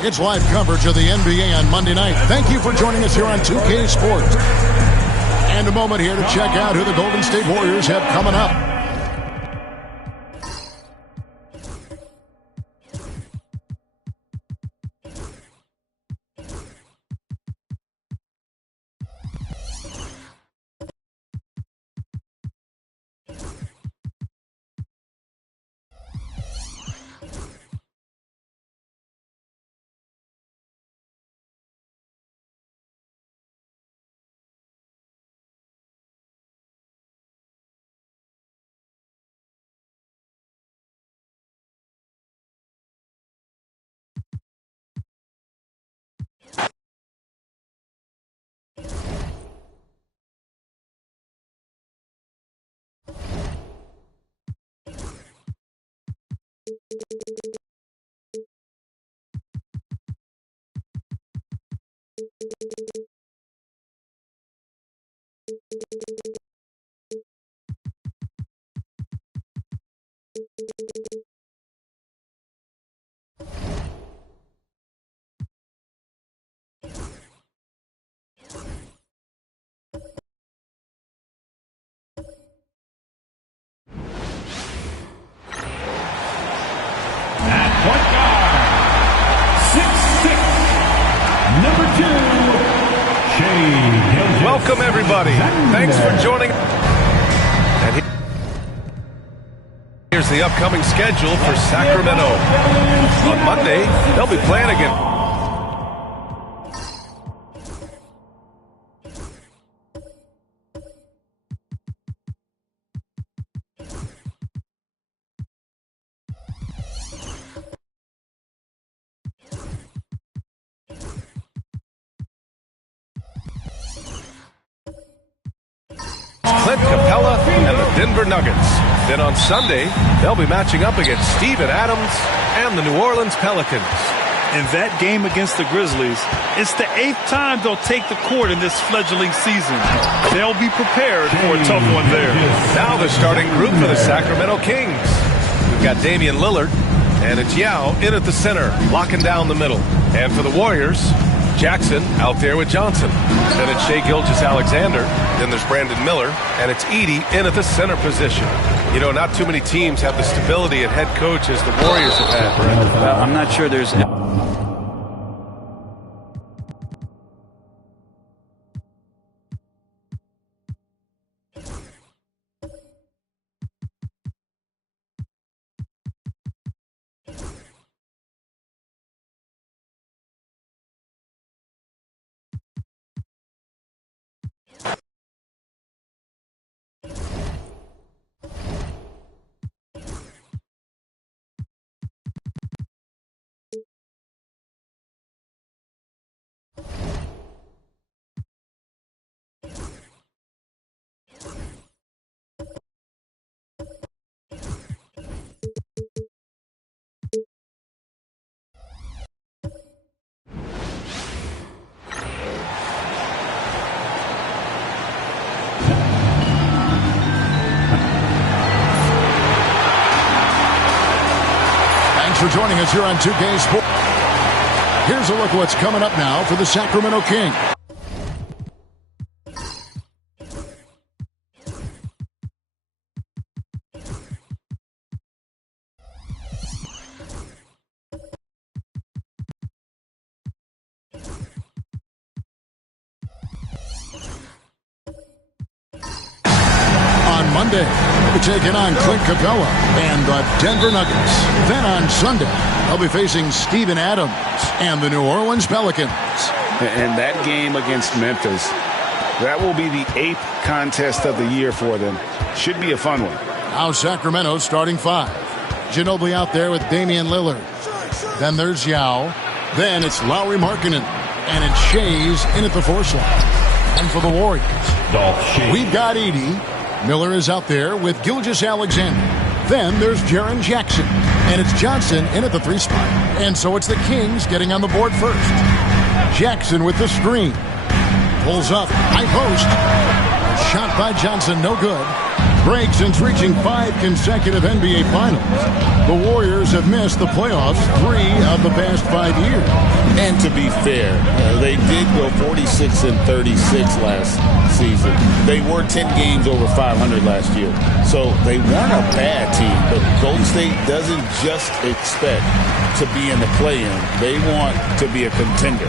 It's live coverage of the NBA on Monday night. Thank you for joining us here on 2K Sports. And a moment here to check out who the Golden State Warriors have coming up. Welcome, everybody. Thanks for joining. And here's the upcoming schedule for Sacramento. On Monday, they'll be playing again. Clint Capella and the Denver Nuggets. Then on Sunday, they'll be matching up against Steven Adams and the New Orleans Pelicans. In that game against the Grizzlies, it's the 8th time they'll take the court in this fledgling season. They'll be prepared for a tough one there. Now the starting group for the Sacramento Kings. We've got Damian Lillard, and it's Yao in at the center, locking down the middle. And for the Warriors, Jackson out there with Johnson. Then it's Shai Gilgeous-Alexander. Then there's Brandon Miller, and it's Edey in at the center position. You know, not too many teams have the stability at head coach as the Warriors have had, Brent. I'm not sure there's... For joining us here on 2K Sports. Here's a look at what's coming up now for the Sacramento Kings. On Monday, we're taking on Clint Capella and the Denver Nuggets. Then on Sunday, they'll be facing Steven Adams and the New Orleans Pelicans. And that game against Memphis, that will be the 8th contest of the year for them. Should be a fun one. Now Sacramento starting 5. Ginobili out there with Damian Lillard. Then there's Yao. Then it's Lauri Markkanen. And it's Shai's in at the 4 slot. And for the Warriors, we've got Edey. Miller is out there with Gilgeous-Alexander. Then there's Jaren Jackson. And it's Johnson in at the 3 spot. And so it's the Kings getting on the board first. Jackson with the screen. Pulls up. High post. Shot by Johnson. No good. Breaks since reaching 5 consecutive NBA Finals. The Warriors have missed the playoffs 3 of the past 5 years. And to be fair, they did go 46-36 last season. They were 10 games over 500 last year. So they weren't a bad team, but Golden State doesn't just expect to be in the play-in. They want to be a contender.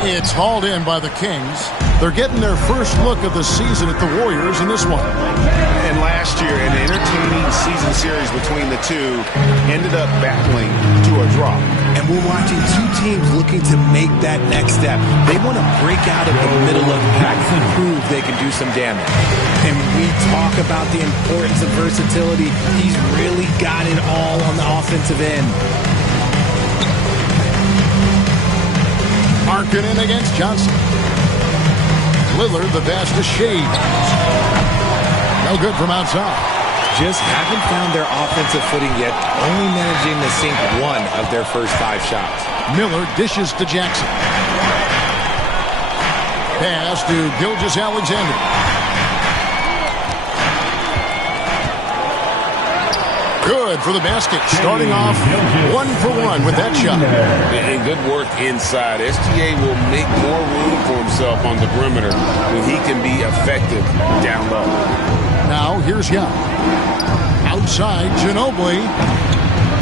It's hauled in by the Kings. They're getting their first look of the season at the Warriors in this one. And last year, an entertaining season series between the two ended up battling to a draw. And we're watching 2 teams looking to make that next step. They want to break out of the middle of the pack and prove they can do some damage. And we talk about the importance of versatility. He's really got it all on the offensive end. Markkanen against Johnson. Lillard, the pass to Shai. No good from outside. Just haven't found their offensive footing yet, only managing to sink 1 of their first 5 shots. Miller dishes to Jackson. Pass to Gilgeous-Alexander. Good for the basket. Starting off 1 for 1 with that shot. And good work inside. SGA will make more room for himself on the perimeter when he can be effective down low. Now here's Yao. Outside, Ginobili.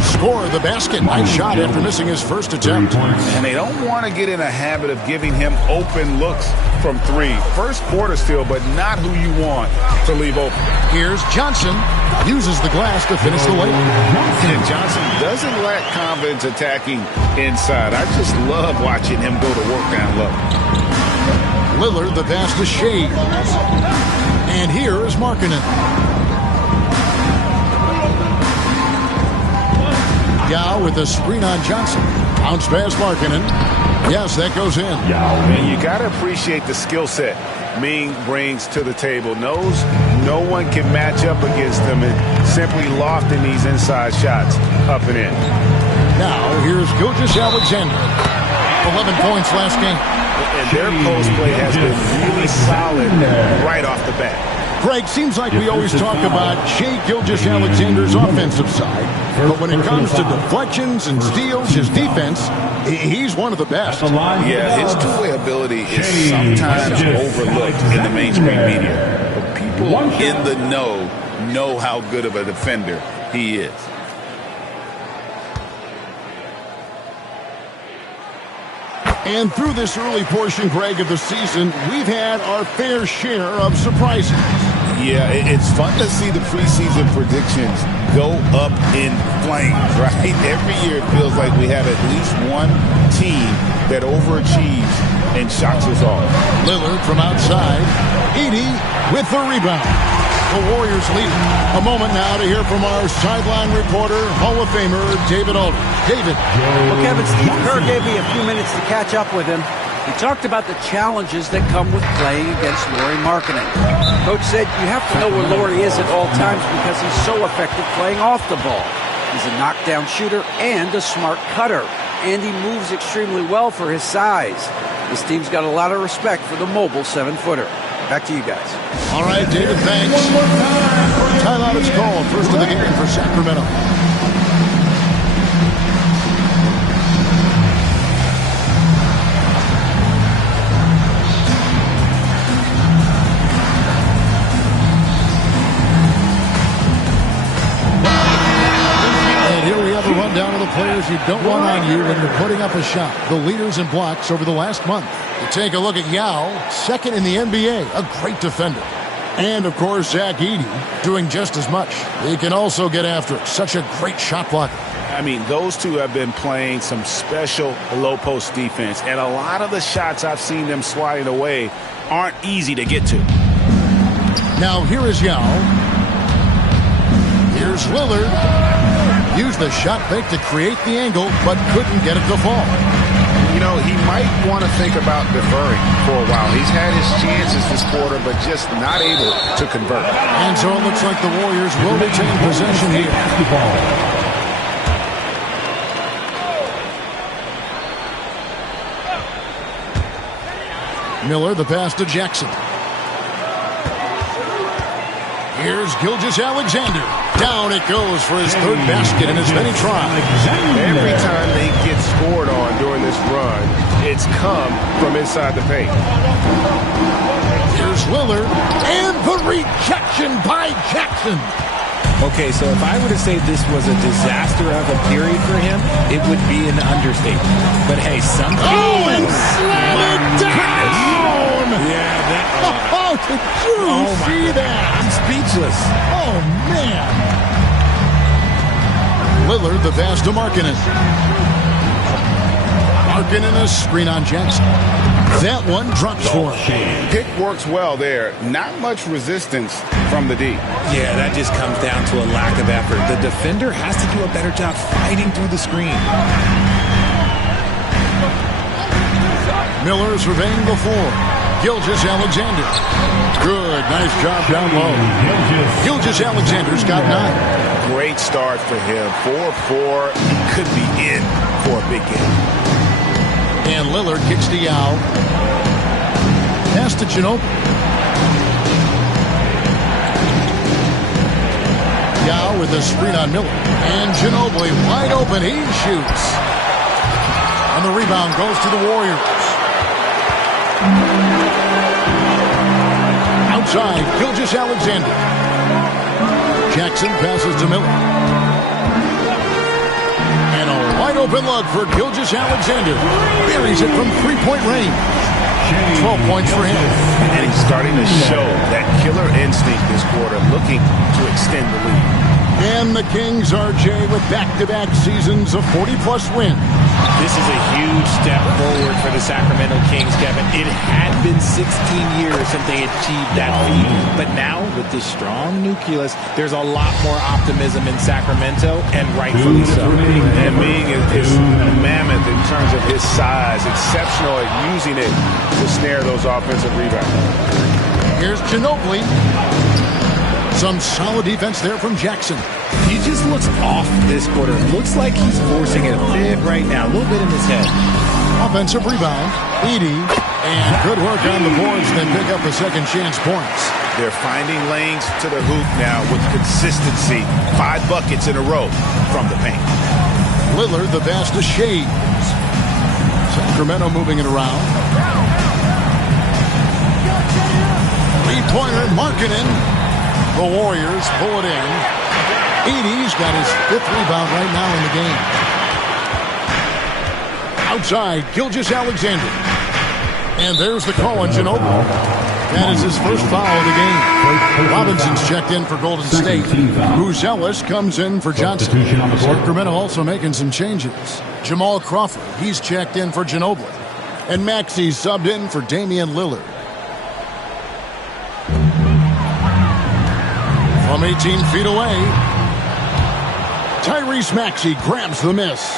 score the basket. Nice shot after missing his first attempt. And they don't want to get in a habit of giving him open looks from three. First quarter still, but not who you want to leave open. Here's Johnson. Uses the glass to finish the layup. And Johnson doesn't lack confidence attacking inside. I just love watching him go to work down low. Lillard, the pass to Shea. And here is Markkanen. Yao with a screen on Johnson. Bounce pass Markkanen. Yes, that goes in. And you got to appreciate the skill set Ming brings to the table. Knows no one can match up against him and simply lofting these inside shots up and in. Now, here's Gilgeous-Alexander. 11 points last game. And their post play has been really solid right off the bat. Greg, seems like we always talk about Shea Gilgeous-Alexander's offensive side, but when it comes to deflections and steals, his defense, he's one of the best. Yeah, his two-way ability is sometimes overlooked in the mainstream media. But people in the know how good of a defender he is. And through this early portion, Greg, of the season, we've had our fair share of surprises. Yeah, it's fun to see the preseason predictions go up in flames, right? Every year it feels like we have at least one team that overachieves and shocks us all. Lillard from outside. Edey with the rebound. The Warriors lead. A moment now to hear from our sideline reporter, Hall of Famer David Aldridge. David. Well, Kevin, Steve Kerr gave me a few minutes to catch up with him. He talked about the challenges that come with playing against Lauri Markkanen. Coach said you have to know where Lauri is at all times because he's so effective playing off the ball. He's a knockdown shooter and a smart cutter, and he moves extremely well for his size. This team's got a lot of respect for the mobile 7-footer. Back to you guys. All right, David, thanks. Timeout is called. First of the game for Sacramento. Down to the players you don't want on you when you're putting up a shot. The leaders in blocks over the last month. You take a look at Yao, second in the NBA, a great defender. And, of course, Zach Edey doing just as much. He can also get after it. Such a great shot blocker. I mean, those two have been playing some special low-post defense, and a lot of the shots I've seen them swatting away aren't easy to get to. Now, here is Yao. Here's Lillard. Used the shot fake to create the angle, but couldn't get it to fall. You know, he might want to think about deferring for a while. He's had his chances this quarter, but just not able to convert. And so it looks like the Warriors will retain possession here. Miller, the pass to Jackson. Here's Gilgeous-Alexander. Down it goes for his third basket in as many tries. Every time they get scored on during this run, it's come from inside the paint. Here's Lillard, and the rejection by Jackson. Okay, so if I were to say this was a disaster of a period for him, it would be an understatement. But hey, something. Oh, and slam it down! Yeah, that. Oh, did you see that? I'm speechless. Oh, man. Lillard, the pass to Markkanen. Markkanen, a screen on Jackson. That one drops for him. Pick works well there. Not much resistance from the D. Yeah, that just comes down to a lack of effort. The defender has to do a better job fighting through the screen. Miller surveying the floor. Gilgeous-Alexander. Good, nice job down low. Gilgeous-Alexander's got 9. Great start for him. 4-4. He could be in for a big game. And Lillard kicks to Yao. Pass to Ginobili. Yao with a screen on Miller. And Ginobili wide open. He shoots. And the rebound goes to the Warriors. Outside, Gilgeous-Alexander. Jackson passes to Miller. Wide open look for Gilgeous-Alexander. Buries it from three-point range. 12 points for him. And he's starting to show that killer instinct this quarter, looking to extend the lead. And the Kings, RJ, with back-to-back seasons of 40-plus wins. This is a huge step forward for the Sacramento Kings, Kevin. It had been 16 years since they achieved that feat. But now, with this strong nucleus, there's a lot more optimism in Sacramento, and rightfully so. And Ming is a mammoth in terms of his size, exceptional at using it to snare those offensive rebounds. Here's Ginobili. Some solid defense there from Jackson. He just looks off this quarter. Looks like he's forcing it a bit right now, a little bit in his head. Offensive rebound, Edey, and good work on the boards. Then pick up the second chance points. They're finding lanes to the hoop now with consistency. 5 buckets in a row from the paint. Lillard, the pass to Shades. Sacramento moving it around. Three-pointer, Markkanen. The Warriors pull it in. Edey's got his 5th rebound right now in the game. Outside, Gilgeous-Alexander. And there's the call on Ginobili. That is his first foul of the game. Robinson's checked in for Golden State. Buzelis comes in for Johnson. Sacramento also making some changes. Jamal Crawford, he's checked in for Ginobili. And Maxey's subbed in for Damian Lillard. From 18 feet away, Tyrese Maxey grabs the miss.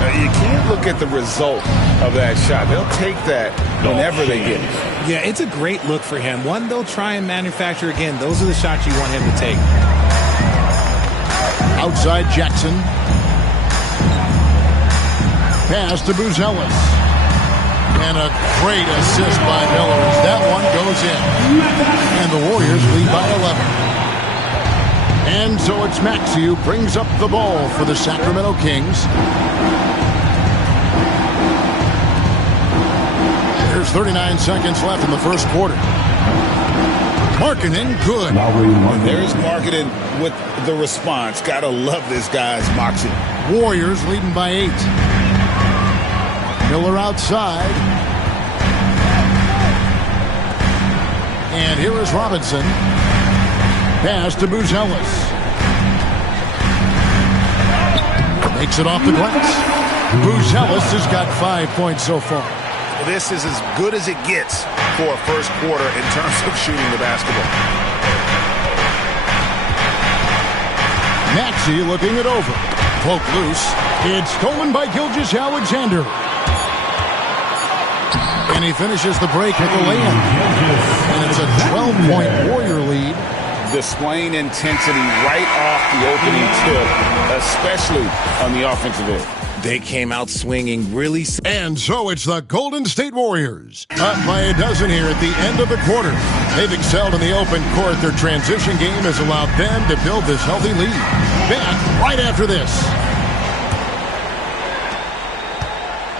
Now, you can't look at the result of that shot. They'll take that whenever they get it. Yeah, it's a great look for him. One they'll try and manufacture again. Those are the shots you want him to take. Outside Jackson. Pass to Buzelis. And a great assist by Miller as that one goes in. And the Warriors lead by 11. And so it's Maxey who brings up the ball for the Sacramento Kings. There's 39 seconds left in the first quarter. Markkanen, good. And there's Markkanen with the response. Gotta love this guy's moxie. Warriors leading by 8. Miller outside. And here is Robinson. Pass to Buzelis. Makes it off the glass. Buzelis has got 5 points so far. This is as good as it gets for a first quarter in terms of shooting the basketball. Maxey looking it over. Poke loose. It's stolen by Gilgeous-Alexander. And he finishes the break with a layup. And it's a 12-point Warrior lead. Displaying intensity right off the opening tip, especially on the offensive end. They came out swinging really. And so it's the Golden State Warriors. Up by a dozen here at the end of the quarter. They've excelled in the open court. Their transition game has allowed them to build this healthy lead. Back right after this.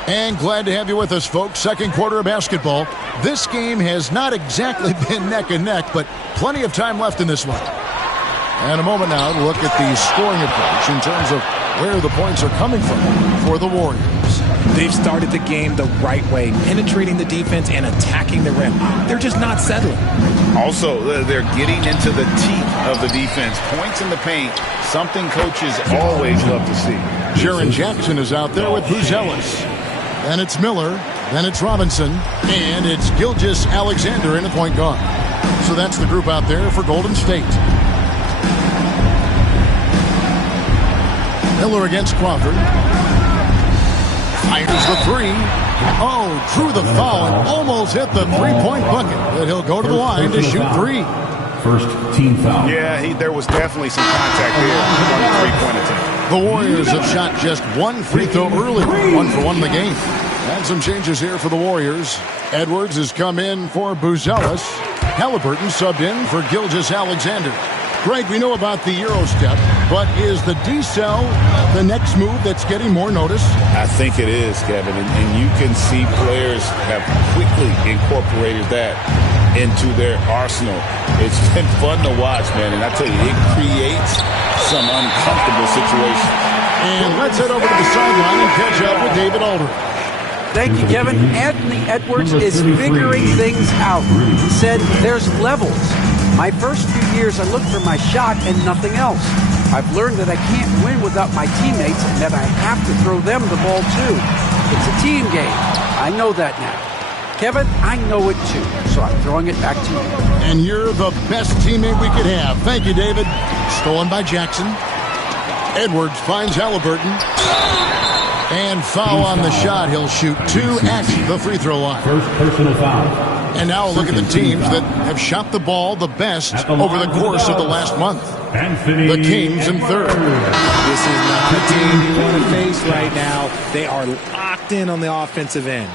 And glad to have you with us, folks. Second quarter of basketball. This game has not exactly been neck and neck, but plenty of time left in this one. And a moment now to look at the scoring approach in terms of where the points are coming from for the Warriors. They've started the game the right way, penetrating the defense and attacking the rim. They're just not settling. Also, they're getting into the teeth of the defense. Points in the paint, something coaches always love to see. Jaren Jackson is out there with Buzelis. Then it's Miller. Then it's Robinson. And it's Gilgeous-Alexander in the point guard. So that's the group out there for Golden State. Miller against Crawford. Fires the three. Oh, drew the foul and almost hit the three-point bucket. But he'll go to the line to shoot 3. First team foul. Yeah, there was definitely some contact there on the three-point attempt. The Warriors have shot just 1 free throw earlier. 1 for 1 in the game. And some changes here for the Warriors. Edwards has come in for Buzelis. Halliburton subbed in for Gilgeous-Alexander. Greg, we know about the Euro step, but is the decel the next move that's getting more notice? I think it is, Kevin, and you can see players have quickly incorporated that into their arsenal. It's been fun to watch, man, and I tell you, it creates some uncomfortable situations. And let's head over to the sideline and catch up with David Aldridge. Thank you, Kevin. Anthony Edwards is figuring things out. He said there's levels. My first few years, I looked for my shot and nothing else. I've learned that I can't win without my teammates and that I have to throw them the ball too. It's a team game. I know that now. Kevin, I know it too, so I'm throwing it back to you. And you're the best teammate we could have. Thank you, David. Stolen by Jackson. Edwards finds Halliburton. And foul on the shot. He'll shoot 2 at the free throw line. First personal foul. And now look at the teams that have shot the ball the best over the course of the last month. The Kings in third. This is not a team you want to face right now. They are locked in on the offensive end.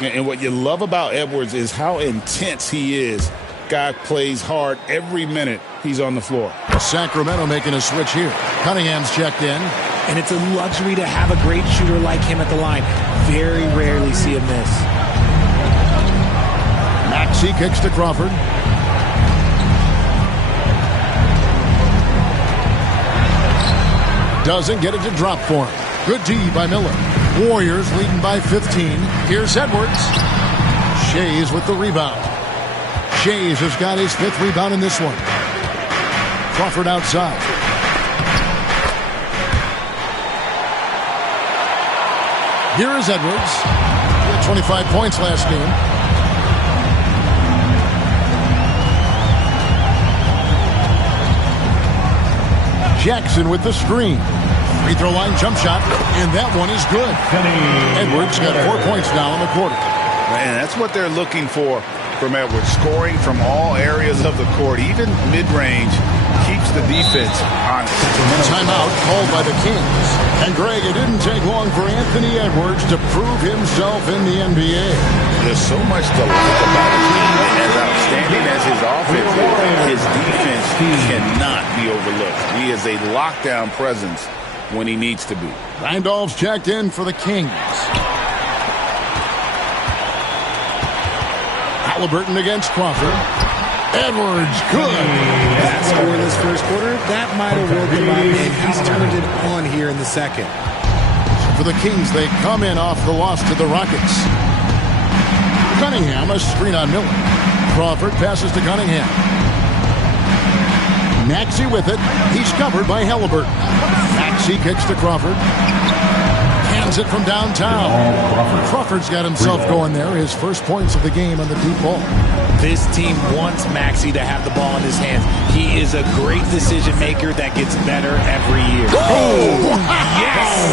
And what you love about Edwards is how intense he is. Guy plays hard every minute he's on the floor. Sacramento making a switch here. Cunningham's checked in. And it's a luxury to have a great shooter like him at the line. Very rarely see him miss. Maxey kicks to Crawford. Doesn't get it to drop for him. Good D by Miller. Warriors leading by 15. Here's Edwards. Shays with the rebound. Shays has got his 5th rebound in this one. Crawford outside. Here is Edwards. He had 25 points last game. Jackson with the screen. Free throw line jump shot, and that one is good. Edwards got 4 points now in the quarter. Man, that's what they're looking for from Edwards. Scoring from all areas of the court, even mid-range, keeps the defense honest. Timeout called by the Kings. And Greg, it didn't take long for Anthony Edwards to prove himself in the NBA. There's so much to like about a team. As outstanding as his offense is, his defense cannot be overlooked. He is a lockdown presence when he needs to be. Randolph's checked in for the Kings. Halliburton against Crawford. Edwards, good. That scoreless first quarter, that might have woken him up, and he's turned it on here in the second. For the Kings, they come in off the loss to the Rockets. Cunningham, a screen on Miller. Crawford passes to Cunningham. Maxey with it. He's covered by Halliburton. Maxey kicks to Crawford. Hands it from downtown. Crawford's got himself going there. His first points of the game on the deep ball. This team wants Maxey to have the ball in his hands. He is a great decision maker that gets better every year. Oh, yes!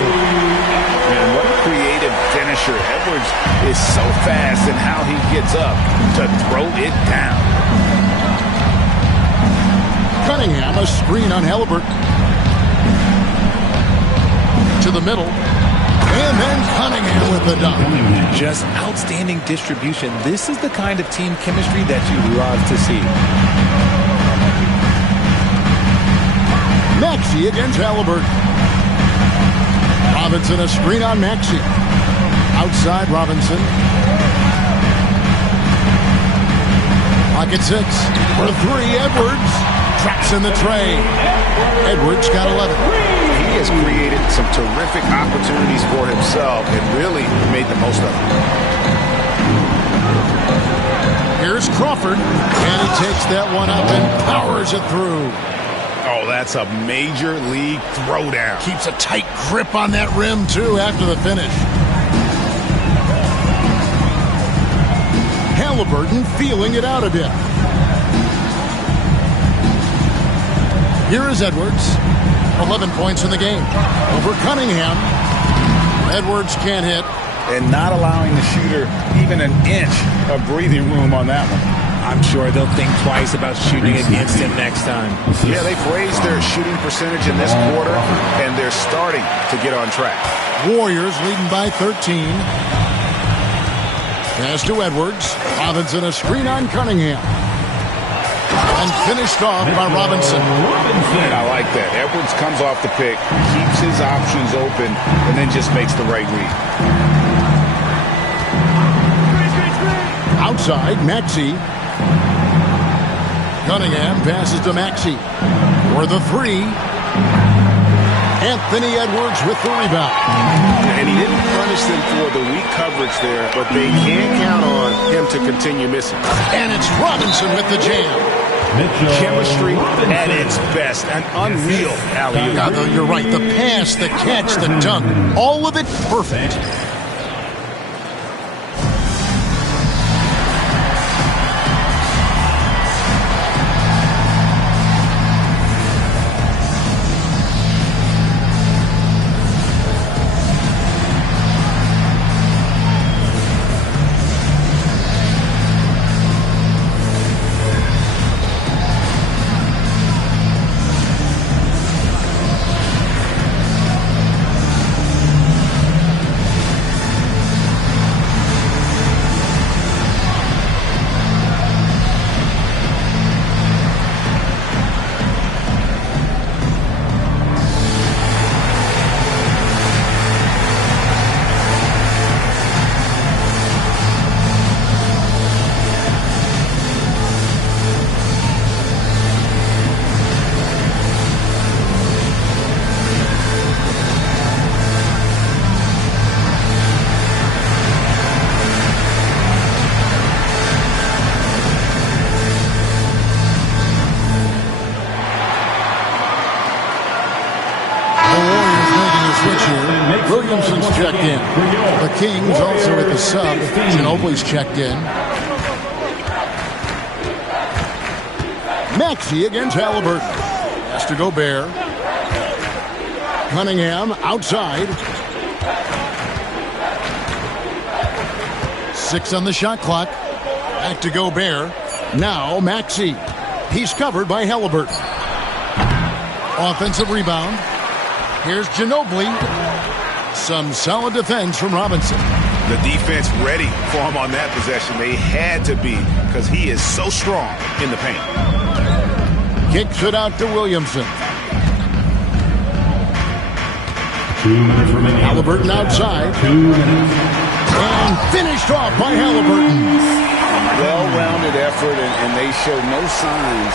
Man, what a creative finisher. Edwards is so fast in how he gets up to throw it down. Cunningham, a screen on Halliburton. To the middle. And then Cunningham with the dunk. Just outstanding distribution. This is the kind of team chemistry that you love to see. Maxey against Halliburton. Robinson, a screen on Maxey. Outside Robinson. Pocket 6. For 3, Edwards. Traps in the tray. Edwards got 11. He has created some terrific opportunities for himself and really made the most of them. Here's Crawford, and he takes that one up and powers it through. Oh, that's a major league throwdown. Keeps a tight grip on that rim, too, after the finish. Halliburton feeling it out a bit. Here is Edwards. 11 points in the game. Over Cunningham. Edwards can't hit. And not allowing the shooter even an inch of breathing room on that one. I'm sure they'll think twice about shooting against him next time. Yeah, they've raised their shooting percentage in this quarter, and they're starting to get on track. Warriors leading by 13. Pass to Edwards. Robinson, a screen on Cunningham. And finished off by Robinson. And I like that. Edwards comes off the pick, keeps his options open, and then just makes the right read. Outside, Maxey. Cunningham passes to Maxey for the 3. Anthony Edwards with the rebound. And he didn't punish them for the weak coverage there, but they can't count on him to continue missing. And it's Robinson with the jam. Chemistry at its best. An unreal alley-oop. God, though, you're right. The pass, the catch, the dunk, all of it perfect. Williamson's checked in. The Kings also at the sub. Ginobili's checked in. Maxey against Halliburton. Has to Gobert. Cunningham outside. 6 on the shot clock. Back to Gobert. Now Maxey. He's covered by Halliburton. Offensive rebound. Here's Ginobili. Some solid defense from Robinson. The defense ready for him on that possession. They had to be because he is so strong in the paint. Kicks it out to Williamson. 2 minutes remaining. Halliburton outside. 2 minutes. And finished off by Halliburton. Well-rounded effort, and they show no signs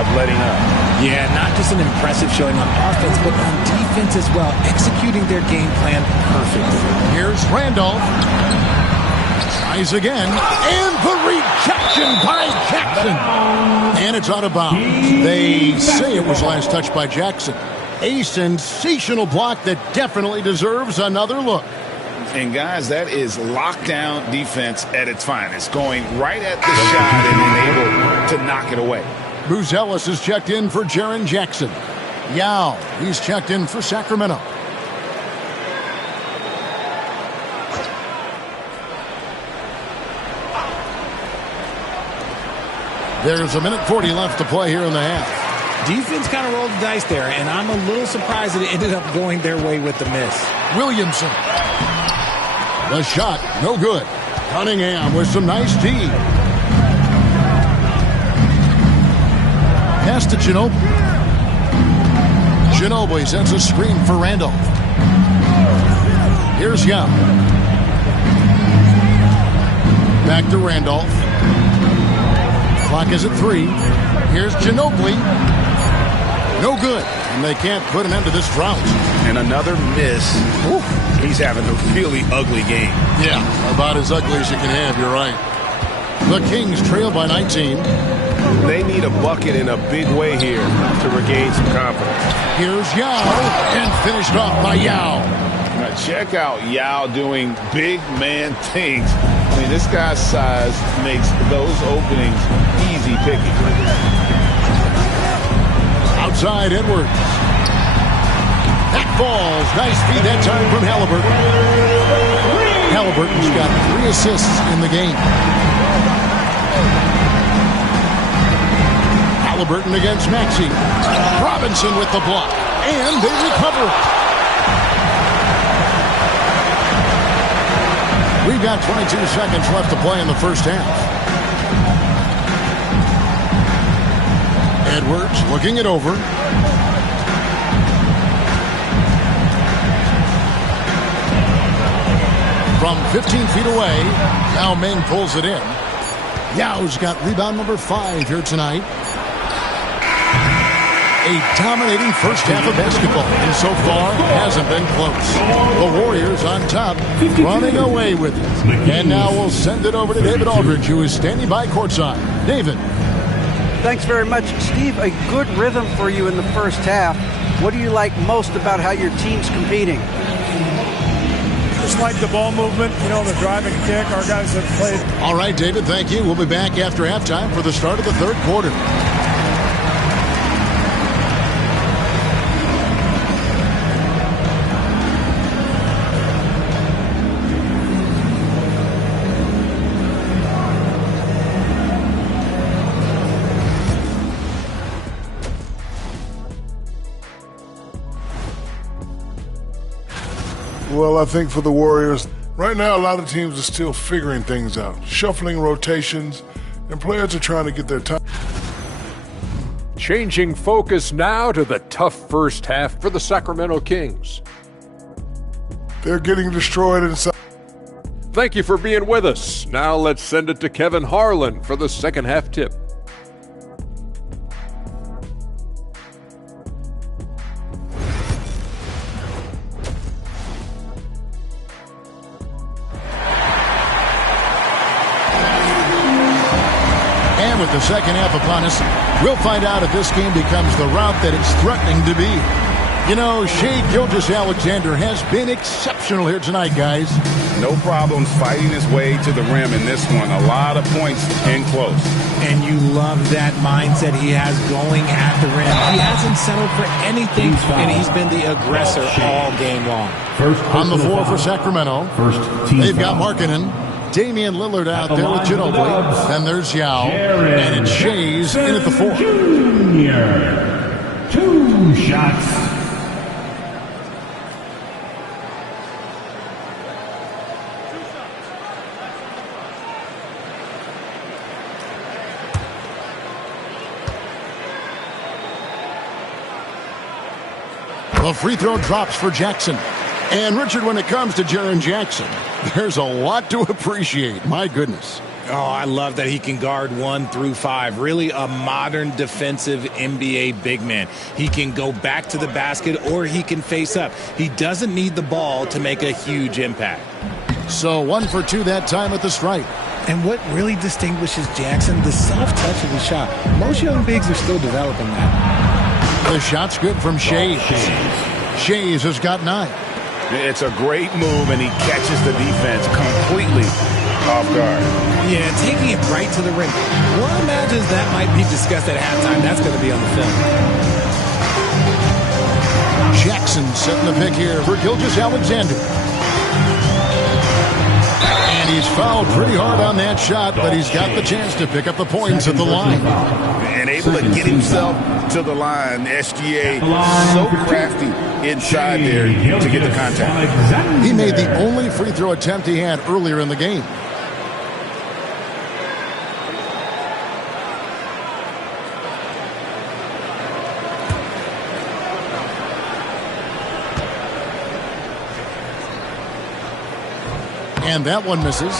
of letting up. Yeah, not just an impressive showing on offense, but on defense as well, executing their game plan perfectly. Here's Randolph. Tries again, and the rejection by Jackson. And it's out of bounds. They say it was last touched by Jackson. A sensational block that definitely deserves another look. And, guys, that is lockdown defense at its finest, going right at the shot and able to knock it away. Buzelis is checked in for Jaren Jackson. Yao, he's checked in for Sacramento. There's 1:40 left to play here in the half. Defense kind of rolled the dice there, and I'm a little surprised that it ended up going their way with the miss. Williamson. The shot, no good. Cunningham with some nice D. Pass to Ginobili. Ginobili sends a screen for Randolph. Here's Young. Back to Randolph. Clock is at 3. Here's Ginobili. No good. And they can't put an end to this drought. And another miss. Ooh. He's having a really ugly game. Yeah, about as ugly as you can have, you're right. The Kings trail by 19. They need a bucket in a big way here to regain some confidence. Here's Yao, and finished off by Yao. Now check out Yao doing big man things. I mean, this guy's size makes those openings easy picking. Outside Edwards. That falls. Nice feed that time from Halliburton. Halliburton's got 3 assists in the game. Halliburton against Maxey. Robinson with the block. And they recover it. We've got 22 seconds left to play in the first half. Edwards looking it over. From 15 feet away, now Meng pulls it in. Yao's got rebound number 5 here tonight. A dominating first half of basketball, and so far hasn't been close. The Warriors on top, running away with it. And now we'll send it over to David Aldridge, who is standing by courtside. David. Thanks very much, Steve. A good rhythm for you in the first half. What do you like most about how your team's competing? Just like the ball movement, the driving kick. Our guys have played. All right, David, thank you. We'll be back after halftime for the start of the third quarter. Well, I think for the Warriors, right now a lot of teams are still figuring things out, shuffling rotations, and players are trying to get their time. Changing focus now to the tough first half for the Sacramento Kings. They're getting destroyed inside. Thank you for being with us. Now let's send it to Kevin Harlan for the second half tip. With the second half upon us, we'll find out if this game becomes the route that it's threatening to be. Shai Gilgeous-Alexander has been exceptional here tonight, guys. No problems fighting his way to the rim in this one. A lot of points and close. And you love that mindset he has going at the rim. He hasn't settled for anything, and he's been the aggressor all game long. On the floor for Sacramento, they've got Markkanen. Damian Lillard out there with Ginobili. Then there's Yao. And it's Shai's in at the four. Junior. 2 shots. The free throw drops for Jackson. And, Richard, when it comes to Jaren Jackson, there's a lot to appreciate. My goodness. Oh, I love that he can guard 1 through 5. Really a modern defensive NBA big man. He can go back to the basket or he can face up. He doesn't need the ball to make a huge impact. So 1 for 2 that time at the stripe. And what really distinguishes Jackson, the soft touch of the shot. Most young bigs are still developing that. The shot's good from Shai. Shai has got 9. It's a great move, and he catches the defense completely off guard. Yeah, taking it right to the rim. One imagines that might be discussed at halftime. That's going to be on the film. Jackson setting the pick here for Gilgeous-Alexander. And he's fouled pretty hard on that shot, but he's got the chance to pick up the points at the line. And able to get himself to the line. SGA so crafty inside there to get the contact. He made the only free throw attempt he had earlier in the game. And that one misses.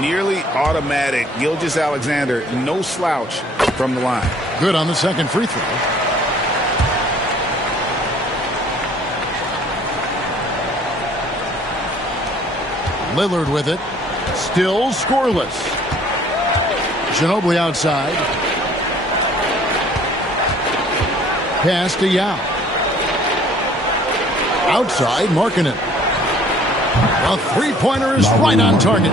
Nearly automatic. Gilgeous-Alexander, no slouch from the line. Good on the second free throw. Lillard with it. Still scoreless. Ginobili outside. Pass to Yao. Outside, Markkanen. A three-pointer is right on target.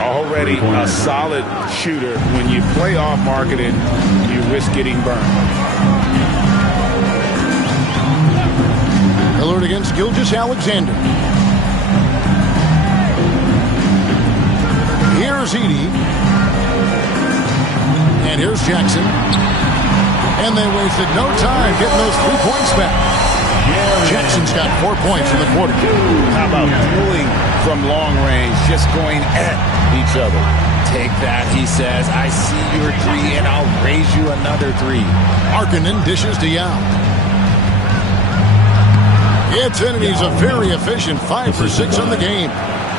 Already a solid shooter. When you play off Markkanen, you risk getting burned. Lillard against Gilgeous-Alexander. Here's Edey. And here's Jackson. And they wasted no time getting those 3 points back. Jackson's got 4 points in the quarter. How about dueling from long range, just going at each other? Take that, he says. I see your 3, and I'll raise you another 3. Markkanen dishes to Yao. It's in, and he's a very efficient 5 for 6 on the game.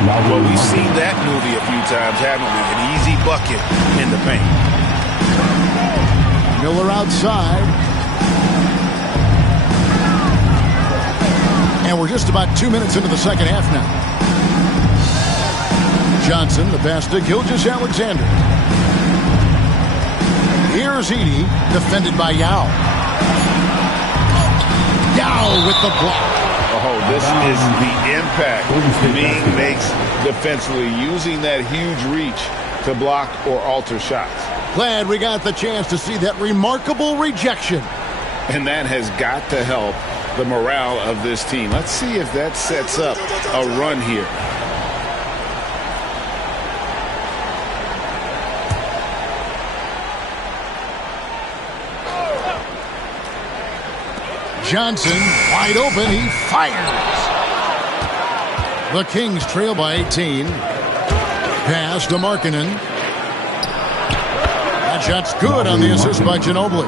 Well, we've seen that movie a few times, haven't we? An easy bucket in the paint. Miller outside. just about 2 minutes into the second half now. Johnson, the pass to Gilgeous-Alexander. Here's Edey, defended by Yao. Yao with the block. Oh, this is the impact Ming makes defensively, using that huge reach to block or alter shots. Glad we got the chance to see that remarkable rejection. And that has got to help the morale of this team. Let's see if that sets up a run here. Johnson, wide open, he fires. The Kings trail by 18. Pass to Markkanen. That shot's good on the assist by Ginobili.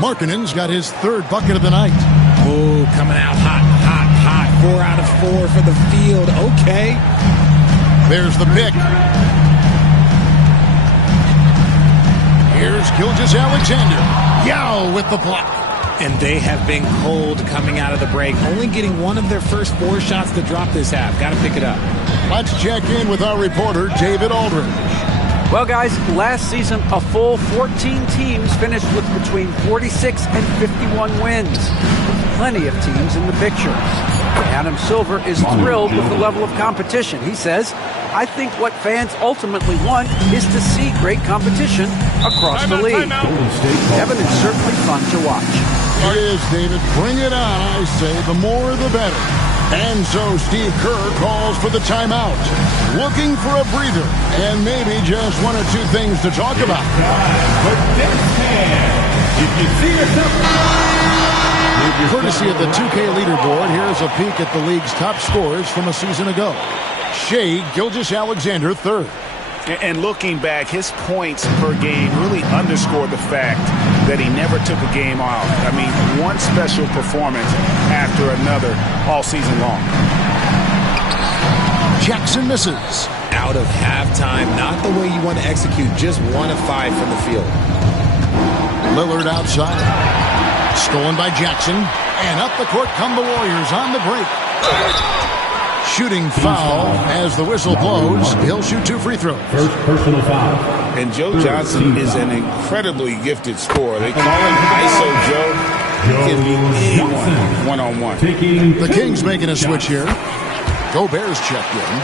Markkanen's got his third bucket of the night. Oh, coming out hot. 4 out of 4 for the field. Okay. There's the pick. Here's Gilgeous-Alexander. Yao with the block. And they have been cold coming out of the break, only getting one of their first 4 shots to drop this half. Got to pick it up. Let's check in with our reporter, David Aldridge. Well, guys, last season, a full 14 teams finished with between 46 and 51 wins. Plenty of teams in the picture. Adam Silver is thrilled with the level of competition. He says, I think what fans ultimately want is to see great competition across the league. Kevin, it's certainly fun to watch. It is, David. Bring it on, I say. The more, the better. And so Steve Kerr calls for the timeout, looking for a breather, and maybe just 1 or 2 things to talk about. Courtesy of the 2K leaderboard, here's a peek at the league's top scorers from a season ago. Shai Gilgeous-Alexander, third. And looking back, his points per game really underscored the fact that he never took a game off. I mean, one special performance after another all season long. Jackson misses. Out of halftime, not the way you want to execute, just 1 of 5 from the field. Lillard outside. Stolen by Jackson. And up the court come the Warriors on the break. Shooting foul as the whistle blows. He'll shoot 2 free throws. First personal foul. And Joe Johnson is an incredibly gifted scorer. They call him ISO Joe. He can be anyone one-on-one. The Kings making a switch here. Gobert's checked in.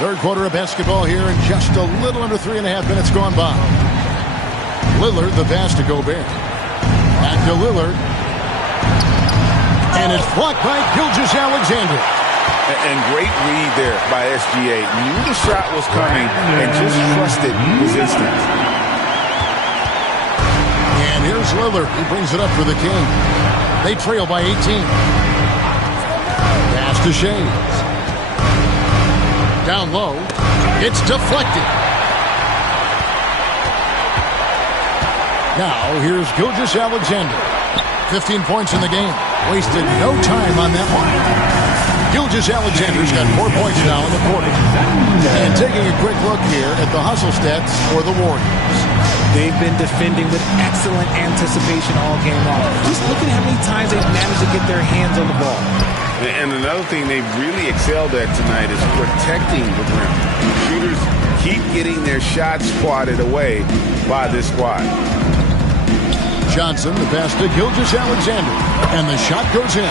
Third quarter of basketball here, and just a little under 3.5 minutes gone by. Lillard, the pass to Gobert. Back to Lillard. And it's blocked by Gilgeous-Alexander. And great read there by SGA. Knew the shot was coming and just trusted his instinct. And here's Lillard. He brings it up for the Kings. They trail by 18. Pass to Shades. Down low. It's deflected. Now here's Gilgeous-Alexander. 15 points in the game. Wasted no time on that one. Gilgeous-Alexander's got 4 points now in the quarter. And taking a quick look here at the hustle stats for the Warriors. They've been defending with excellent anticipation all game long. Just look at how many times they've managed to get their hands on the ball. And another thing they've really excelled at tonight is protecting the rim. Shooters keep getting their shots swatted away by this squad. Johnson, the pass to Gilgeous-Alexander. And the shot goes in.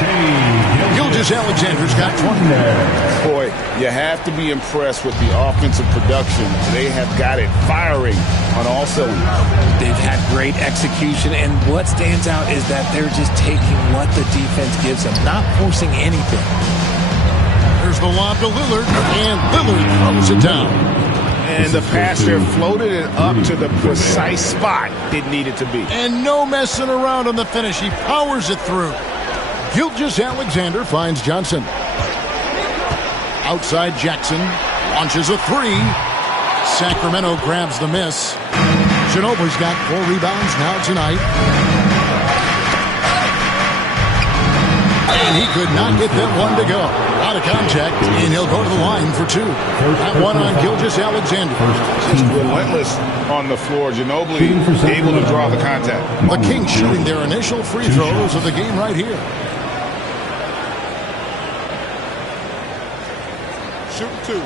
Gilgeous-Alexander's got 20. Boy, you have to be impressed with the offensive production. They have got it firing on all cylinders. They've had great execution, and what stands out is that they're just taking what the defense gives them, not forcing anything. There's the lob to Lillard, and Lillard throws it down. And the pass there floated it up to the precise spot it needed to be. And no messing around on the finish. He powers it through. Gilgeous-Alexander finds Johnson. Outside Jackson. Launches a 3. Sacramento grabs the miss. Ginobili's got 4 rebounds now tonight. And he could not get that one to go. Out of contact, and he'll go to the line for 2. That one on Gilgeous-Alexander. Just relentless on the floor. Ginobili able to draw the contact. The Kings shooting their initial free throws of the game right here. Shooting 2.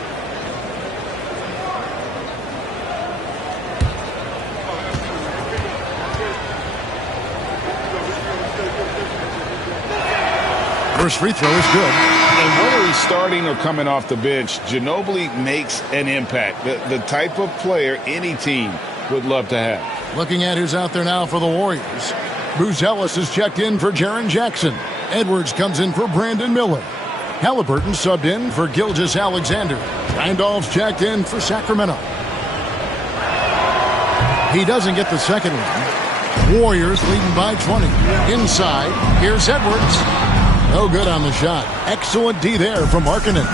First free throw is good. And whether he's starting or coming off the bench, Ginobili makes an impact. The type of player any team would love to have. Looking at who's out there now for the Warriors. Bruce Ellis is checked in for Jaren Jackson. Edwards comes in for Brandon Miller. Halliburton subbed in for Gilgeous Alexander. Randolph's checked in for Sacramento. He doesn't get the second one. Warriors leading by 20. Inside, here's Edwards. No good on the shot. Excellent D there from Markkanen.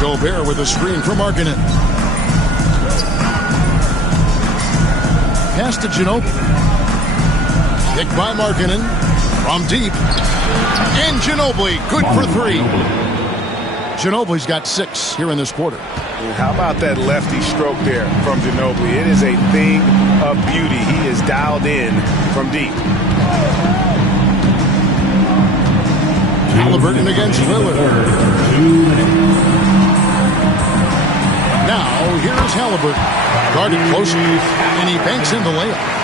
Gobert with a screen for Markkanen. Pass to Ginobili. Kick by Markkanen. From deep. And Ginobili, good for 3. Ginobili's got 6 here in this quarter. How about that lefty stroke there from Ginobili? It is a thing of beauty. He is dialed in from deep. Halliburton against Lillard. Now, here's Halliburton. Guarded closely, and he banks in the layup.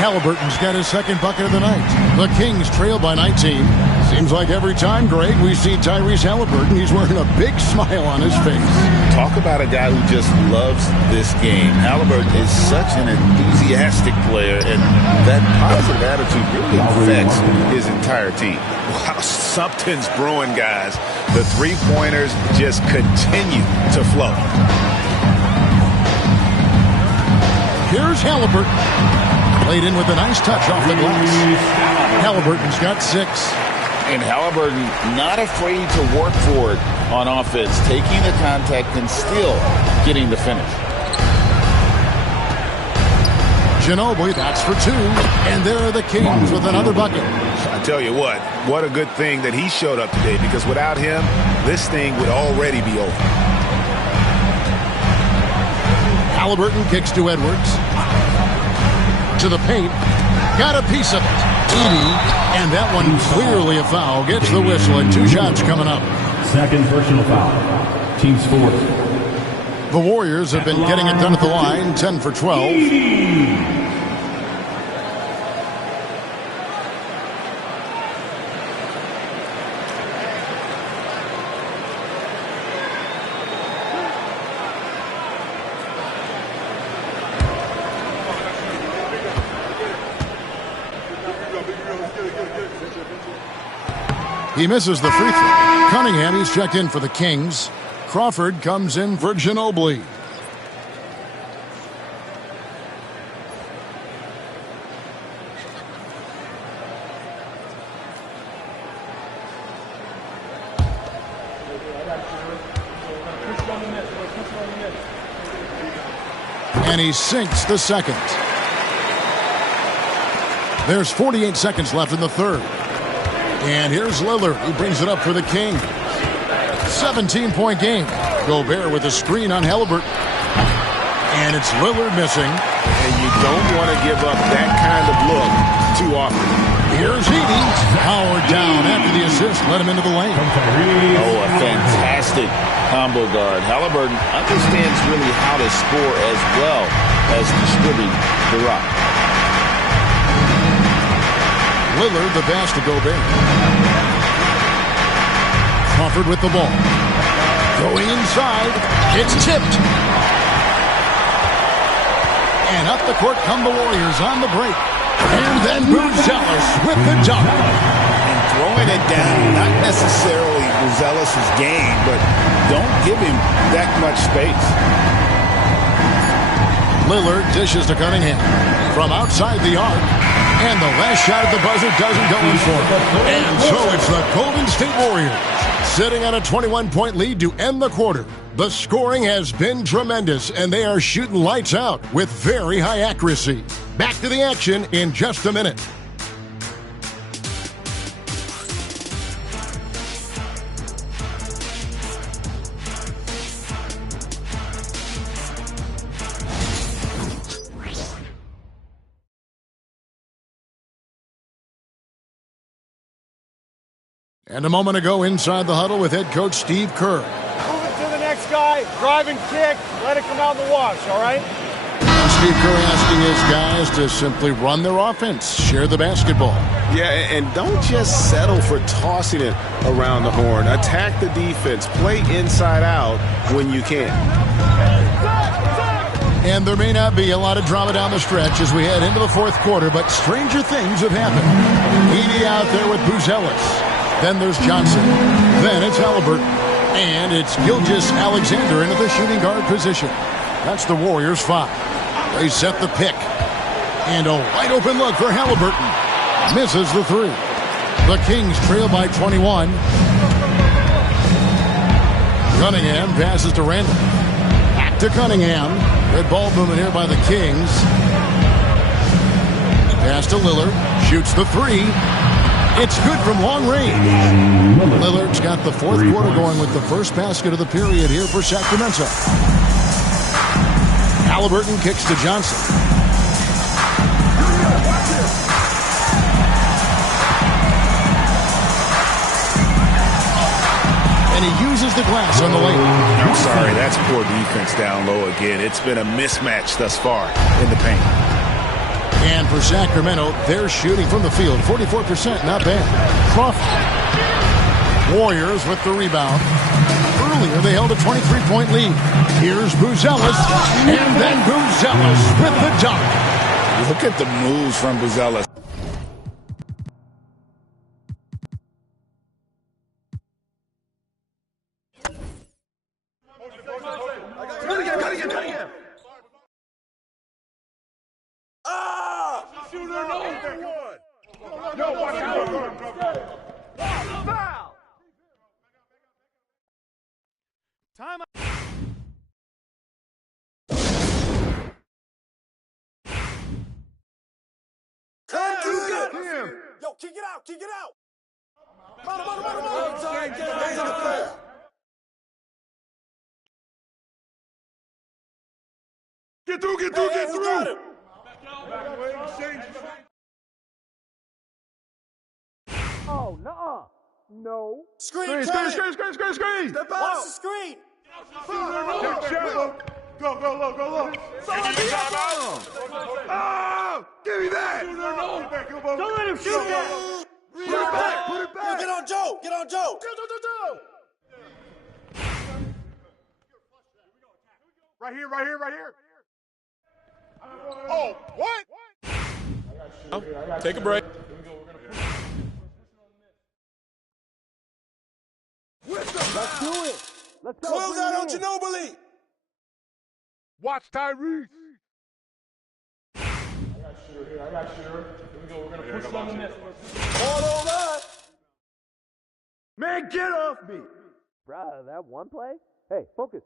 Halliburton's got his second bucket of the night. The Kings trail by 19. Seems like every time, Greg, we see Tyrese Halliburton, he's wearing a big smile on his face. Talk about a guy who just loves this game. Halliburton is such an enthusiastic player, and that positive attitude really affects his entire team. Wow, something's brewing, guys. The three-pointers just continue to flow. Here's Halliburton. Played in with a nice touch off the glass. Halliburton's got 6. And Halliburton not afraid to work for it on offense, taking the contact and still getting the finish. Ginobili, that's for 2. And there are the Kings with another bucket. I tell you what a good thing that he showed up today, because without him, this thing would already be over. Halliburton kicks to Edwards. To the paint. Got a piece of it. And that one clearly a foul. Gets the whistle, and 2 shots coming up. Second personal foul. Team scores. The Warriors have been getting it done at the line. 10 for 12. He misses the free throw. Cunningham, he's checked in for the Kings. Crawford comes in for Ginobili. And he sinks the second. There's 48 seconds left in the third. And here's Lillard. He brings it up for the Kings. 17-point game. Gobert with a screen on Halliburton. And it's Lillard missing. And you don't want to give up that kind of look too often. Here's Heaney. Howard down after the assist. Let him into the lane. Oh, a fantastic combo guard. Halliburton understands really how to score as well as distribute the rock. Lillard, the pass to Gobert. Crawford with the ball. Going inside. It's tipped. And up the court come the Warriors on the break. And then Buzelis with the dunk. And throwing it down, not necessarily Buzelis' game, but don't give him that much space. Lillard dishes to Cunningham from outside the arc. And the last shot at the buzzer doesn't go in for him. And so it's the Golden State Warriors sitting on a 21-point lead to end the quarter. The scoring has been tremendous, and they are shooting lights out with very high accuracy. Back to the action in just a minute. And a moment ago inside the huddle with head coach Steve Kerr. Move it to the next guy. Drive and kick. Let it come out in the wash, all right? And Steve Kerr asking his guys to simply run their offense, share the basketball. Yeah, and don't just settle for tossing it around the horn. Attack the defense. Play inside out when you can. And there may not be a lot of drama down the stretch as we head into the fourth quarter, but stranger things have happened. Edie out there with Buzelis. Then there's Johnson. Then it's Halliburton. And it's Gilgeous Alexander into the shooting guard position. That's the Warriors' 5. They set the pick. And a wide open look for Halliburton. Misses the 3. The Kings trail by 21. Cunningham passes to Randall. Back to Cunningham. Red ball movement here by the Kings. Pass to Lillard. Shoots the 3. It's good from long range. Lillard's got the fourth quarter going with the first basket of the period here for Sacramento. Halliburton kicks to Johnson. And he uses the glass on the lane. I'm sorry, that's poor defense down low again. It's been a mismatch thus far in the paint. And for Sacramento, they're shooting from the field. 44%, not bad. Crawford. Warriors with the rebound. Earlier, they held a 23-point lead. Here's Buzelis. And then Buzelis with the dunk. Look at the moves from Buzelis. Time out. Yo, kick it out, kick it out. Get through, get through, get through. Oh, no. No. Screen, Screen. Step out. Watch the screen. Go low. Oh, give me that. Don't let him shoot that. Put it back. Yo, get on Joe. Go. Right here. Oh, what? Take a break. Let's do it. Let's go. Close out on Ginobili. Watch Tyrese. I got shooter. Here we go. We're going to push it on the net. All over. Man, get off me. Bruh, that one play? Hey, focus.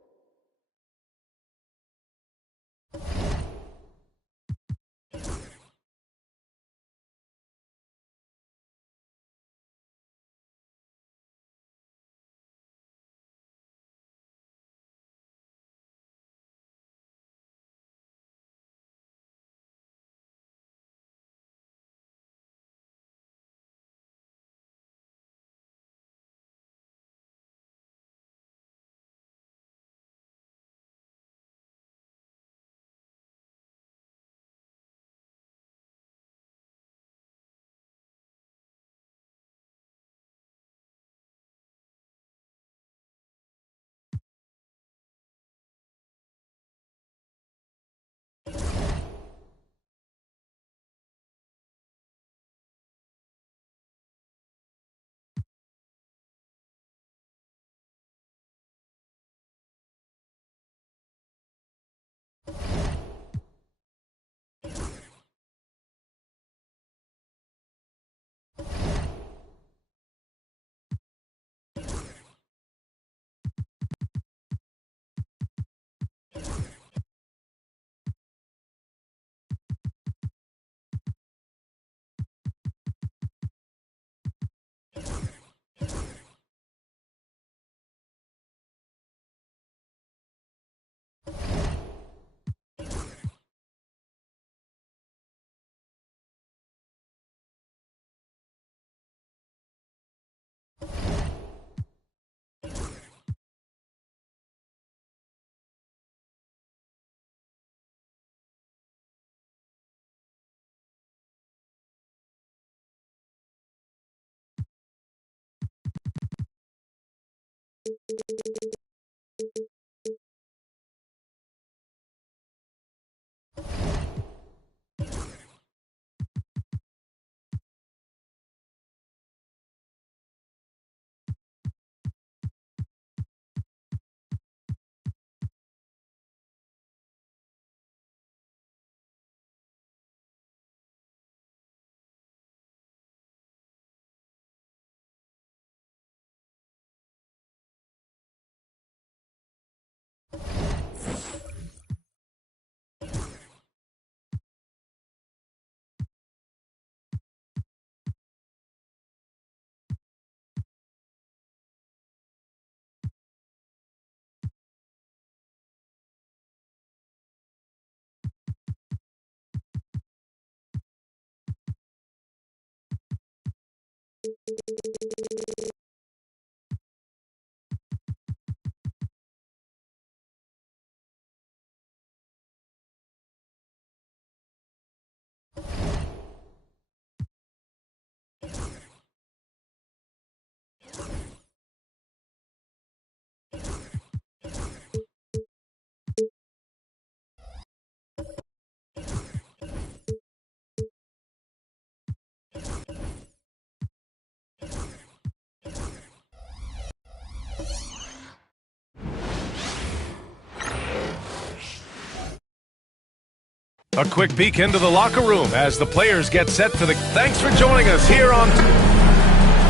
A quick peek into the locker room as the players get set for the... Thanks for joining us here on...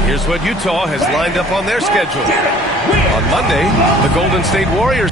Here's what Utah has lined up on their schedule. On Monday, the Golden State Warriors...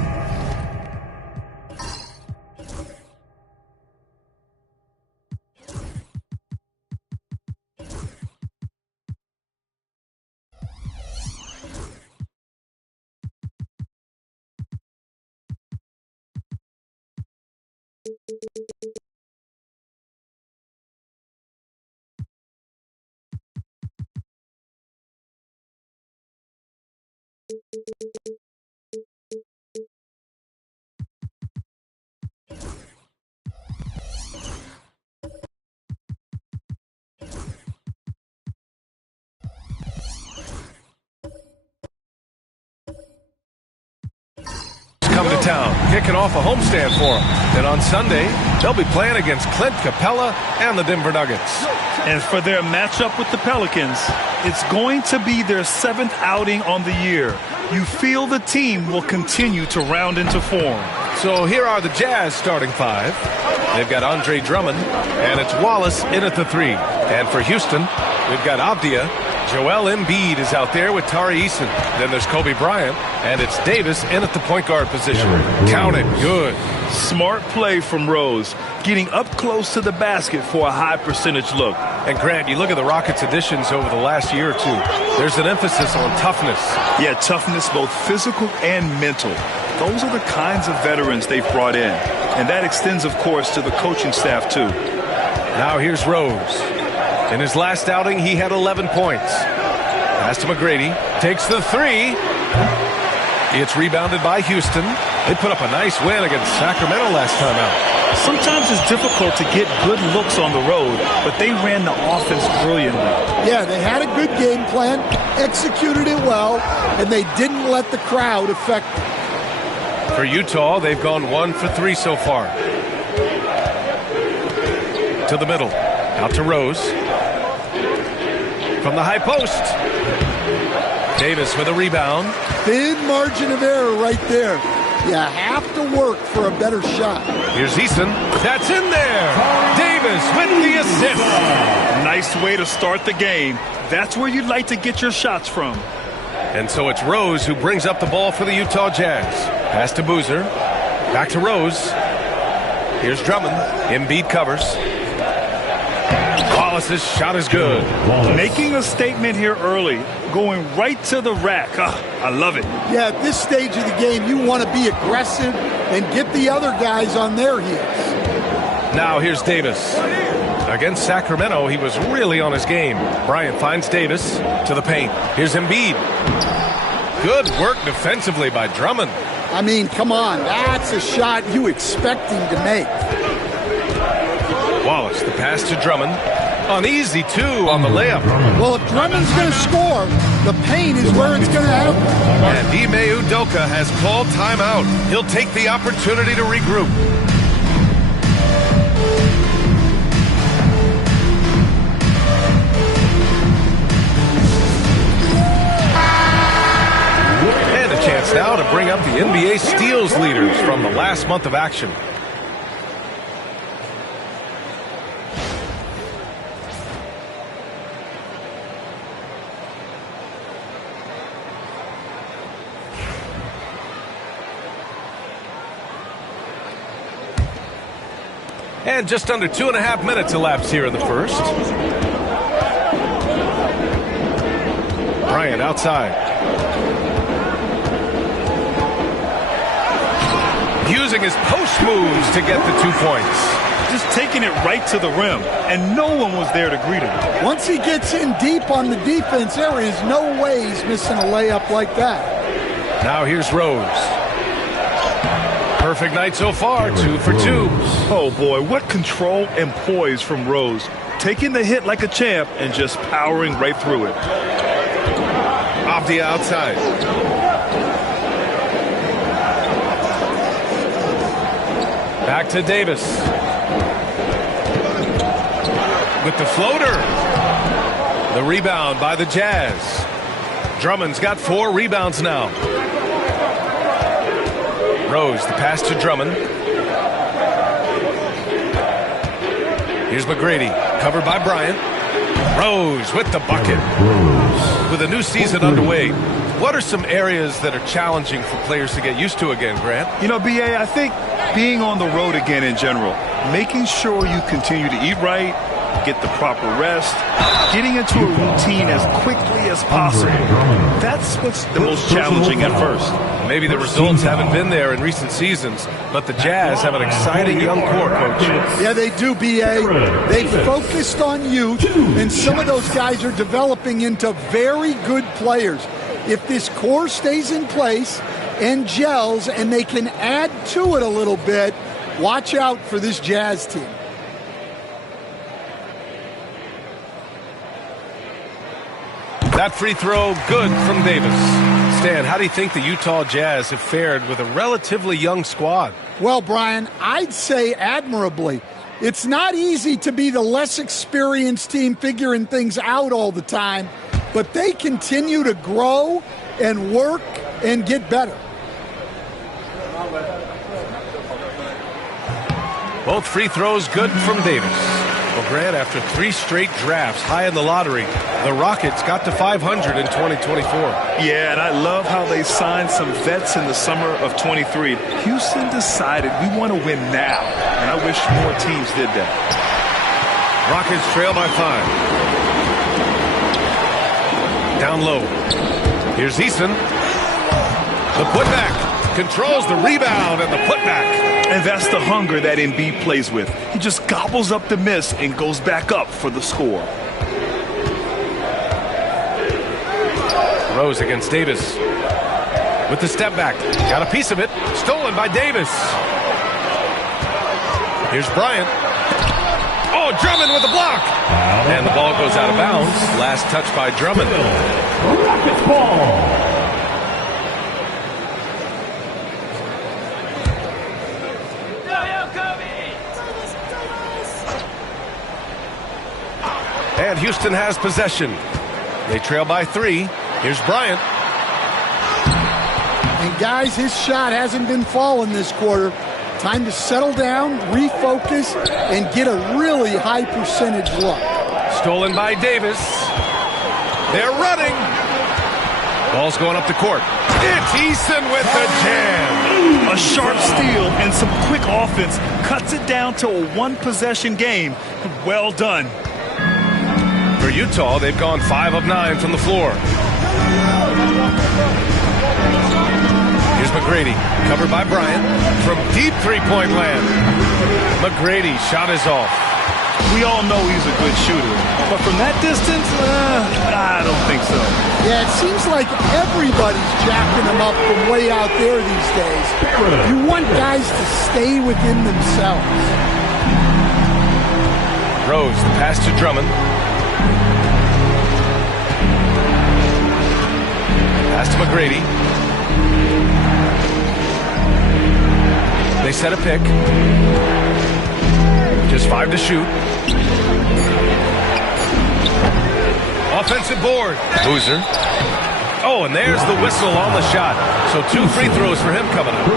come to town, kicking off a homestand for them. Then on Sunday, they'll be playing against Clint Capella and the Denver Nuggets. And for their matchup with the Pelicans, it's going to be their 7th outing on the year. You feel the team will continue to round into form. So here are the Jazz starting 5. They've got Andre Drummond, and it's Wallace in at the 3. And for Houston, we've got Avdia. Joel Embiid is out there with Tari Eason. Then there's Kobe Bryant, and it's Davis in at the point guard position. Count it good. Smart play from Rose, getting up close to the basket for a high percentage look. And Grant, you look at the Rockets' additions over the last year or two. There's an emphasis on toughness. Yeah, toughness, both physical and mental. Those are the kinds of veterans they've brought in. And that extends, of course, to the coaching staff, too. Now here's Rose. In his last outing, he had 11 points. Pass to McGrady. Takes the 3. It's rebounded by Houston. They put up a nice win against Sacramento last time out. Sometimes it's difficult to get good looks on the road, but they ran the offense brilliantly. Yeah, they had a good game plan, executed it well, and they didn't let the crowd affect them. For Utah, they've gone 1 for 3 so far. To the middle. Out to Rose. From the high post. Davis with a rebound. Thin margin of error right there. You have to work for a better shot. Here's Eason. That's in there. Davis with the assist. Nice way to start the game. That's where you'd like to get your shots from. And so it's Rose who brings up the ball for the Utah Jazz. Pass to Boozer. Back to Rose. Here's Drummond. Embiid covers. Wallace's shot is good. Making a statement here early, going right to the rack. I love it. Yeah, at this stage of the game, you want to be aggressive and get the other guys on their heels. Now here's Davis. Against Sacramento, he was really on his game. Bryant finds Davis to the paint. Here's Embiid. Good work defensively by Drummond. I mean, come on. That's a shot you expect him to make. Wallace, the pass to Drummond. An easy 2 on the layup. Well, if Drummond's going to score, the paint is where it's going to happen. And Ime Udoka has called timeout. He'll take the opportunity to regroup. And a chance now to bring up the NBA steals leaders from the last month of action. And just under 2.5 minutes elapsed here in the first. Bryant outside. Using his post moves to get the 2 points. just taking it right to the rim, and no one was there to greet him. Once he gets in deep on the defense, there is no way he's missing a layup like that. Now here's Rose. Perfect night so far, 2 for 2. Oh boy, what control and poise from Rose. Taking the hit like a champ and just powering right through it. Off the outside. Back to Davis. With the floater. The rebound by the Jazz. Drummond's got 4 rebounds now. Rose, the pass to Drummond. Here's McGrady, covered by Bryant. Rose with the bucket. With a new season underway, what are some areas that are challenging for players to get used to again, Grant? You know, B.A., I think being on the road again in general, making sure you continue to eat right, get the proper rest, getting into a routine as quickly as possible. That's what's the most challenging at first. Maybe the results haven't been there in recent seasons, but the Jazz have an exciting young core, Coach. Yeah, they do, B.A. They focused on youth, and some of those guys are developing into very good players. If this core stays in place and gels and they can add to it a little bit, watch out for this Jazz team. That free throw good from Davis. Stan, how do you think the Utah Jazz have fared with a relatively young squad? Well, Brian, I'd say admirably. It's not easy to be the less experienced team figuring things out all the time, but they continue to grow and work and get better. Both free throws good from Davis. Well, Grant, after 3 straight drafts high in the lottery, the Rockets got to 500 in 2024. Yeah, and I love how they signed some vets in the summer of 23. Houston decided we want to win now, and I wish more teams did that. Rockets trail by 5. Down low. Here's Eason. The putback. Controls the rebound and the putback. And that's the hunger that Embiid plays with. He just gobbles up the miss and goes back up for the score. Rose against Davis. With the step back. Got a piece of it. Stolen by Davis. Here's Bryant. Oh, Drummond with the block. And the ball goes out of bounds. Last touch by Drummond. Rockets ball. And Houston has possession. They trail by 3. Here's Bryant. And guys, his shot hasn't been falling this quarter. Time to settle down, refocus, and get a really high percentage look. Stolen by Davis. They're running. Ball's going up the court. It's Eason with the jam. A sharp steal and some quick offense cuts it down to a 1-possession game. Well done. For Utah, they've gone 5 of 9 from the floor. Here's McGrady, covered by Bryant from deep three-point land. McGrady shot is off. We all know he's a good shooter, but from that distance, I don't think so. Yeah, it seems like everybody's jacking him up from way out there these days. You want guys to stay within themselves. Rose, the pass to Drummond. Pass to McGrady. They set a pick. Just 5 to shoot. Offensive board. Boozer. Oh, and there's the whistle on the shot. So 2 free throws for him coming up.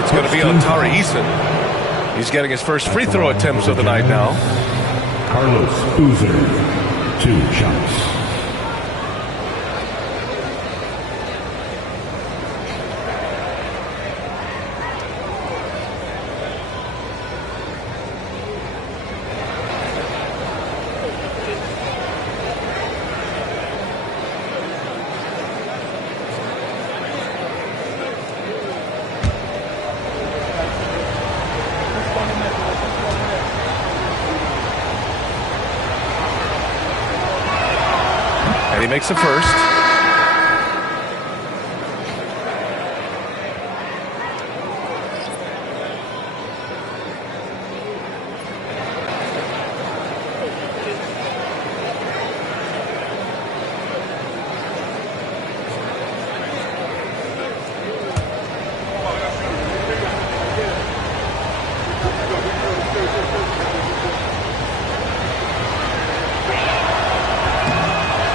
It's going to be on Tari Eason. He's getting his first free throw attempts of the night now. Carlos Boozer, 2 shots. And he makes the first.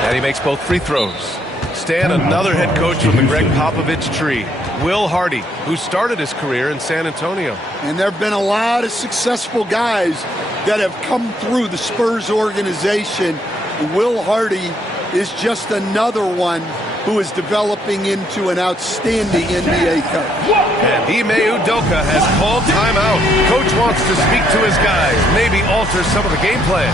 And he makes both free throws. Stan, another head coach from the Greg Popovich tree. Will Hardy, who started his career in San Antonio. And there have been a lot of successful guys that have come through the Spurs organization. Will Hardy is just another one who is developing into an outstanding NBA coach. And Ime Udoka has called timeout. Coach wants to speak to his guys, maybe alter some of the game plan.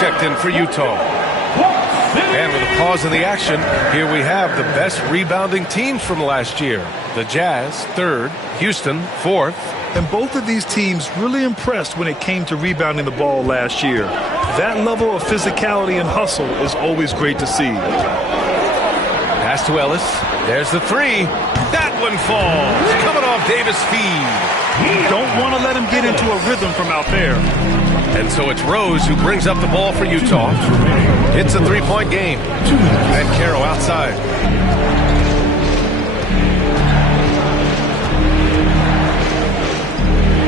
Checked in for Utah. And with a pause in the action, here we have the best rebounding teams from last year. The Jazz, third. Houston, fourth. And both of these teams really impressed when it came to rebounding the ball last year. That level of physicality and hustle is always great to see. Pass to Ellis. There's the three. That one falls. Coming off Davis' feed. You don't want to let him get into a rhythm from out there. And so it's Rose who brings up the ball for Utah. It's a three-point game. And Caro outside.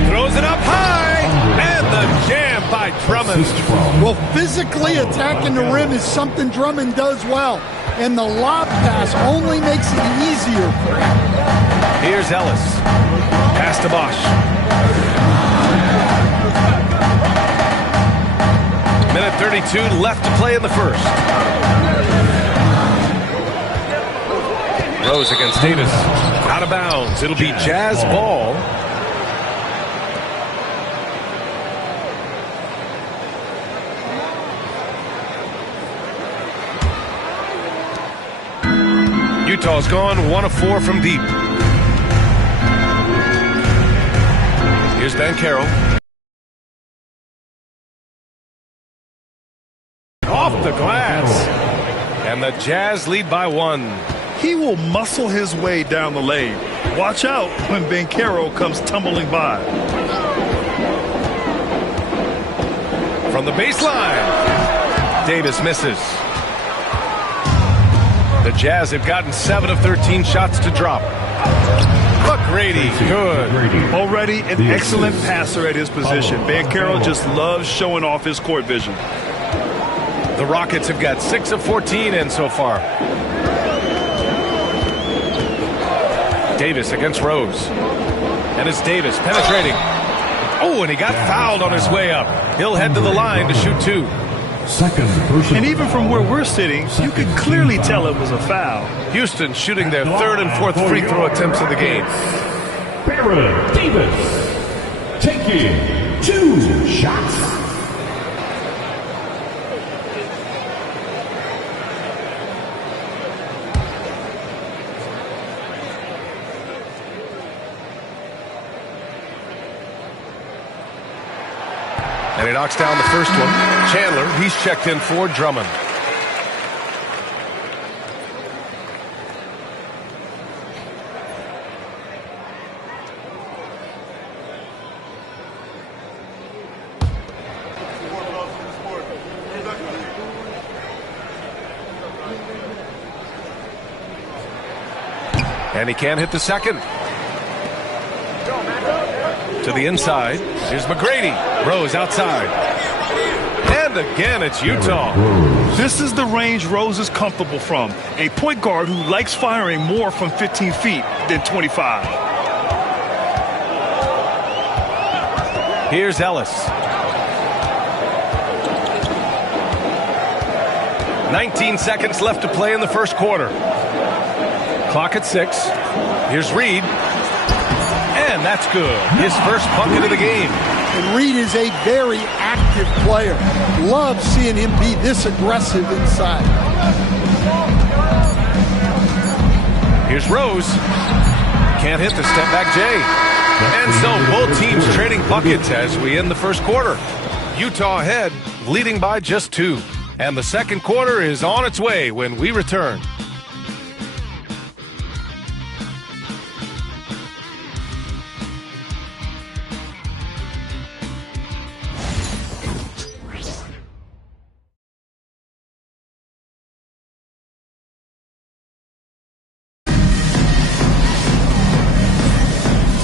Throws it up high. And the jam by Drummond. Well, physically attacking the rim is something Drummond does well. And the lob pass only makes it easier for him. Here's Ellis. Pass to Bosch. Minute 32 left to play in the first. Rose against Davis. Out of bounds. It'll be Jazz ball. Utah's gone 1 of 4 from deep. Here's Banchero. Off the glass. And the Jazz lead by 1. He will muscle his way down the lane. Watch out when Banchero comes tumbling by. From the baseline. Davis misses. The Jazz have gotten 7 of 13 shots to drop. McGrady, good. Already an excellent passer at his position. Banchero just loves showing off his court vision. The Rockets have got 6 of 14 in so far. Davis against Rose. And it's Davis penetrating. Oh, and he got fouled on his way up. He'll head to the line to shoot 2. And even from where we're sitting, you could clearly tell it was a foul. Houston shooting their 3rd and 4th free throw attempts of the game. Baron Davis taking 2 shots. And he knocks down the first one. Chandler, he's checked in for Drummond. And he can't hit the second. To the inside. Here's McGrady. Rose outside. And again, it's Utah. This is the range Rose is comfortable from. A point guard who likes firing more from 15 feet than 25. Here's Ellis. 19 seconds left to play in the first quarter. Clock at 6. Here's Reed. And that's good. His first bucket of the game. And Reed is a very active player. Love seeing him be this aggressive inside. Here's Rose. Can't hit the step back J. And so both teams trading buckets as we end the first quarter. Utah ahead, leading by just 2. And the second quarter is on its way when we return.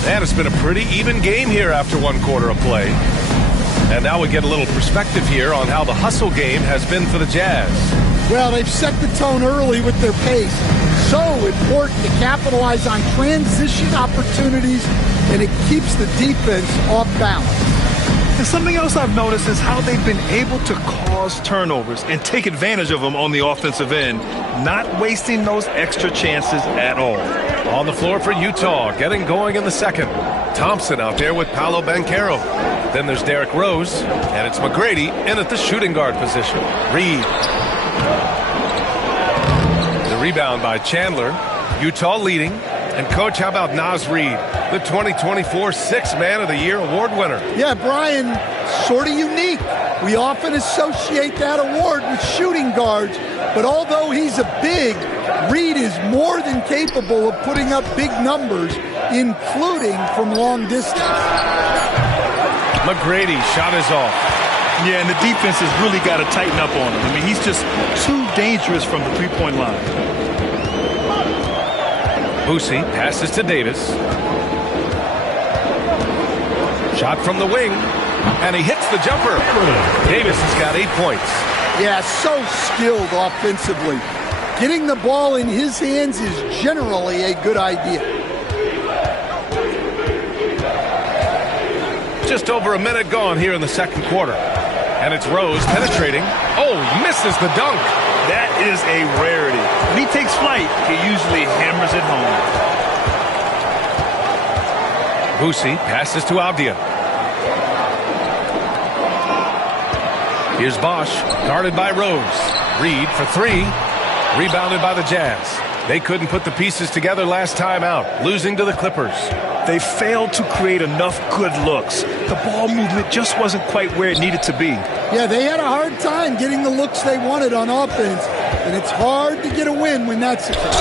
And it's been a pretty even game here after one quarter of play. And now we get a little perspective here on how the hustle game has been for the Jazz. Well, they've set the tone early with their pace. So important to capitalize on transition opportunities, and it keeps the defense off balance. And something else I've noticed is how they've been able to cause turnovers and take advantage of them on the offensive end, not wasting those extra chances at all. On the floor for Utah, getting going in the second. Thompson out there with Paolo Banchero. Then there's Derrick Rose, and it's McGrady in at the shooting guard position. Reed. The rebound by Chandler. Utah leading. And, Coach, how about Naz Reid, the 2024 Sixth Man of the Year award winner? Yeah, Brian, sort of unique. We often associate that award with shooting guards, but although he's a big, Reid is more than capable of putting up big numbers, including from long distance. McGrady shot is off. Yeah, and the defense has really got to tighten up on him. I mean, he's just too dangerous from the three-point line. Boosie passes to Davis. Shot from the wing, and he hits the jumper. Davis has got 8 points. Yeah, so skilled offensively. Getting the ball in his hands is generally a good idea. Just over a minute gone here in the second quarter. And it's Rose penetrating. Oh, misses the dunk. That is a rarity. When he takes flight, he usually hammers it home. Boosie passes to Avdia. Here's Bosch, guarded by Rose. Reed for 3. Rebounded by the Jazz. They couldn't put the pieces together last time out, losing to the Clippers. They failed to create enough good looks. The ball movement just wasn't quite where it needed to be. Yeah, they had a hard time getting the looks they wanted on offense, and it's hard to get a win when that's the case.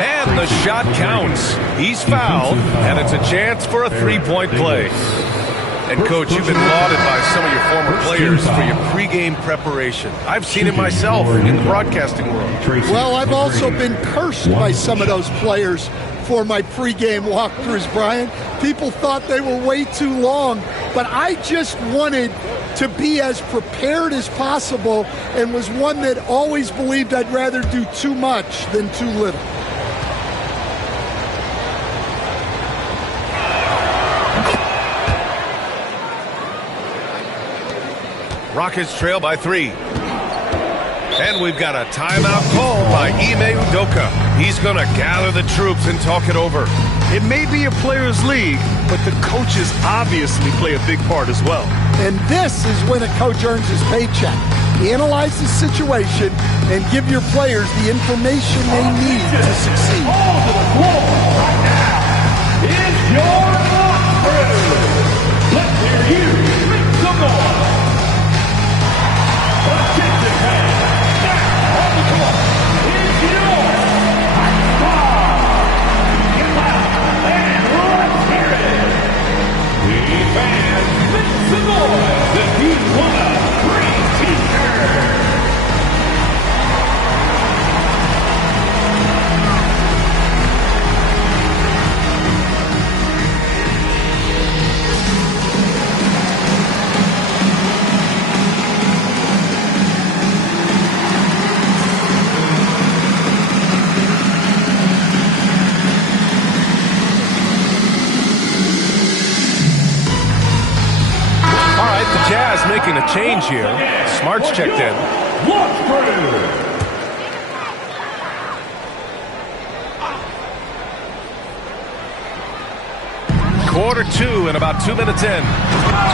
And the shot counts. He's fouled, and it's a chance for a three-point play. And, Coach, you've been lauded by some of your former players for your pregame preparation. I've seen it myself in the broadcasting world. Well, I've also been cursed by some of those players for my pregame walkthroughs, Brian. People thought they were way too long, but I just wanted to be as prepared as possible and was one that always believed I'd rather do too much than too little. Rockets trail by 3. And we've got a timeout call by Ime Udoka. He's going to gather the troops and talk it over. It may be a players' league, but the coaches obviously play a big part as well. And this is when a coach earns his paycheck. Analyze the situation and give your players the information they need to succeed. All to the floor right now is your crew. Let's hear you make some noise. Attention fans, now on the court is your high star. Get loud and let's hear it. The fans make some noise if you want a free t-shirt. making a change here. Smart's checked in. Quarter 2 and about 2 minutes in.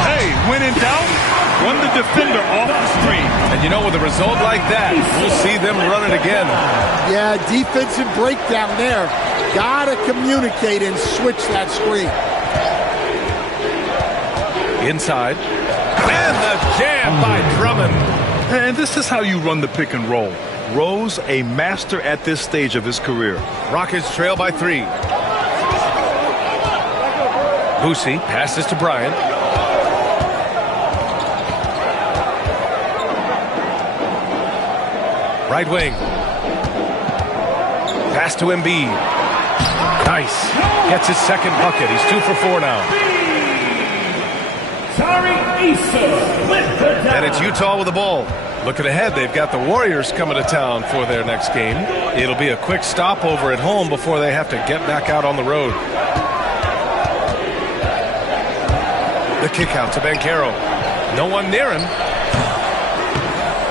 Hey, when in doubt, run the defender off the screen. And you know, with a result like that, we'll see them run it again. Yeah, defensive breakdown there. Gotta communicate and switch that screen. Inside. And the jam by Drummond. And this is how you run the pick and roll. Rose, a master at this stage of his career. Rockets trail by 3. Boosie passes to Bryant. Right wing. Pass to Embiid. Nice. Gets his second bucket. He's 2 for 4 now. And it's Utah with the ball. Looking ahead, they've got the Warriors coming to town for their next game. It'll be a quick stopover at home before they have to get back out on the road. The kick out to Banchero. No one near him.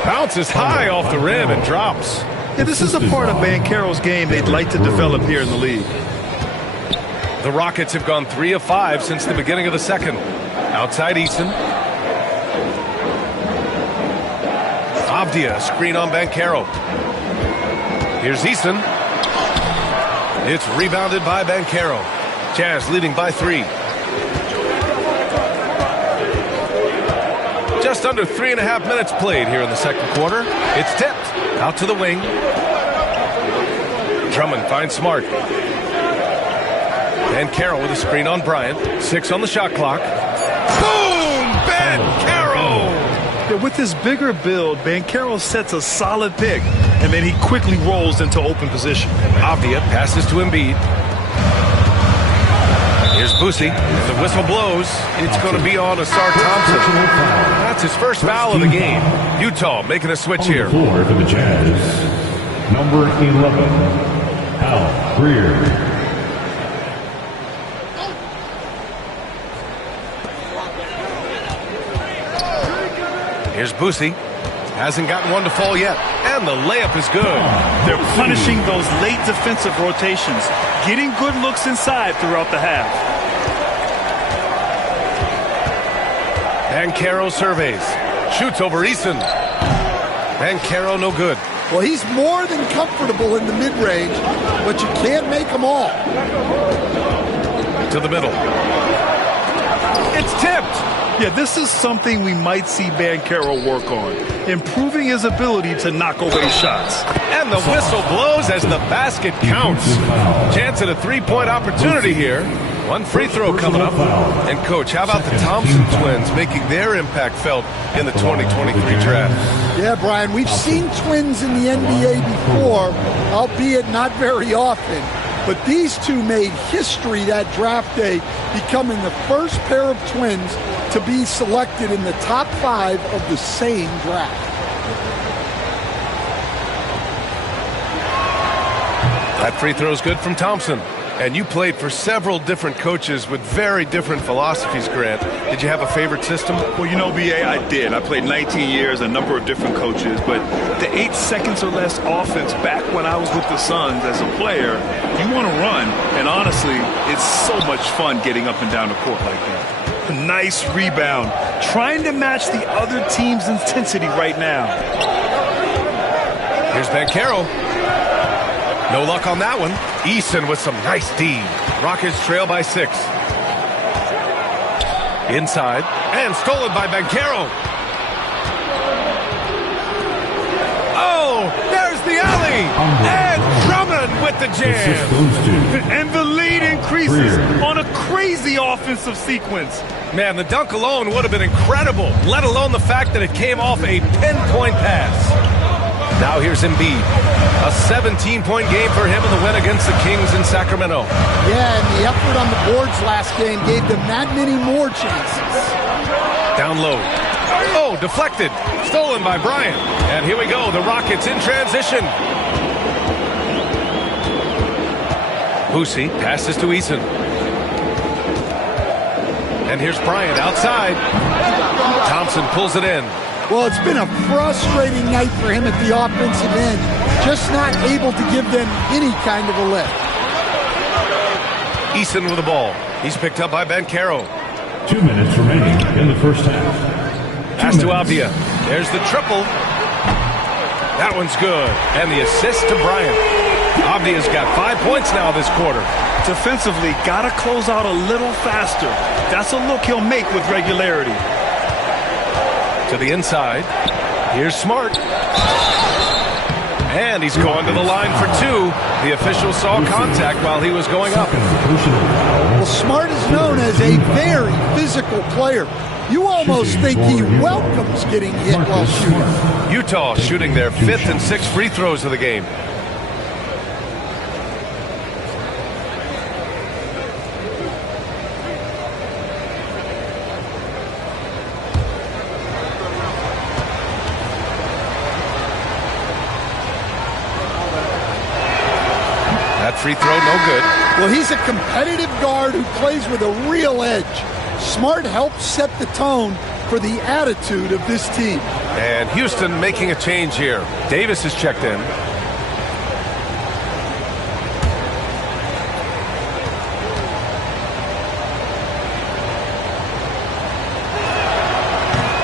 Bounces high off the rim and drops. Yeah, this is a part of Banchero's game they'd like to develop here in the league. The Rockets have gone 3 of 5 since the beginning of the second. Outside Eason. Avdia, screen on Banchero. Here's Eason. It's rebounded by Banchero. Jazz leading by 3. Just under 3.5 minutes played here in the second quarter. It's tipped out to the wing. Drummond finds Smart. Banchero with a screen on Bryant. 6 on the shot clock. Boom! Banchero! Yeah, with his bigger build, Banchero sets a solid pick, and then he quickly rolls into open position. Avdia passes to Embiid. Here's Boosie. The whistle blows. It's going to be on Asar Thompson. That's his first foul of the game. Utah making a switch here. Floor for the Jazz. Number 11, Al Greer. Here's Boosie. Hasn't gotten one to fall yet. And the layup is good. They're punishing those late defensive rotations, getting good looks inside throughout the half. Banchero surveys. Shoots over Eason. Banchero no good. Well, he's more than comfortable in the mid-range, but you can't make them all. To the middle. It's tipped. Yeah, this is something we might see Banchero work on, improving his ability to knock away shots. And the whistle blows as the basket counts. Chance at a three-point opportunity here. One free throw coming up. And, Coach, how about the Thompson twins making their impact felt in the 2023 draft? Yeah, Brian, we've seen twins in the NBA before, albeit not very often. But these two made history that draft day, becoming the first pair of twins to be selected in the top 5 of the same draft. That free throw is good from Thompson. And you played for several different coaches with very different philosophies, Grant. Did you have a favorite system? Well, you know, B.A., I did. I played 19 years, a number of different coaches. But the 8 seconds or less offense back when I was with the Suns as a player, you want to run. And honestly, it's so much fun getting up and down the court like that. A nice rebound. Trying to match the other team's intensity right now. Here's Banchero. No luck on that one. Eason with some nice D. Rockets trail by 6. Inside. And stolen by Banchero. Oh, there's the alley. And Drummond with the jam. And the lead increases on a crazy offensive sequence. Man, the dunk alone would have been incredible, let alone the fact that it came off a pinpoint pass. Now here's Embiid. A 17-point game for him in the win against the Kings in Sacramento. Yeah, and the effort on the boards last game gave them that many more chances. Down low. Oh, deflected. Stolen by Bryant. And here we go, the Rockets in transition. Boosie passes to Eason. And here's Bryant outside. Thompson pulls it in. Well, it's been a frustrating night for him at the offensive end. Just not able to give them any kind of a lift. Eason with the ball. He's picked up by Ben Caro. 2 minutes remaining in the first half. Pass to Avdia. There's the triple. That one's good. And the assist to Bryant. Avdia's got 5 points now this quarter. Defensively, got to close out a little faster. That's a look he'll make with regularity. To the inside. Here's Smart. And he's going to the line for two. The official saw contact while he was going up. Well, Smart is known as a very physical player. You almost think he welcomes getting hit while shooting. Utah shooting their 5th and 6th free throws of the game. That free throw, no good. Well, he's a competitive guard who plays with a real edge. Smart helps set the tone for the attitude of this team. And Houston making a change here. Davis is checked in.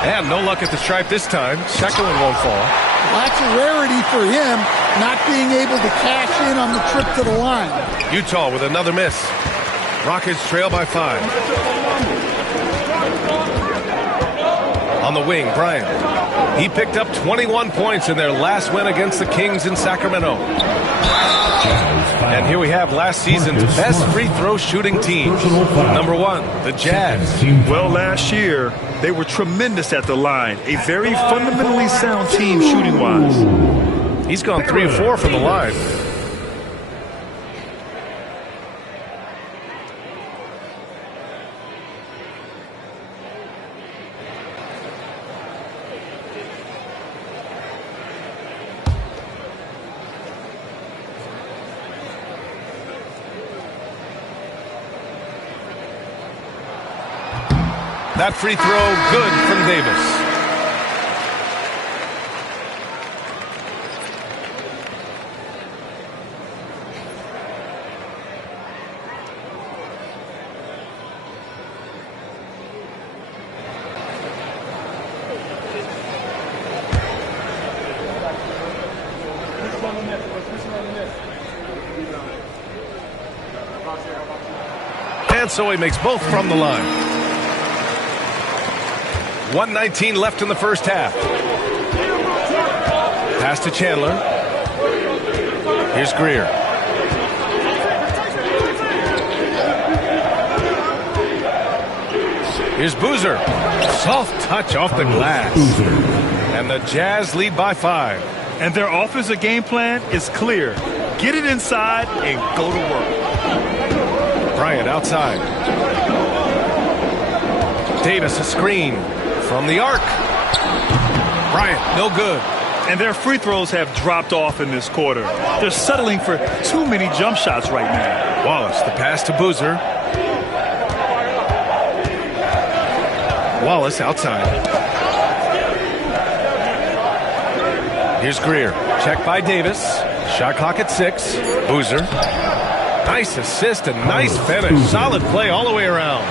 And no luck at the stripe this time. Second one won't fall. That's a rarity for him, not being able to cash in on the trip to the line. Utah with another miss. Rockets trail by 5. On the wing, Bryant. He picked up 21 points in their last win against the Kings in Sacramento. And here we have last season's best free throw shooting team. Number 1, the Jazz. Well, last year, they were tremendous at the line. A very fundamentally sound team shooting-wise. He's gone 3 of 4 from the line. That free throw good from Davis. And so he makes both from the line. 1:19 left in the first half. Pass to Chandler. Here's Greer. Here's Boozer. Soft touch off the glass. And the Jazz lead by 5. And their offensive game plan is clear. Get it inside and go to work. Bryant outside. Davis a screen. From the arc. Bryant, no good. And their free throws have dropped off in this quarter. They're settling for too many jump shots right now. Wallace, the pass to Boozer. Wallace outside. Here's Greer. Check by Davis. Shot clock at 6. Boozer. Nice assist and nice finish. Solid play all the way around.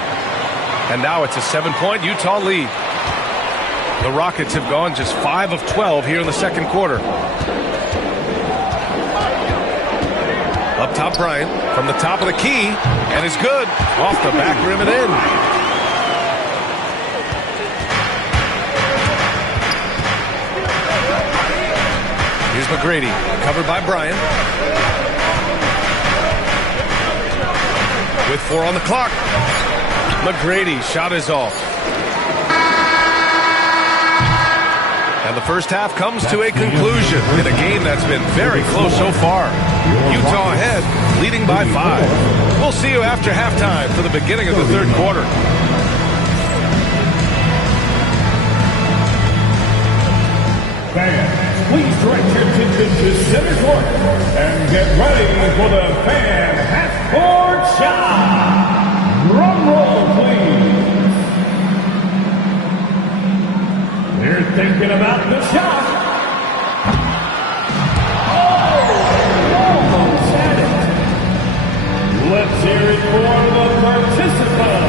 And now it's a 7-point Utah lead. The Rockets have gone just 5 of 12 here in the second quarter. Up top, Bryant from the top of the key, and is good. Off the back rim and in. Here's McGrady, covered by Bryant. With 4 on the clock. McGrady shot is off. And the first half comes to a conclusion in a game that's been very close so far. Utah ahead, leading by 5. We'll see you after halftime for the beginning of the third quarter. Fans, please direct your attention to center court and get ready for the fan half-court shot. Drum roll, please. thinking about the shot. Oh, almost had it. Let's hear it for the participant.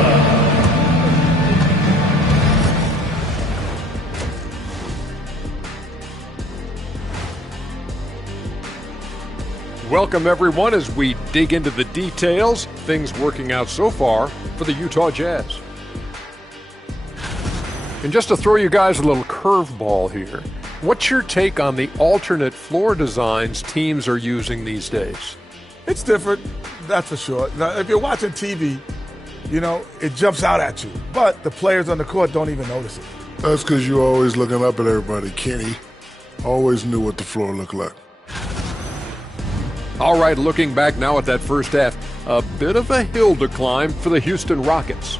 Welcome, everyone, as we dig into the details. Things working out so far for the Utah Jazz. And just to throw you guys a little curveball here, what's your take on the alternate floor designs teams are using these days? It's different, that's for sure. Now, if you're watching TV, it jumps out at you. But the players on the court don't even notice it. That's because you're always looking up at everybody, Kenny. Always knew what the floor looked like. All right, looking back now at that first half, a bit of a hill to climb for the Houston Rockets.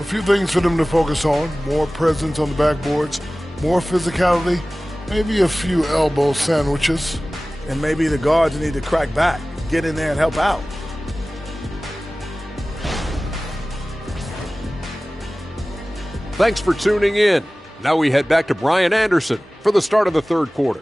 A few things for them to focus on. More presence on the backboards, more physicality, maybe a few elbow sandwiches. And maybe the guards need to crack back, get in there and help out. Thanks for tuning in. Now we head back to Brian Anderson for the start of the third quarter.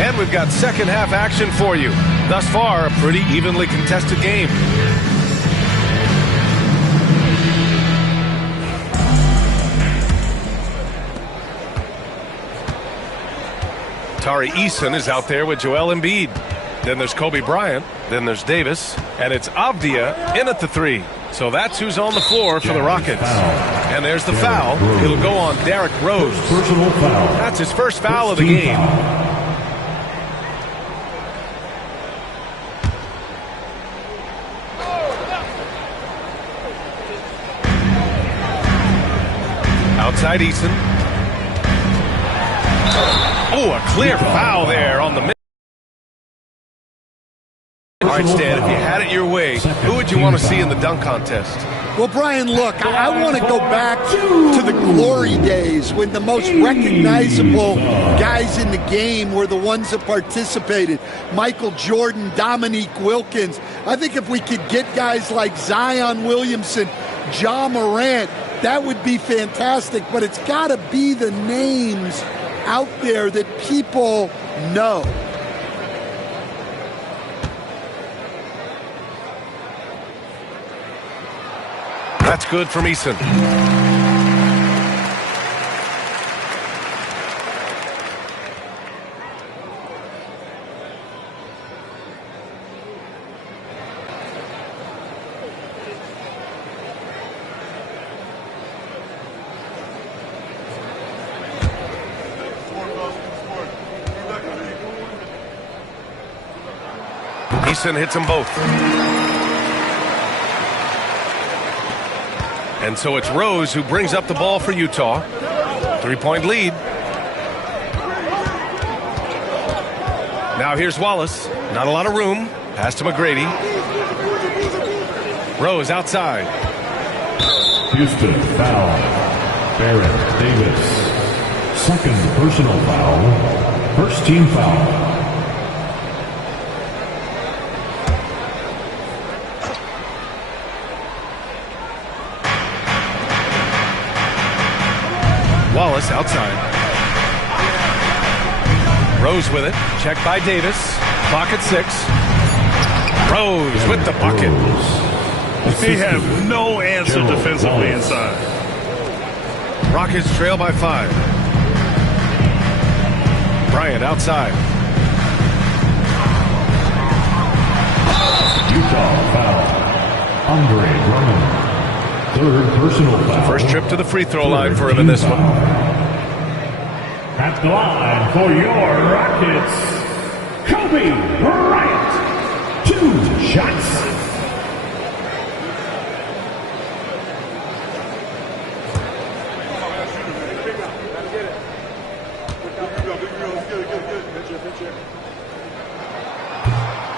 And we've got second half action for you. Thus far, a pretty evenly contested game. Tari Eason is out there with Joel Embiid. Then there's Kobe Bryant. Then there's Davis. And it's Avdia in at the three. So that's who's on the floor for the Rockets. And there's the foul. It'll go on Derrick Rose. That's his first foul of the game. Outside Eason. Oh, a clear foul there on the mid. All right, Stan, if you had it your way, who would you want to see in the dunk contest? Well, Brian, look, I want to go back to the glory days when the most recognizable guys in the game were the ones that participated. Michael Jordan, Dominique Wilkins. I think if we could get guys like Zion Williamson, Ja Morant, that would be fantastic, but it's got to be the names out there that people know. That's good from Eason. Eason hits them both. And so it's Rose who brings up the ball for Utah. 3-point lead. Now here's Wallace. Not a lot of room. Pass to McGrady. Rose outside. Houston foul. Barrett Davis. Second personal foul. First team foul. Wallace outside. Rose with it. Checked by Davis. Clock at 6. Rose with the bucket. They have no answer defensively inside. Rockets trail by 5. Bryant outside. Utah foul. Andre Drummond. Third personal foul. First trip to the free throw line for him in this one. At the line for your Rockets, Kobe Bryant. 2 shots.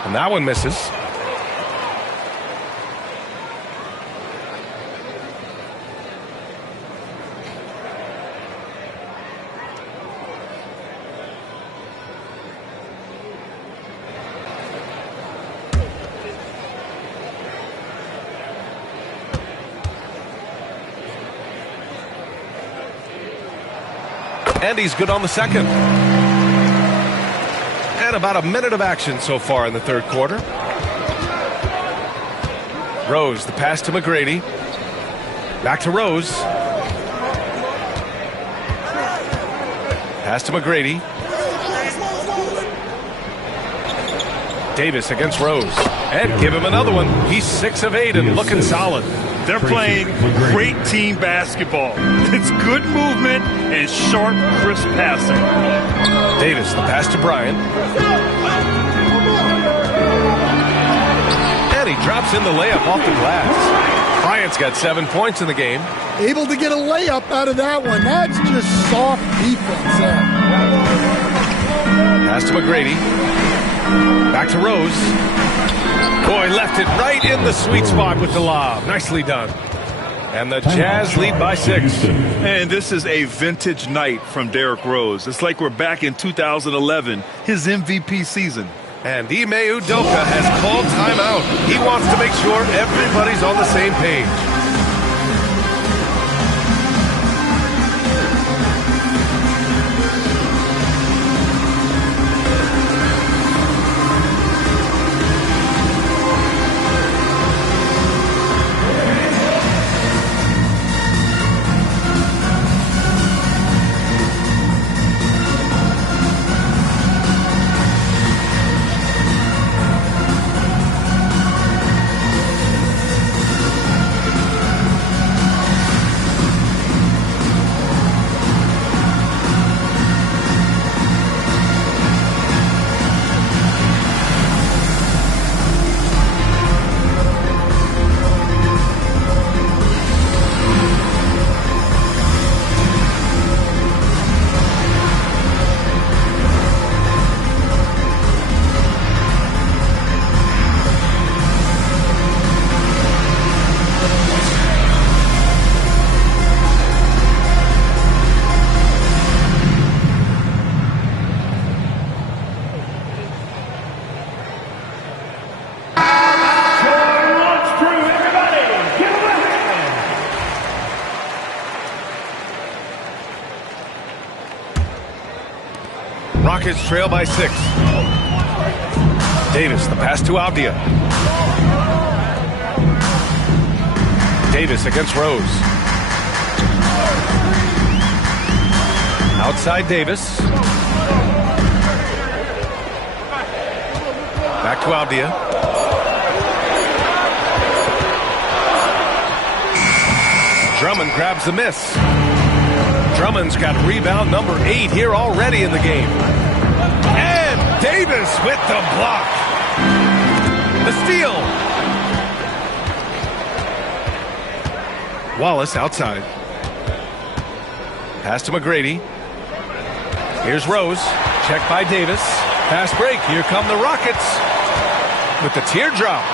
And that one misses. And he's good on the second. And about a minute of action so far in the third quarter. Rose, the pass to McGrady. Back to Rose. Pass to McGrady. Davis against Rose. And give him another one. He's 6 of 8 and looking solid. They're playing great team basketball. It's good movement and sharp, crisp passing. Davis, the pass to Bryant. And he drops in the layup off the glass. Bryant's got 7 points in the game. Able to get a layup out of that one. That's just soft defense there. Pass to McGrady. Back to Rose. Boy, left it right in the sweet spot with the lob. Nicely done. And the Jazz lead by 6. And this is a vintage night from Derrick Rose. It's like we're back in 2011, his MVP season. And Ime Udoka has called timeout. He wants to make sure everybody's on the same page. Rockets trail by 6. Davis, the pass to Avdia. Davis against Rose. Outside Davis. Back to Avdia. Drummond grabs the miss. Drummond's got rebound number 8 here already in the game. And Davis with the block. The steal. Wallace outside. Pass to McGrady. Here's Rose. Check by Davis. Pass break. Here come the Rockets with the teardrop.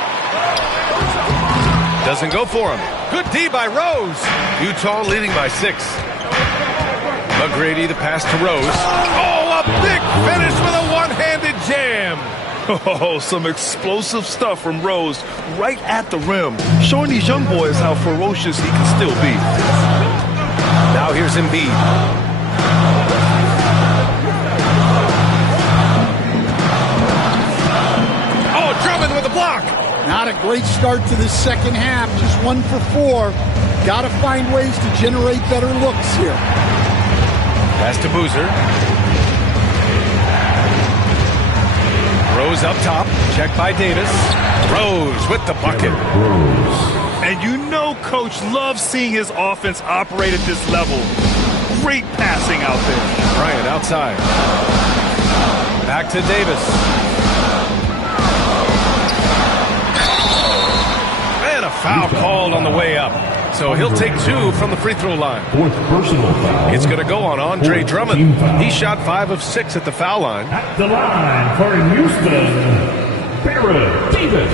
Doesn't go for him. Good D by Rose. Utah leading by 6. McGrady, the pass to Rose. Oh, a big finish with a one-handed jam. Oh, some explosive stuff from Rose right at the rim, showing these young boys how ferocious he can still be. Now here's Embiid. Oh, Drummond with a block. Not a great start to the second half, just 1 for 4. Got to find ways to generate better looks here. Pass to Boozer. Rose up top. Check by Davis. Rose with the bucket. And you know Coach loves seeing his offense operate at this level. Great passing out there. Bryant outside. Back to Davis. And a foul called on the way up. So he'll take 2 from the free throw line. Fourth personal foul. It's going to go on Andre Drummond. He shot 5 of 6 at the foul line. At the line for Houston, Barrett Davis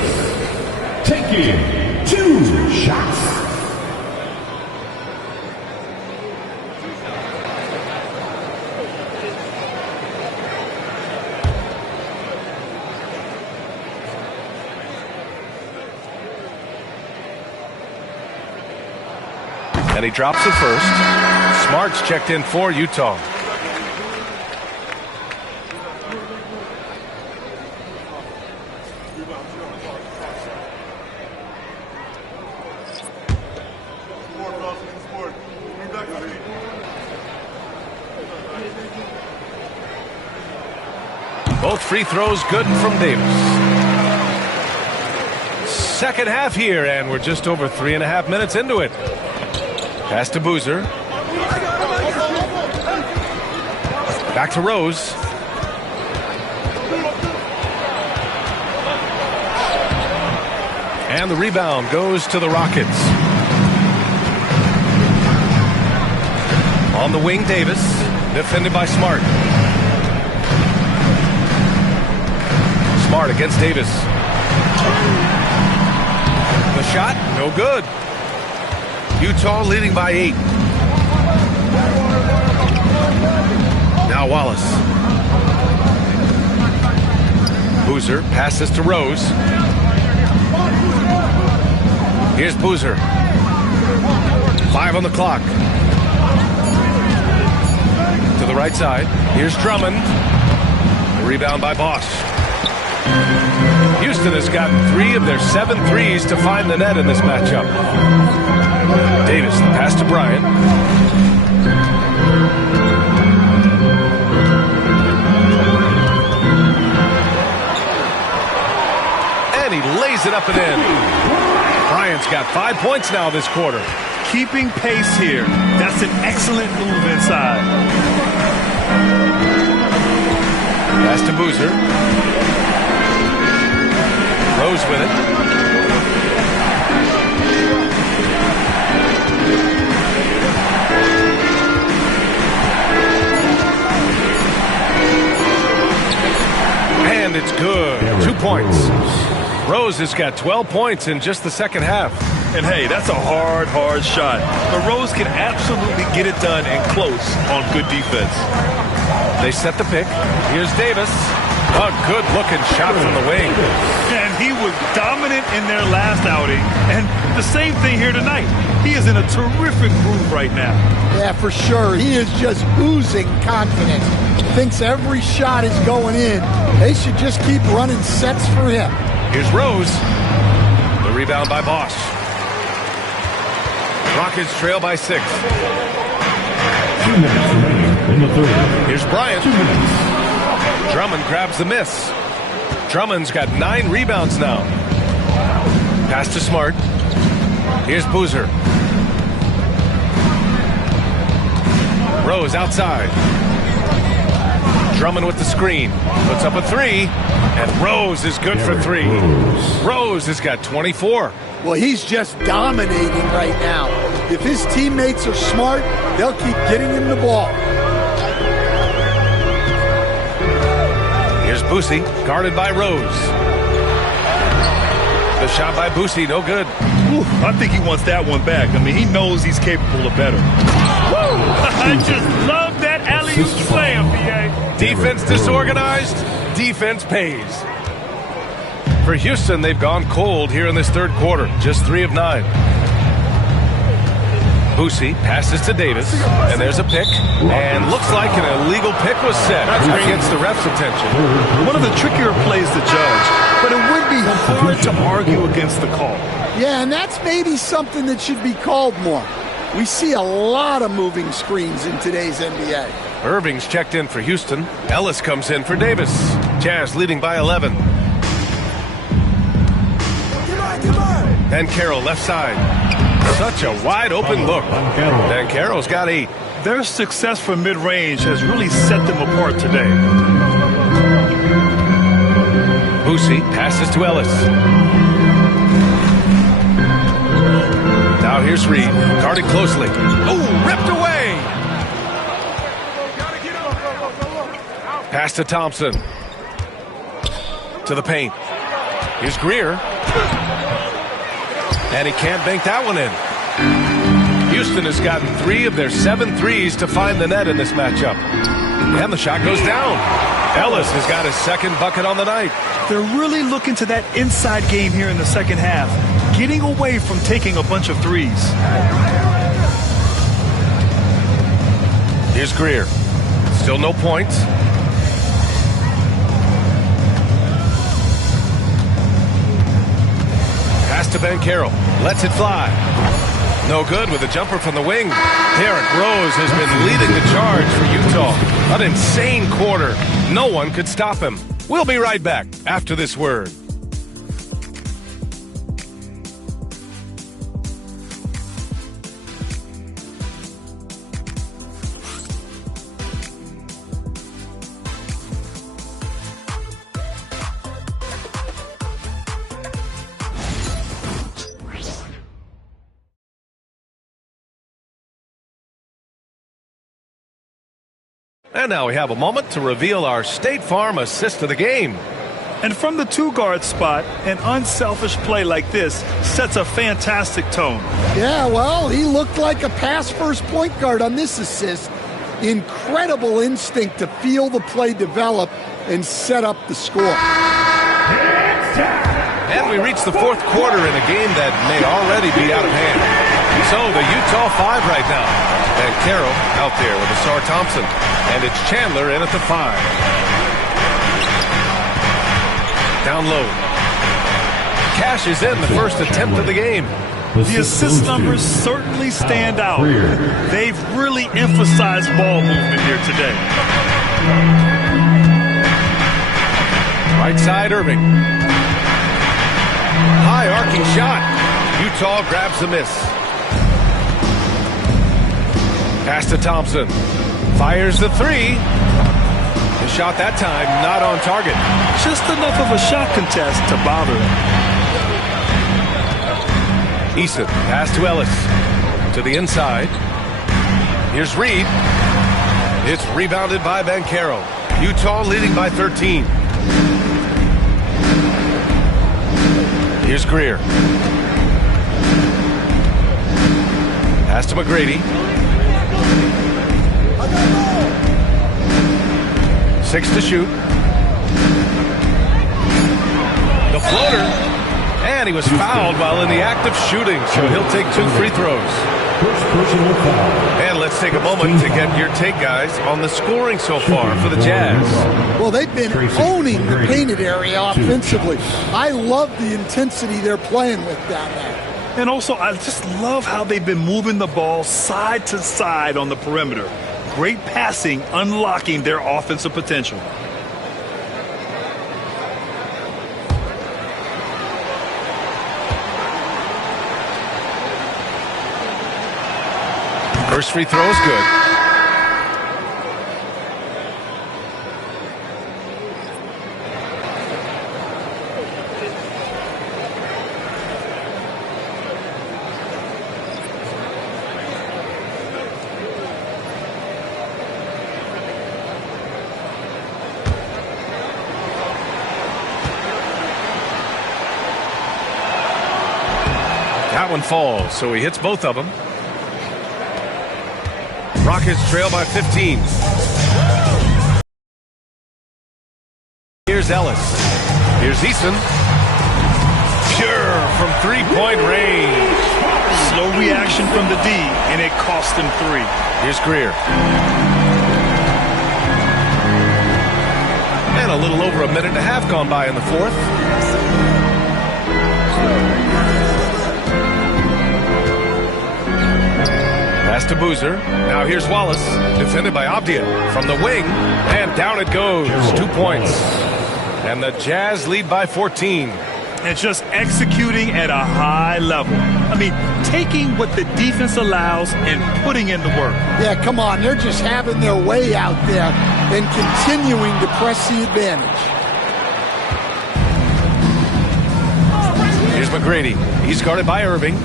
taking 2 shots. And he drops it first. Smart's checked in for Utah. Both free throws good from Davis. Second half here, and we're just over 3.5 minutes into it. Pass to Boozer. Back to Rose. And the rebound goes to the Rockets. On the wing, Davis, defended by Smart. Smart against Davis. The shot, no good. Utah leading by 8. Now Wallace. Boozer passes to Rose. Here's Boozer. 5 on the clock. To the right side. Here's Drummond. A rebound by Bosch. Houston has gotten 3 of their 7 threes to find the net in this matchup. Davis, the pass to Bryant. And he lays it up and in. Bryant's got 5 points now this quarter. Keeping pace here. That's an excellent move inside. Pass to Boozer. Rose with it. And it's good. 2 points. Rose has got 12 points in just the second half. And hey, that's a hard shot. But Rose can absolutely get it done and close on good defense. They set the pick. Here's Davis. A good-looking shot from the wing. And he was dominant in their last outing. And the same thing here tonight. He is in a terrific groove right now. Yeah, for sure. He is just oozing confidence. Thinks every shot is going in. They should just keep running sets for him. Here's Rose. The rebound by Bosch. Rockets trail by 6. 2 minutes remaining in the third. Here's Bryant. 2 minutes. Drummond grabs the miss. Drummond's got 9 rebounds now. Pass to Smart. Here's Boozer. Rose outside. Drummond with the screen. Puts up a 3. And Rose is good for 3. Rose has got 24. Well, he's just dominating right now. If his teammates are smart, they'll keep getting him the ball. Here's Boosie, guarded by Rose. The shot by Boosie, no good. Ooh, I think he wants that one back. I mean, he knows he's capable of better. Woo! I just love that alley-oop slam, BA. Defense disorganized, defense pays. For Houston, they've gone cold here in this third quarter. Just 3 of 9. Boosie passes to Davis, and there's a pick. And looks like an illegal pick was set. Gets the ref's attention. One of the trickier plays to judge, but it would be hard to argue against the call. Yeah, and that's maybe something that should be called more. We see a lot of moving screens in today's NBA. Irving's checked in for Houston. Ellis comes in for Davis. Jazz leading by 11. And Carroll left side. Such a wide open look. And Carroll's got 8. Their success from mid-range has really set them apart today. Boosie passes to Ellis. Now here's Reed, guarded closely. Oh, ripped away! Pass to Thompson. To the paint. Here's Greer. And he can't bank that one in. Houston has gotten 3 of their 7 threes to find the net in this matchup. And the shot goes down. Ellis has got his second bucket on the night. They're really looking to that inside game here in the second half, getting away from taking a bunch of threes. Here's Greer. Still no points. Pass to Ben Carroll. Lets it fly. No good with a jumper from the wing. Derrick Rose has been leading the charge for Utah. An insane quarter. No one could stop him. We'll be right back after this word. And now we have a moment to reveal our State Farm assist of the game. And from the two-guard spot, an unselfish play like this sets a fantastic tone. Yeah, well, he looked like a pass-first point guard on this assist. Incredible instinct to feel the play develop and set up the score. And we reach the fourth quarter in a game that may already be out of hand. So the Utah 5 right now. And Carroll out there with Asar Thompson. And it's Chandler in at the 5. Down low. Cash is in the first attempt of the game. The assist numbers certainly stand out. They've really emphasized ball movement here today. Right side, Irving. High arcing shot. Utah grabs the miss. Pass to Thompson. Fires the 3. The shot that time not on target. Just enough of a shot contest to bother him. Eason, pass to Ellis. To the inside. Here's Reed. It's rebounded by Banchero. Utah leading by 13. Here's Greer. Pass to McGrady. 6 to shoot. The floater. And he was fouled while in the act of shooting, so he'll take 2 free throws. And let's take a moment to get your take, guys, on the scoring so far for the Jazz. Well, they've been owning the painted area offensively. I love the intensity they're playing with down there. And also, I just love how they've been moving the ball side to side on the perimeter. Great passing, unlocking their offensive potential. First free throw is good. That one falls, so he hits both of them. Rockets trail by 15. Here's Ellis. Here's Eason. Pure from three-point range. Slow reaction from the D, and it cost him 3. Here's Greer. And a little over a minute and a half gone by in the fourth. Pass to Boozer. Now here's Wallace. Defended by Abdia from the wing. And down it goes. 2 points. And the Jazz lead by 14. And just executing at a high level. I mean, taking what the defense allows and putting in the work. Yeah, come on. They're just having their way out there and continuing to press the advantage. Here's McGrady. He's guarded by Irving.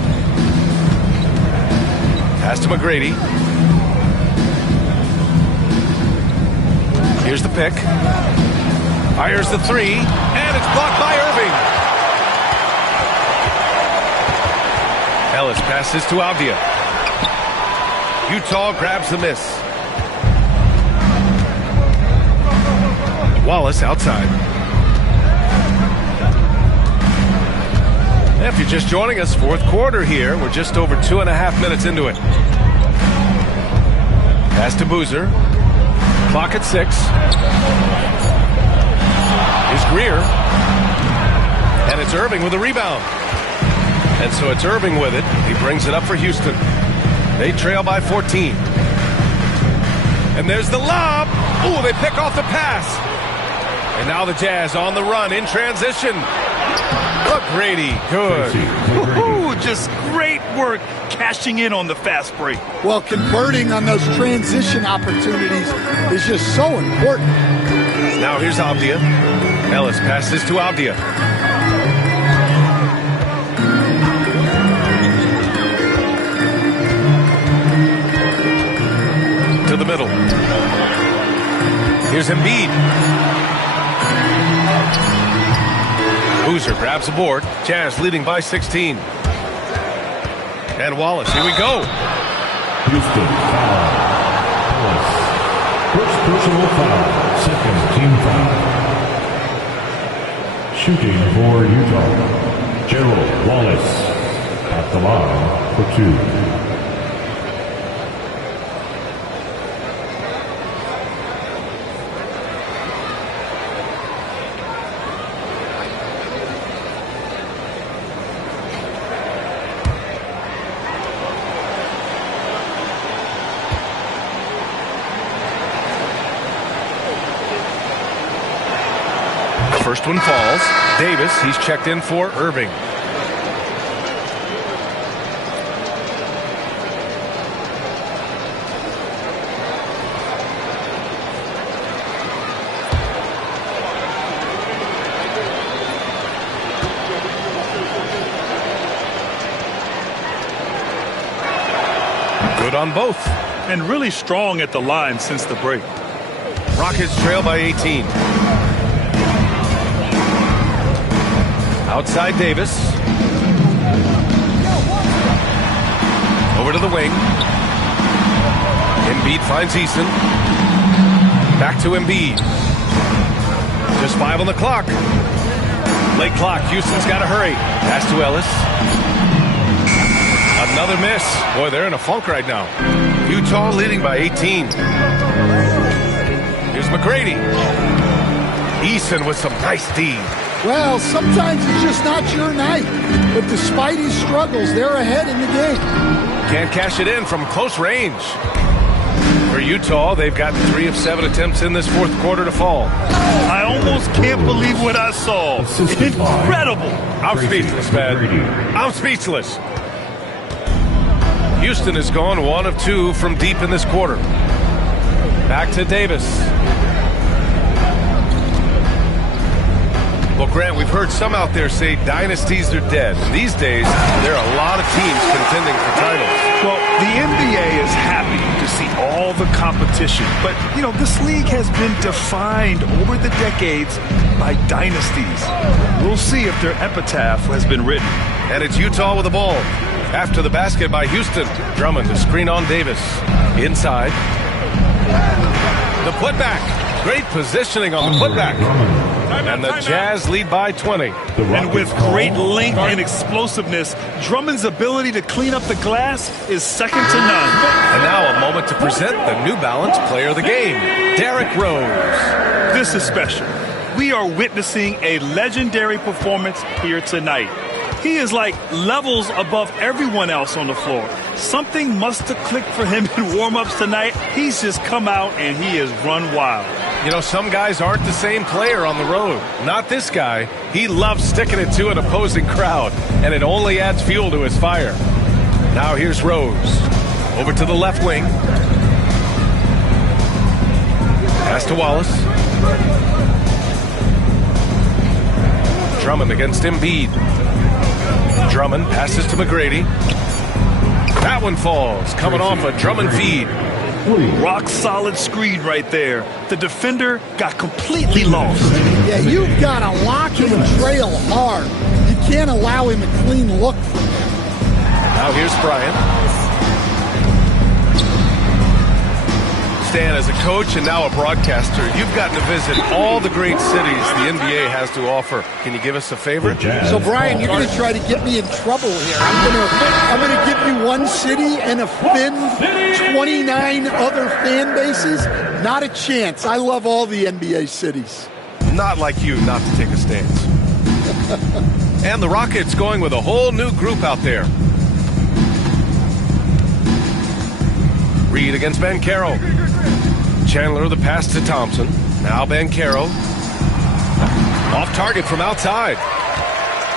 Pass to McGrady. Here's the pick. Fires the 3, and it's blocked by Irving. Ellis passes to Avdia. Utah grabs the miss. Wallace outside. If you're just joining us, fourth quarter here. We're just over 2.5 minutes into it. Pass to Boozer. Clock at 6. Here's Greer. And it's Irving with a rebound. And so it's Irving with it. He brings it up for Houston. They trail by 14. And there's the lob. Ooh, they pick off the pass. And now the Jazz on the run in transition. McGrady, good. Woo-hoo, just great work cashing in on the fast break. Well, converting on those transition opportunities is just so important. Now here's Avdia. Ellis passes to Avdia. To the middle. Here's Embiid. Boozer grabs a board. Jazz leading by 16. And Wallace, here we go. Houston foul. Wallace. First personal foul. Second team foul. Shooting for Utah. Gerald Wallace at the line for 2. First one falls. Davis, he's checked in for Irving. Good on both. And really strong at the line since the break. Rockets trail by 18. Outside Davis. Over to the wing. Embiid finds Eason. Back to Embiid. Just 5 on the clock. Late clock. Houston's got to hurry. Pass to Ellis. Another miss. Boy, they're in a funk right now. Utah leading by 18. Here's McGrady. Eason with some nice D. Well, sometimes it's just not your night. But despite his struggles, they're ahead in the game. Can't cash it in from close range. For Utah, they've gotten 3 of 7 attempts in this fourth quarter to fall. I almost can't believe what I saw. Incredible. I'm speechless, man. I'm speechless. Houston has gone 1 of 2 from deep in this quarter. Back to Davis. Well, Grant, we've heard some out there say dynasties are dead. These days, there are a lot of teams contending for titles. Well, the NBA is happy to see all the competition. But, you know, this league has been defined over the decades by dynasties. We'll see if their epitaph has been written. And it's Utah with the ball. After the basket by Houston. Drummond to screen on Davis. Inside. The putback. Great positioning on the putback. And the Jazz lead by 20. And with great length and explosiveness, Drummond's ability to clean up the glass is second to none. And now a moment to present the New Balance Player of the Game, Derrick Rose. This is special. We are witnessing a legendary performance here tonight. He is like levels above everyone else on the floor. Something must have clicked for him in warm-ups tonight. He's just come out and he has run wild. You know, some guys aren't the same player on the road. Not this guy. He loves sticking it to an opposing crowd, and it only adds fuel to his fire. Now here's Rose. Over to the left wing. Pass to Wallace. Drummond against Embiid. Drummond passes to McGrady. That one falls, coming off a Drummond feed. Rock solid screen right there. The defender got completely lost. Yeah, you've got to lock him and trail hard. You can't allow him a clean look. Now here's Bryant. Stan, as a coach and now a broadcaster, you've gotten to visit all the great cities the NBA has to offer. Can you give us a favor? So, Brian, you're going to try to get me in trouble here. I'm going to give you one city and offend 29 other fan bases. Not a chance. I love all the NBA cities. Not like you not to take a stance. And the Rockets going with a whole new group out there. Reed against Banchero. Chandler the pass to Thompson. Now Banchero. Off target from outside.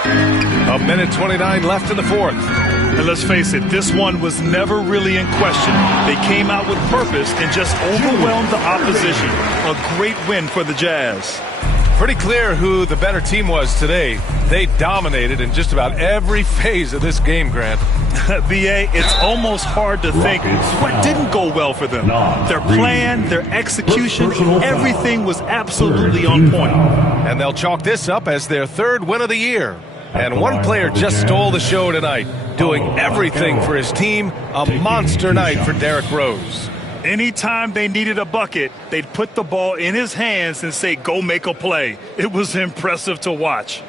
A minute 29 left in the fourth. And let's face it, this one was never really in question. They came out with purpose and just overwhelmed the opposition. A great win for the Jazz. Pretty clear who the better team was today. They dominated in just about every phase of this game, Grant. B.A., it's almost hard to think what didn't go well for them. Their plan, their execution, everything was absolutely on point. And they'll chalk this up as their third win of the year. And one player just stole the show tonight, doing everything for his team. A monster night for Derrick Rose. Anytime they needed a bucket, they'd put the ball in his hands and say, go make a play. It was impressive to watch.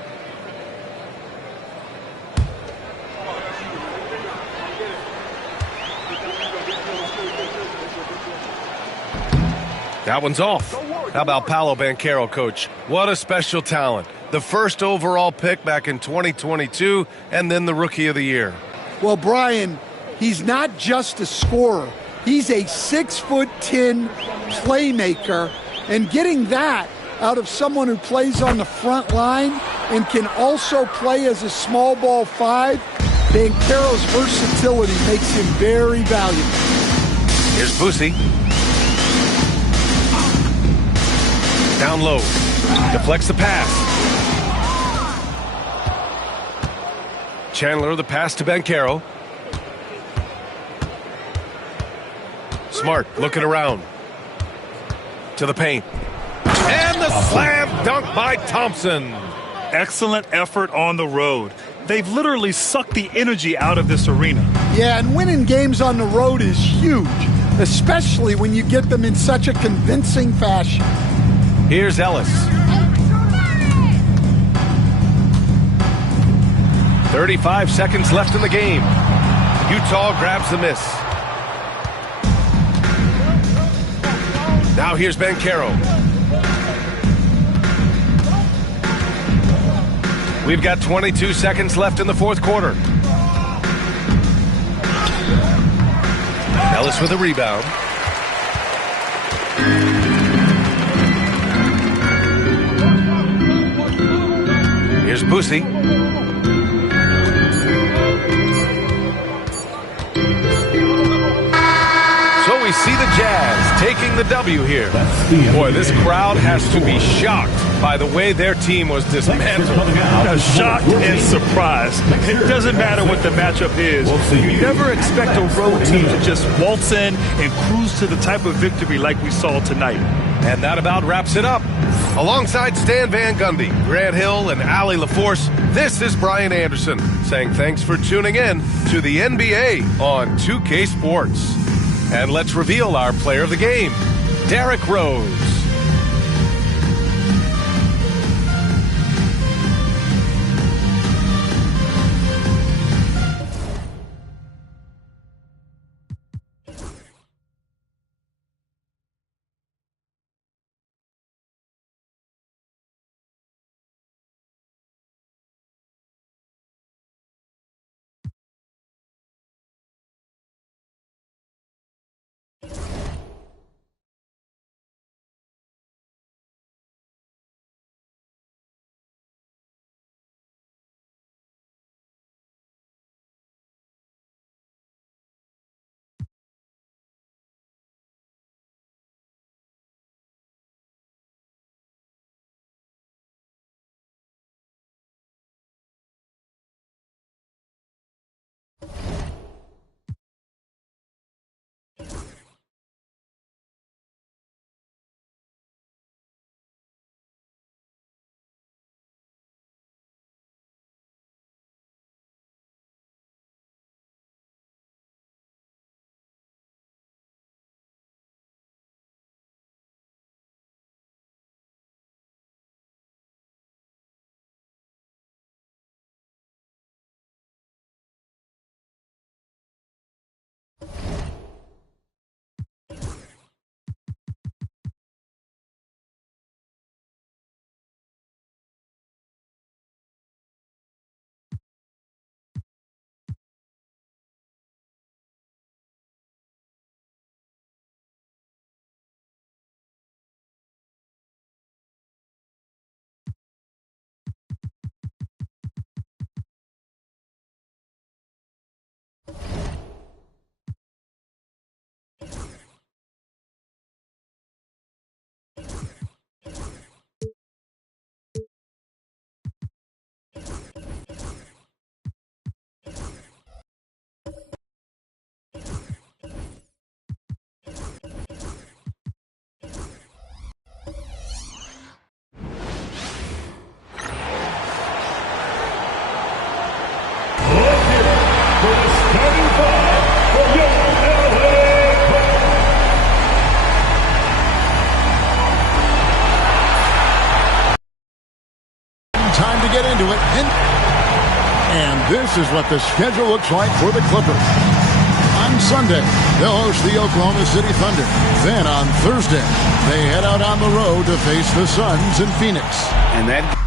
That one's off. How about Paolo Banchero, coach? What a special talent. The first overall pick back in 2022, and then the Rookie of the Year. Well, Brian, he's not just a scorer. He's a 6'10" playmaker, and getting that out of someone who plays on the front line and can also play as a small ball 5, Banchero's versatility makes him very valuable. Here's Boosie. Down low. Deflects the pass. Chandler the pass to Banchero. Smart looking around. To the paint. And the slam dunk by Thompson. Excellent effort on the road. They've literally sucked the energy out of this arena. Yeah, and winning games on the road is huge, especially when you get them in such a convincing fashion. Here's Ellis. 35 seconds left in the game. Utah grabs the miss. Now here's Banchero. We've got 22 seconds left in the fourth quarter. Ellis with a rebound. Here's Boosie. So we see the Jazz taking the W here. Boy, this crowd has to be shocked by the way their team was dismantled. Shocked and surprised. It doesn't matter what the matchup is. You never expect a road team to just waltz in and cruise to the type of victory like we saw tonight. And that about wraps it up. Alongside Stan Van Gundy, Grant Hill, and Allie LaForce, this is Brian Anderson saying thanks for tuning in to the NBA on 2K Sports. And let's reveal our player of the game, Derrick Rose. this is what the schedule looks like for the Clippers. On Sunday, they'll host the Oklahoma City Thunder. Then on Thursday, they head out on the road to face the Suns in Phoenix. And that...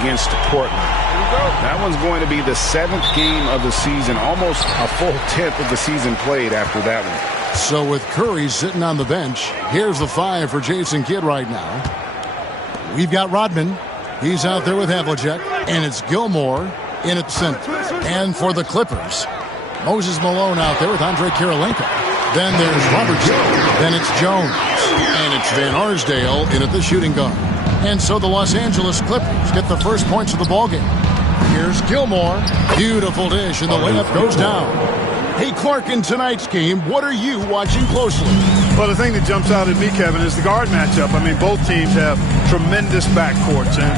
against Portland. That one's going to be the 7th game of the season, almost a full 10th of the season played after that one. So with Curry sitting on the bench, here's the 5 for Jason Kidd right now. We've got Rodman. He's out there with Havlicek, and it's Gilmore in at the center. And for the Clippers, Moses Malone out there with Andre Kirilenko. Then there's Robertson. Then it's Jones. And it's Van Arsdale in at the shooting guard. And so the Los Angeles Clippers get the first points of the ballgame. Here's Gilmore. Beautiful dish, and the layup goes down. Hey, Clark, in tonight's game, what are you watching closely? Well, the thing that jumps out at me, Kevin, is the guard matchup. I mean, both teams have tremendous backcourts, and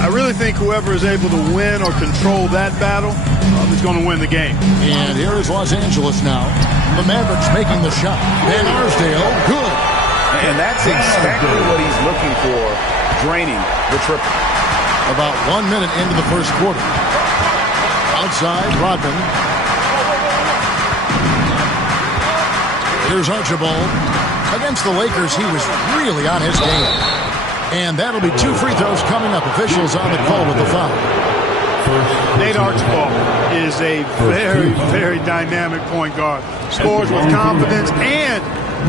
I really think whoever is able to win or control that battle is going to win the game. And here is Los Angeles now. The Mavericks making the shot. Van Arsdale, good. And that's exactly what he's looking for, draining the triple. About 1 minute into the first quarter. Outside, Rodman. Here's Archibald. Against the Lakers, he was really on his game. And that'll be 2 free throws coming up. Officials on the call with the foul. Nate Archibald is a very, very dynamic point guard. Scores with confidence and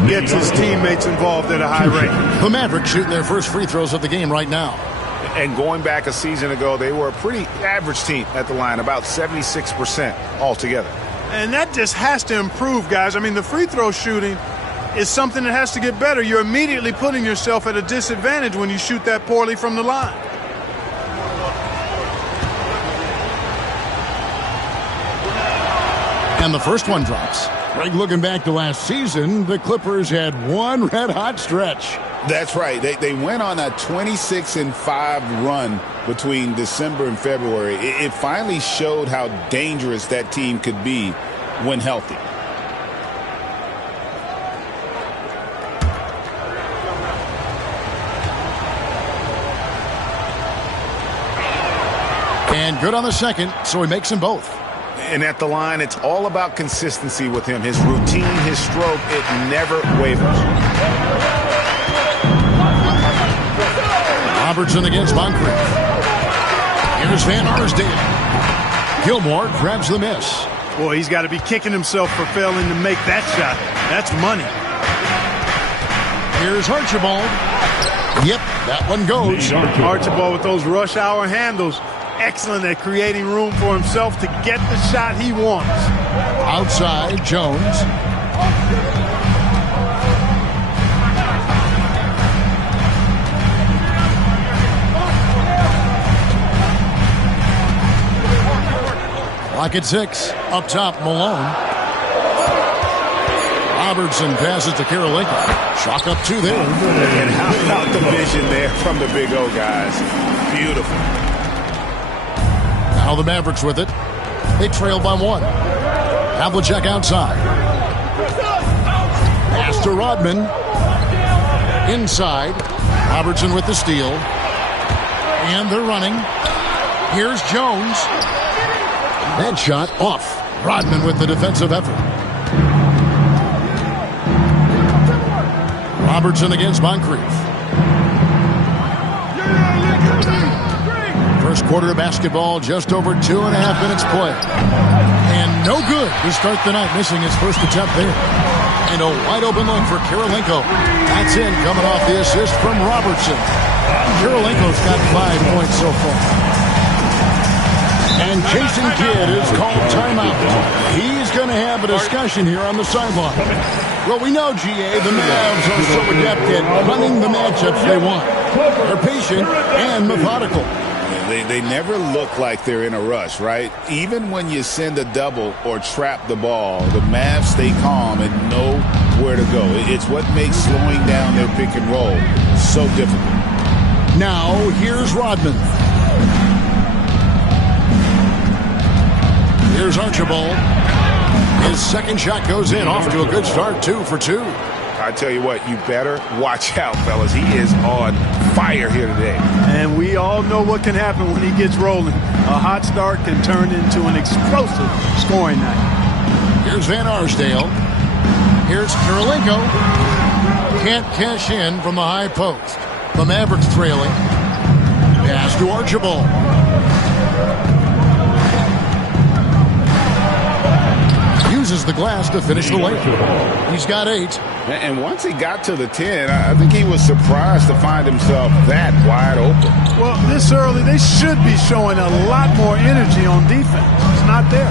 gets his teammates involved at a high rate. The Mavericks shooting their first free throws of the game right now. And going back a season ago, they were a pretty average team at the line, about 76% altogether. And that just has to improve, guys. I mean, the free throw shooting is something that has to get better. You're immediately putting yourself at a disadvantage when you shoot that poorly from the line. And the first one drops. Greg, looking back to last season, the Clippers had one red-hot stretch. That's right. They went on a 26-5 run between December and February. It finally showed how dangerous that team could be when healthy. And good on the second, so he makes them both. And at the line, it's all about consistency with him. His routine, his stroke, it never wavers. Robertson against Moncrief. Here's Van Arsdale. Gilmore grabs the miss. Boy, he's got to be kicking himself for failing to make that shot. That's money. Here's Archibald. Yep, that one goes. Archibald with those rush hour handles. Excellent at creating room for himself to get the shot he wants. Outside, Jones. Clock at 6. Up top, Malone. Robertson passes to Karolinko. Chalk up 2 there. And how about the vision there from the Big O guys? Beautiful. Now the Mavericks with it. They trail by 1. Havlicek outside. Pass to Rodman. Inside. Robertson with the steal. And they're running. Here's Jones. That shot off. Rodman with the defensive effort. Robertson against Moncrief. First quarter of basketball, just over 2.5 minutes play. And no good to start the night, missing his first attempt there. And a wide open look for Karolinko. That's in, coming off the assist from Robertson. Karolinko's got 5 points so far. And Jason Kidd is called timeout. He's going to have a discussion here on the sideline. Well, we know, GA, the Mavs are so adept at running the matchups they want. They're patient and methodical. They never look like they're in a rush, right? Even when you send a double or trap the ball, the Mavs stay calm and know where to go. It's what makes slowing down their pick and roll so difficult. Now, here's Rodman. Here's Archibald. His second shot goes in, off to a good start, 2 for 2. I tell you what, you better watch out, fellas. He is on fire here today. And we all know what can happen when he gets rolling. A hot start can turn into an explosive scoring night. Here's Van Arsdale. Here's Karolinko. Can't cash in from the high post. The Mavericks trailing. Pass to Archibald. Uses the glass to finish the layup. He's got 8. And once he got to the 10, I think he was surprised to find himself that wide open. Well, this early, they should be showing a lot more energy on defense. It's not there.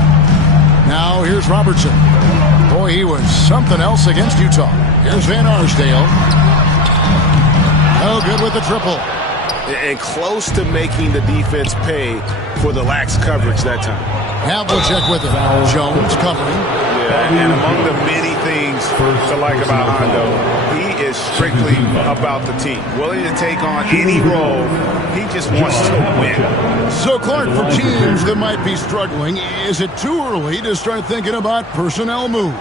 Now here's Robertson. Boy, he was something else against Utah. Here's Van Arsdale. Oh, good with the triple. And close to making the defense pay for the lax coverage that time. Havlicek with it. Jones covering. Yeah, and among the many things to like about Hondo, he is strictly about the team. Willing to take on any role. He just wants to win. So, Clark, for teams that might be struggling, is it too early to start thinking about personnel moves?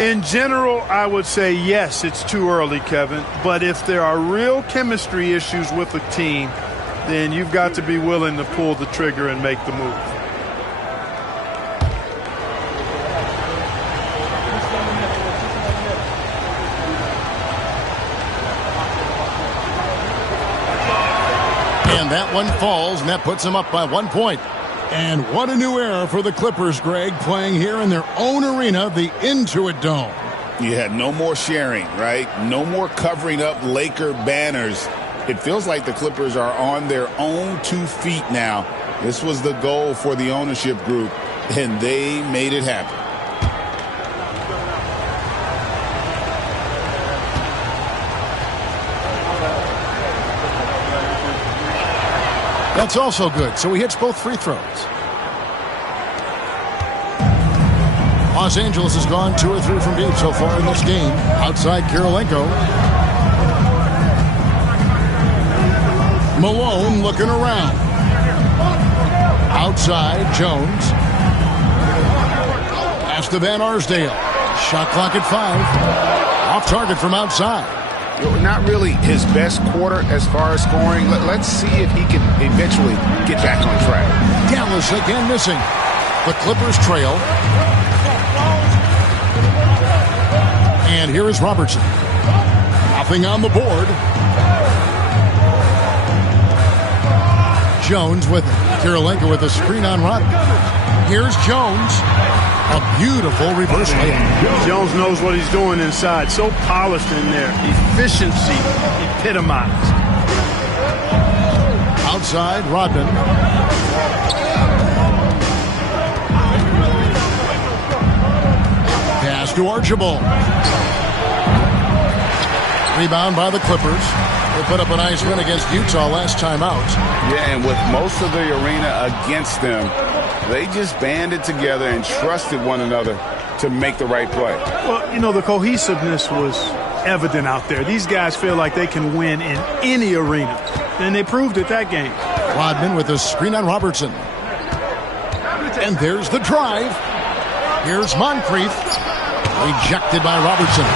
In general, I would say yes, it's too early, Kevin. But if there are real chemistry issues with the team, then you've got to be willing to pull the trigger and make the move. And that one falls, and that puts them up by 1 point. And what a new era for the Clippers, Greg, playing here in their own arena, the Intuit Dome. Yeah, no more sharing, right? No more covering up Laker banners. It feels like the Clippers are on their own 2 feet now. This was the goal for the ownership group, and they made it happen. That's also good, so he hits both free throws. Los Angeles has gone 2 or 3 from deep so far in this game. Outside Karolinko. Malone looking around. Outside, Jones. Pass to Van Arsdale. Shot clock at 5. Off target from outside. Not really his best quarter as far as scoring. Let's see if he can eventually get back on track. Dallas again missing. The Clippers trail. And here is Robertson. Nothing on the board. Jones with Karolinko with a screen on Rodman. Here's Jones. A beautiful reverse layup. Jones knows what he's doing inside. So polished in there. Efficiency epitomized. Outside, Rodman. Pass to Archibald. Rebound by the Clippers. They put up a nice win against Utah last time out. Yeah, and with most of the arena against them, they just banded together and trusted one another to make the right play. Well, you know, the cohesiveness was evident out there. These guys feel like they can win in any arena, and they proved it that game. Rodman with a screen on Robertson. And there's the drive. Here's Moncrief. Rejected by Robertson.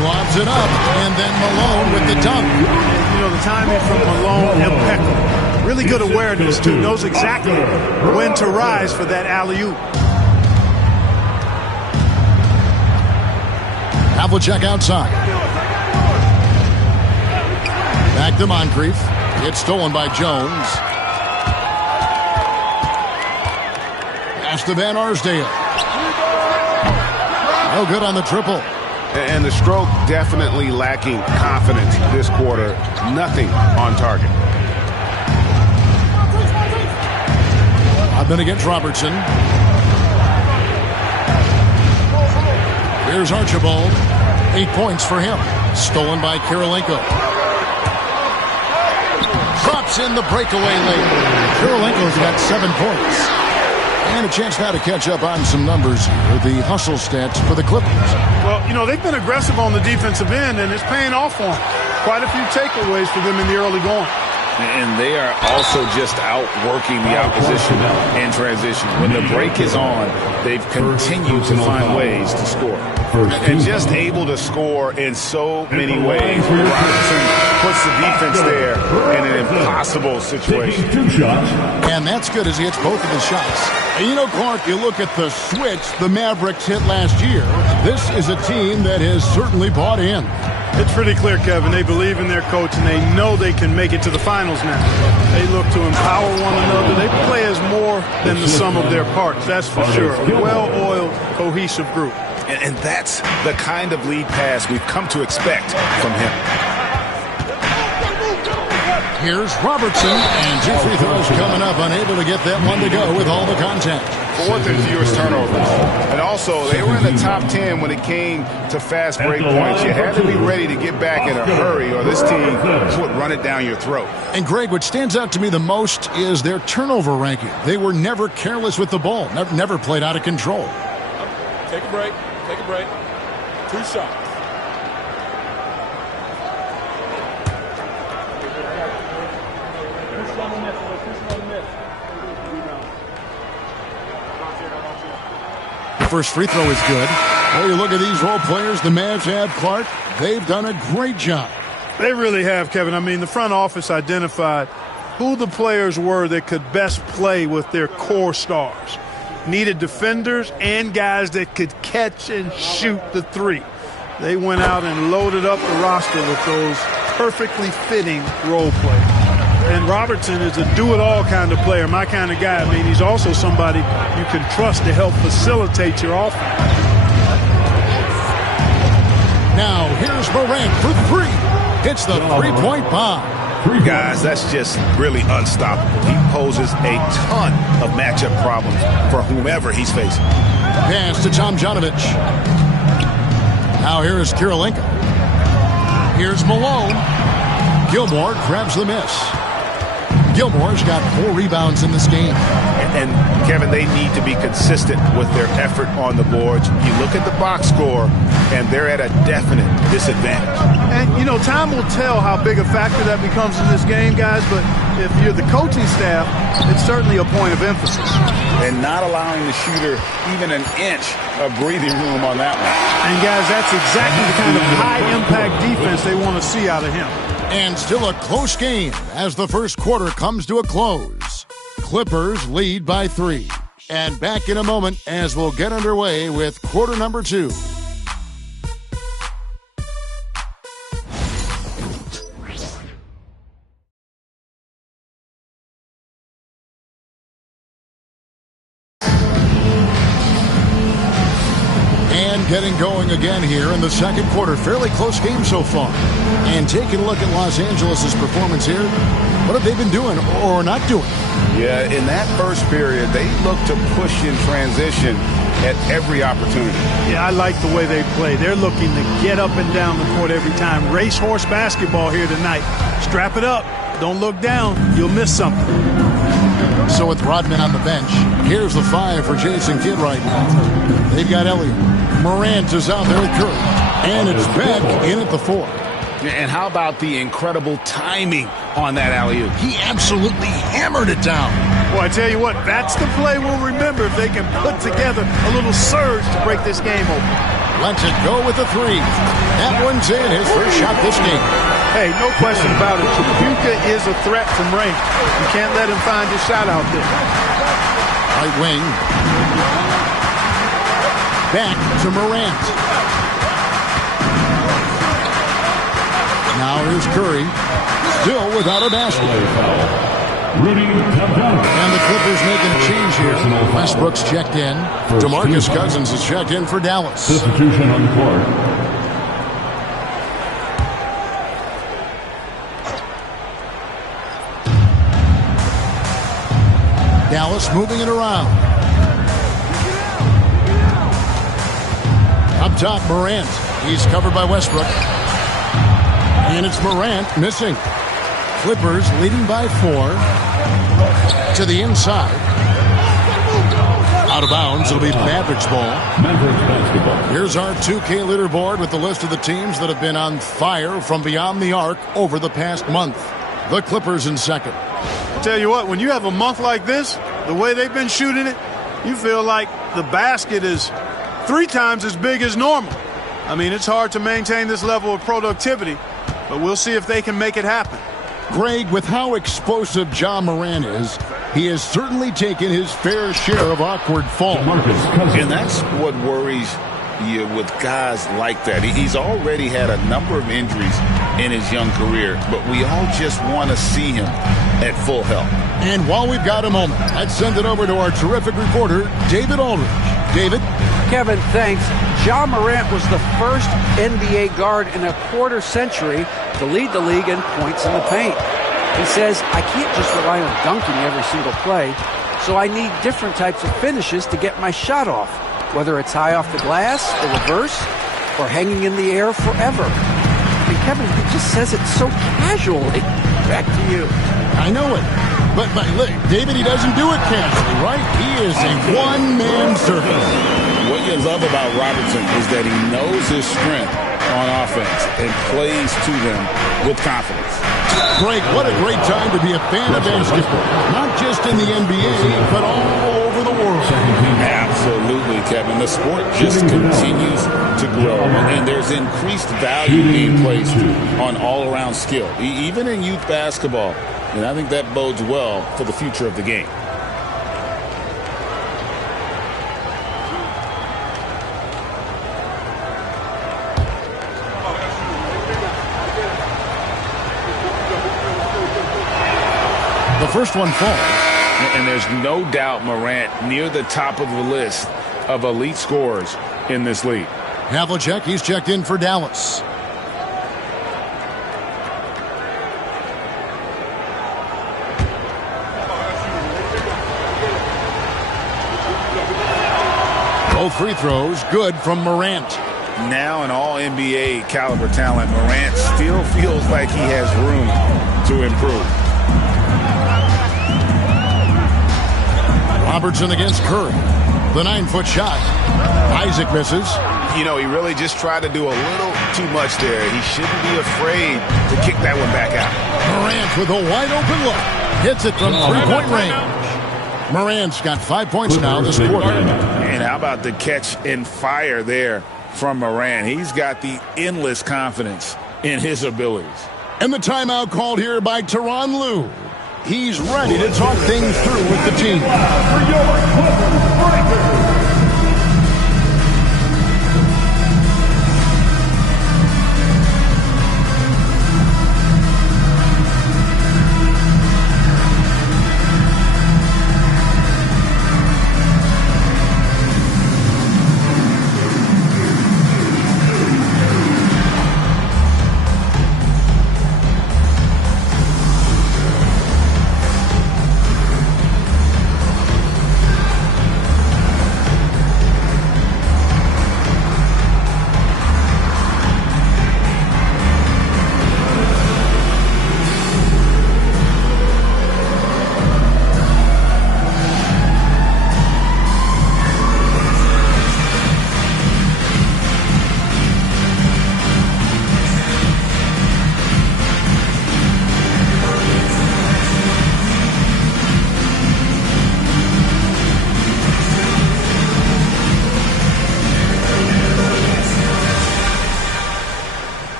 Lobs it up, and then Malone with the dunk. You know, the timing from Malone, impeccable. Really good awareness, too. Knows exactly when to rise for that alley-oop. Havlicek outside. Back to Moncrief. It's stolen by Jones. Pass to Van Arsdale. No good on the triple. And the stroke definitely lacking confidence this quarter. Nothing on target. Rodman against Robertson. Here's Archibald. 8 points for him. Stolen by Kirilenko. Drops in the breakaway lane. Kirilenko's got 7 points. And a chance now to catch up on some numbers here. The hustle stats for the Clippers. Well, you know, they've been aggressive on the defensive end, and it's paying off for them. Quite a few takeaways for them in the early going. And they are also just outworking the opposition in transition. When the break is on, they've continued to find ways to score. And just able to score in so many ways. Robertson puts the defense there in an impossible situation. And that's good as he hits both of his shots. And you know, Clark, you look at the switch the Mavericks hit last year. This is a team that has certainly bought in. It's pretty clear, Kevin. They believe in their coach, and they know they can make it to the finals now. They look to empower one another. They play as more than the sum of their parts, that's for sure. A well-oiled, cohesive group. And that's the kind of lead pass we've come to expect from him. Here's Robertson, and 2 free throws coming up, unable to get that one to go with all the contact. Fourth and fewest turnovers. And also, they were in the top 10 when it came to fast break points. You had to be ready to get back in a hurry, or this team would run it down your throat. And, Greg, what stands out to me the most is their turnover ranking. They were never careless with the ball, never played out of control. Take a break. Take a break. 2 shots. First free throw is good. Well, you look at these role players the Mavs have, Clark. They've done a great job. They really have, Kevin. I mean, the front office identified who the players were that could best play with their core stars. Needed defenders and guys that could catch and shoot the three. They went out and loaded up the roster with those perfectly fitting role players. And Robertson is a do-it-all kind of player, my kind of guy. I mean, he's also somebody you can trust to help facilitate your offense. Now, here's Morant for 3. Hits the three-point bomb. Guys, that's just really unstoppable. He poses a ton of matchup problems for whomever he's facing. Pass to Tomjanovich. Now here is Kirilenko. Here's Malone. Gilmore grabs the miss. Gilmore's got 4 rebounds in this game. And Kevin, they need to be consistent with their effort on the boards. You look at the box score, and they're at a definite disadvantage. And, you know, time will tell how big a factor that becomes in this game, guys, but if you're the coaching staff, it's certainly a point of emphasis. And not allowing the shooter even an inch of breathing room on that one. And, guys, that's exactly the kind of high-impact defense they want to see out of him. And still a close game as the first quarter comes to a close. Clippers lead by 3. And back in a moment as we'll get underway with quarter number 2. getting going again here in the second quarter. Fairly close game so far. And taking a look at Los Angeles' performance here, what have they been doing or not doing? Yeah, in that first period, they looked to push in transition at every opportunity. Yeah, I like the way they play. They're looking to get up and down the court every time. Racehorse basketball here tonight. Strap it up. Don't look down. You'll miss something. So with Rodman on the bench, here's the 5 for Jason Kidd right now. They've got Elliott. Morant is out there with Curry. And it's back in at the 4. And how about the incredible timing on that alley-oop? He absolutely hammered it down. Well, I tell you what, that's the play we'll remember if they can put together a little surge to break this game open. Lets it go with the 3. That one's in. His first shot this game. Hey, no question about it. Chukwuka is a threat from range. You can't let him find his shot out there. Right wing. Back to Morant. Now here's Curry. Still without a basket. And the Clippers making a change here. Westbrook's checked in. DeMarcus Cousins is checked in for Dallas. Substitution on the court. Dallas moving it around. Up top, Morant. He's covered by Westbrook. And it's Morant missing. Clippers leading by 4. To the inside. Out of bounds. It'll be Mavericks ball. Mavericks basketball. Here's our 2K leaderboard with the list of the teams that have been on fire from beyond the arc over the past month. The Clippers in second. Tell you what, when you have a month like this, the way they've been shooting it, you feel like the basket is 3 times as big as normal. I mean, it's hard to maintain this level of productivity, but we'll see if they can make it happen. Greg, with how explosive Ja Morant is, he has certainly taken his fair share of awkward falls. And that's what worries you with guys like that. He's already had a number of injuries in his young career, but we all just want to see him at full health. And while we've got a moment, let's send it over to our terrific reporter, David Aldridge. David? Kevin, thanks. Ja Morant was the first NBA guard in a quarter century to lead the league in points in the paint. He says, I can't just rely on dunking every single play, so I need different types of finishes to get my shot off, whether it's high off the glass, the reverse, or hanging in the air forever. And Kevin, he just says it so casually. Back to you. I know it. But look, David, he doesn't do it casually, right? He is a one-man circus. What you love about Robertson is that he knows his strength on offense and plays to them with confidence. Greg, what a great time to be a fan of basketball. Not just in the NBA, but all over the world. Absolutely, Kevin. The sport just continues to grow, and there's increased value being placed on all-around skill, even in youth basketball. And I think that bodes well for the future of the game. The first one falls. And there's no doubt Morant near the top of the list of elite scorers in this league. Havlicek, he's checked in for Dallas. Both free throws good from Morant. Now an all-NBA caliber talent, Morant still feels like he has room to improve. Robertson against Curry. The 9-foot shot. Isaac misses. You know, he really just tried to do a little too much there. He shouldn't be afraid to kick that one back out. Morant with a wide open look. Hits it from three-point range. Morant's got 5 points now this quarter. And how about the catch and fire there from Morant? He's got the endless confidence in his abilities. And the timeout called here by Tyronn Lue. He's ready to talk things through with the team.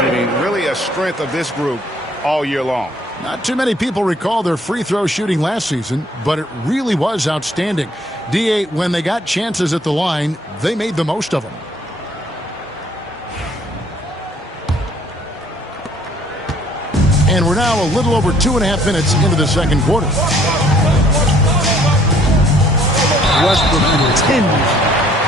shooting, really a strength of this group all year long. Not too many people recall their free throw shooting last season, but it really was outstanding. D.A., when they got chances at the line, they made the most of them. And we're now a little over 2.5 minutes into the second quarter. Westbrook continues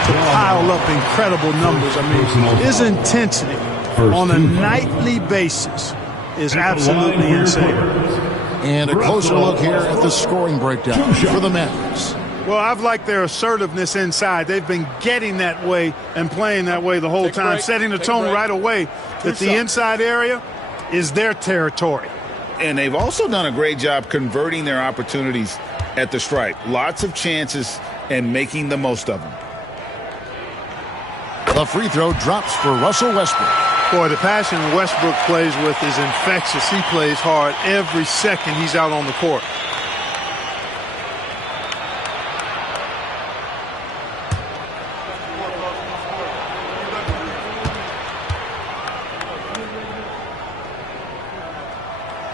to pile up incredible numbers. I mean, his intensity on a nightly basis is absolutely insane. And a closer look here at the scoring breakdown for the Mavericks. Well, I've liked their assertiveness inside. They've been getting that way and playing that way the whole time, setting the tone right away that the inside area is their territory. And they've also done a great job converting their opportunities at the stripe. Lots of chances and making the most of them. The free throw drops for Russell Westbrook. Boy, the passion Westbrook plays with is infectious. He plays hard every second he's out on the court.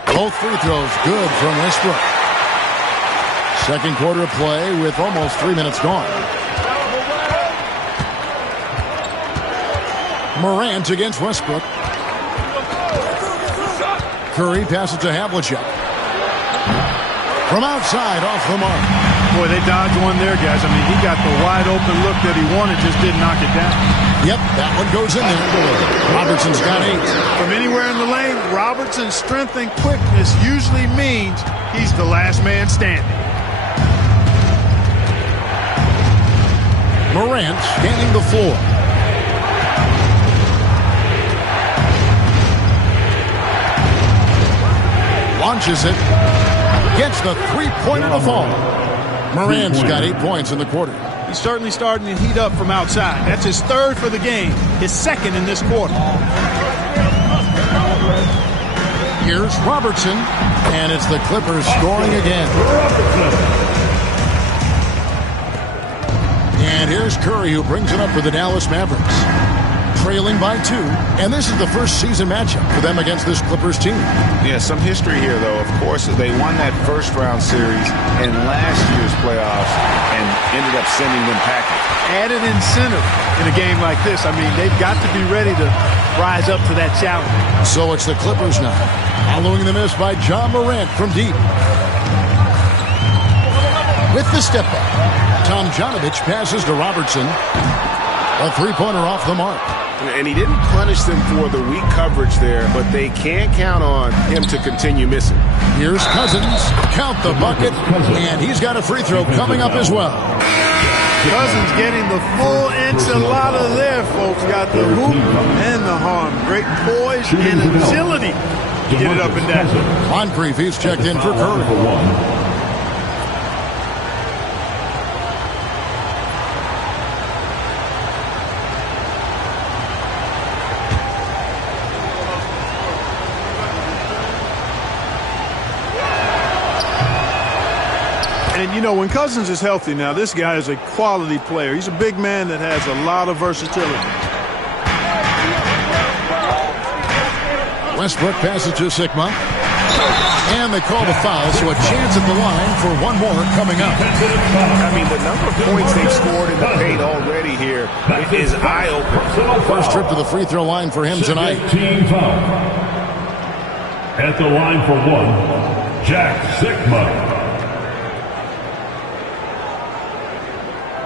Both free throws good from Westbrook. Second quarter of play with almost 3 minutes gone. Morant against Westbrook. Curry passes to Havlicek. From outside, off the mark. Boy, they dodged one there, guys. I mean, he got the wide open look that he wanted, just didn't knock it down. Yep, that one goes in there. Robertson's got 8. From anywhere in the lane, Robertson's strength and quickness usually means he's the last man standing. Morant scanning the floor. Launches it. Gets the three-pointer to fall. Morant's got 8 points in the quarter. He's certainly starting to heat up from outside. That's his third for the game, his second in this quarter. Here's Robertson, and it's the Clippers scoring again. And here's Curry, who brings it up for the Dallas Mavericks. Trailing by 2, and this is the first season matchup for them against this Clippers team. Yeah, some history here, though. Of course, they won that first-round series in last year's playoffs and ended up sending them packing. Added incentive in a game like this. I mean, they've got to be ready to rise up to that challenge. So it's the Clippers now, following the miss by John Morant from deep. With the step back, Tom Janovich passes to Robertson. A three-pointer off the mark. And he didn't punish them for the weak coverage there, but they can't count on him to continue missing. Here's Cousins. Count the bucket. And he's got a free throw coming up as well. Cousins getting the full enchilada there, folks. Got the hoop and the harm. Great poise and agility to get it up and down. Moncrief, he's checked in for Curry. And, you know, when Cousins is healthy now, this guy is a quality player. He's a big man that has a lot of versatility. Westbrook passes to Sigma. And they call the foul, so a chance at the line for one more coming up. I mean, the number of points they've scored in the paint already here is eye-opening. First trip to the free throw line for him tonight. Team foul. At the line for one, Jack Sigma.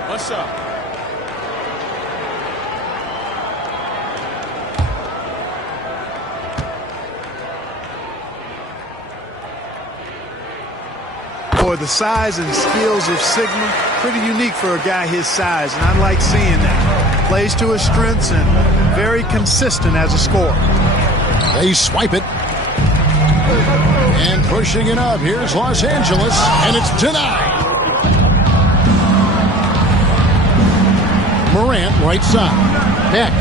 What's up? Boy, the size and skills of Sigma, pretty unique for a guy his size, and I like seeing that. Plays to his strengths and very consistent as a scorer. They swipe it. And pushing it up. Here's Los Angeles, and it's denied. Morant, right side. Beck.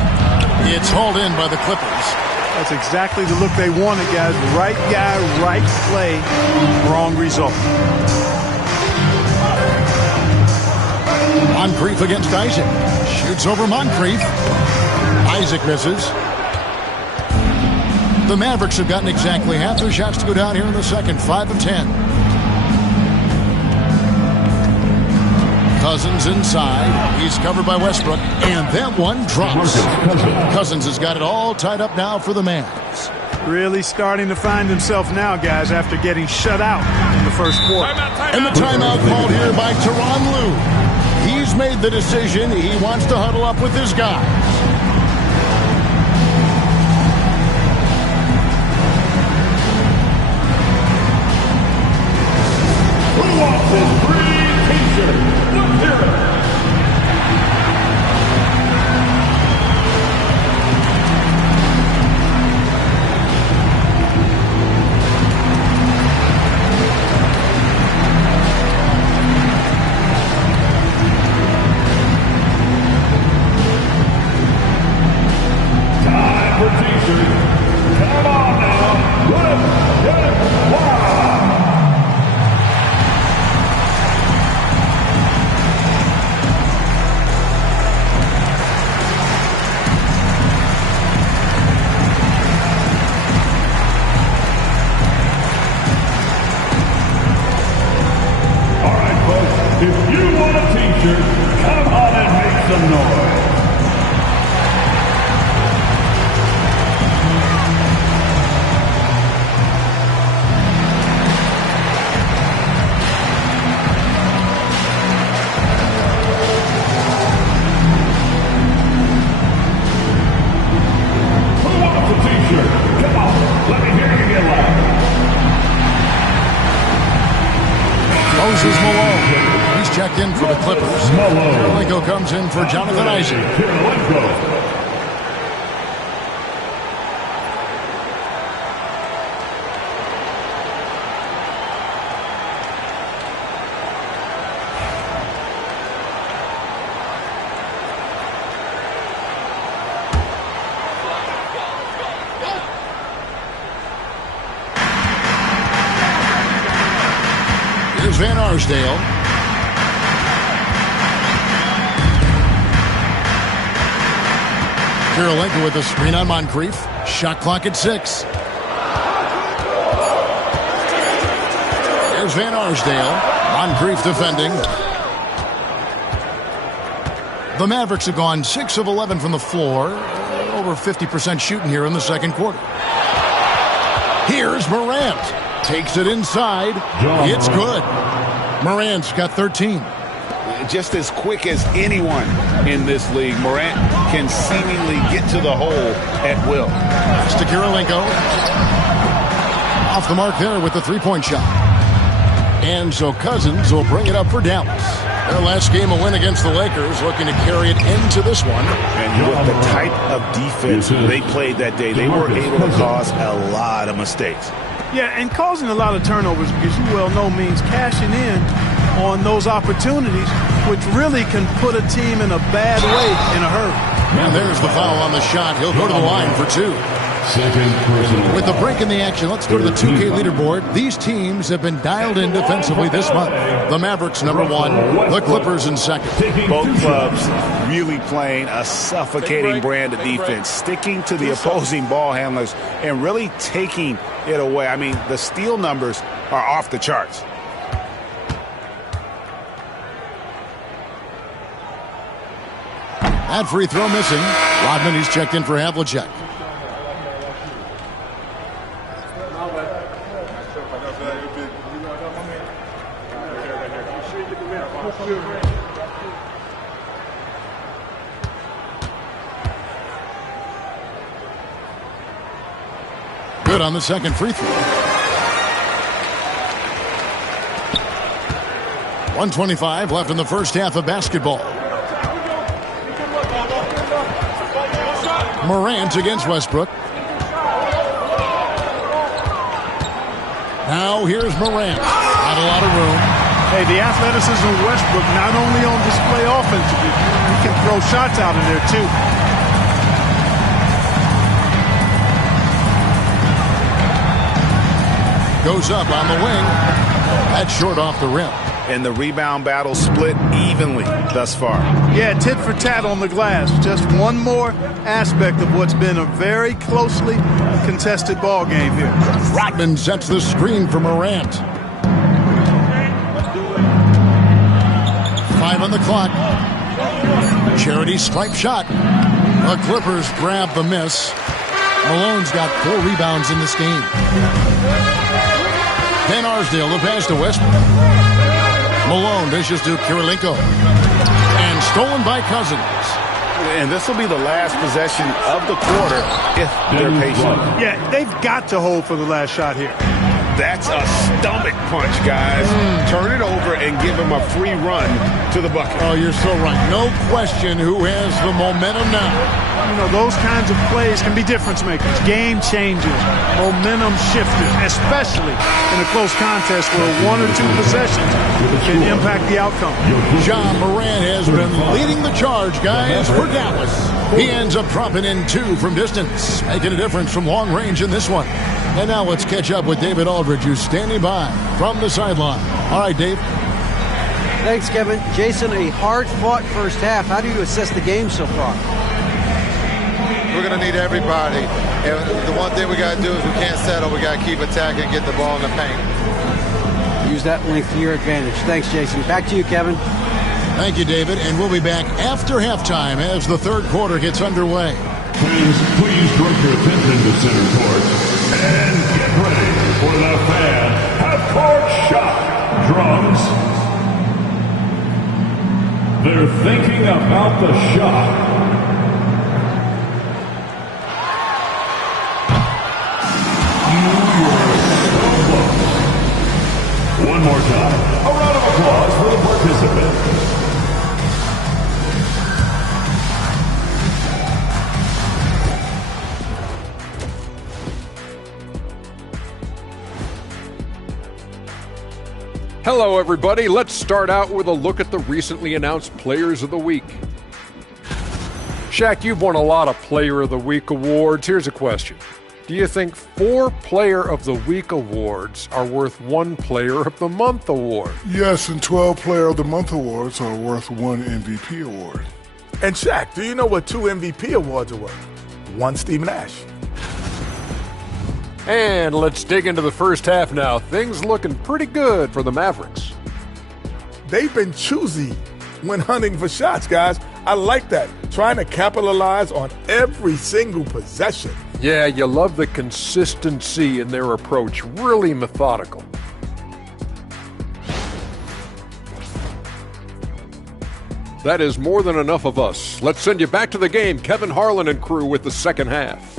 It's hauled in by the Clippers. That's exactly the look they wanted, guys. Right guy, right play, wrong result. Moncrief against Isaac. Shoots over Moncrief. Isaac misses. The Mavericks have gotten exactly half their shots to go down here in the second, 5 of 10. Cousins inside. He's covered by Westbrook, and that one drops. Cousins has got it all tied up now for the Mavs. Really starting to find himself now, guys, after getting shut out in the first quarter. And the timeout called here by Tyronn Lue. He's made the decision. He wants to huddle up with his guys. Who wants his free t-shirt? Let's hear it. Time for t-shirts. Come on now. Let's get it wild. If you want a t-shirt, come on and make some noise. Who wants a t-shirt? Come on, let me hear you get loud. Moses Malone. He's checked in for the Clippers. Kirilenko comes in for Jonathan Isaac. Here's Van Arsdale. Kirilenko with a screen on Moncrief. Shot clock at 6. There's Van Arsdale. Moncrief defending. The Mavericks have gone 6 of 11 from the floor. Over 50% shooting here in the second quarter. Here's Morant. Takes it inside. It's good. Morant's got 13. Just as quick as anyone in this league, Morant can seemingly get to the hole at will. It's to Kirilenko. Off the mark there with the three-point shot. And so Cousins will bring it up for Dallas. Their last game, a win against the Lakers, looking to carry it into this one. And with the type of defense they played that day, they were able to cause a lot of mistakes. Yeah, and causing a lot of turnovers, because you well know means cashing in on those opportunities, which really can put a team in a bad way in a hurry. And there's the foul on the shot. He'll go to the line for 2. With the break in the action, let's go to the 2K leaderboard. These teams have been dialed in defensively this month. The Mavericks, number 1. The Clippers in second. Both clubs really playing a suffocating brand of defense, sticking to the opposing ball handlers and really taking it away. I mean, the steal numbers are off the charts. That free throw missing. Rodman, he's checked in for Havlicek. Good on the second free throw. 1:25 left in the first half of basketball. Morant against Westbrook. Now here's Morant. Not a lot of room. Hey, the athleticism of Westbrook not only on display offensively, he can throw shots out of there too. Goes up on the wing. That's short off the rim. and the rebound battle split evenly thus far. Yeah, tit for tat on the glass. Just one more aspect of what's been a very closely contested ball game here. Rodman sets the screen for Morant. 5 on the clock. Charity stripe shot. The Clippers grab the miss. Malone's got 4 rebounds in this game. Van Arsdale, the pass to Westbrook. Malone dishes to Kirilenko. And stolen by Cousins. And this will be the last possession of the quarter if they're patient. Yeah, they've got to hold for the last shot here. That's a stomach punch, guys. Turn it over and give him a free run to the bucket. Oh, you're so right. No question who has the momentum now. You know, those kinds of plays can be difference makers, game changers, momentum shifters, especially in a close contest where 1 or 2 possessions can impact the outcome. John Morant has been leading the charge, guys, for Dallas. He ends up dropping in 2 from distance, making a difference from long range in this one. And now let's catch up with David Aldridge, who's standing by from the sideline. All right, Dave. Thanks, Kevin. Jason, a hard-fought first half. How do you assess the game so far? We're going to need everybody. And the one thing we got to do is we can't settle. We got to keep attacking and get the ball in the paint. Use that length to your advantage. Thanks, Jason. Back to you, Kevin. Thank you, David. And we'll be back after halftime as the third quarter gets underway. Please direct your attention to center court and get ready for the fan half-court shot. Drums. They're thinking about the shot. One more time. A round of applause for the participants. Hello, everybody. Let's start out with a look at the recently announced Players of the Week. Shaq, you've won a lot of Player of the Week awards. Here's a question. Do you think 4 Player of the Week awards are worth 1 Player of the Month award? Yes, and 12 Player of the Month awards are worth 1 MVP award. And Shaq, do you know what 2 MVP awards are worth? 1 Steve Nash. And let's dig into the first half now. Things looking pretty good for the Mavericks. They've been choosy when hunting for shots, guys. I like that. Trying to capitalize on every single possession. Yeah, you love the consistency in their approach. Really methodical. That is more than enough of us. Let's send you back to the game. Kevin Harlan and crew with the second half.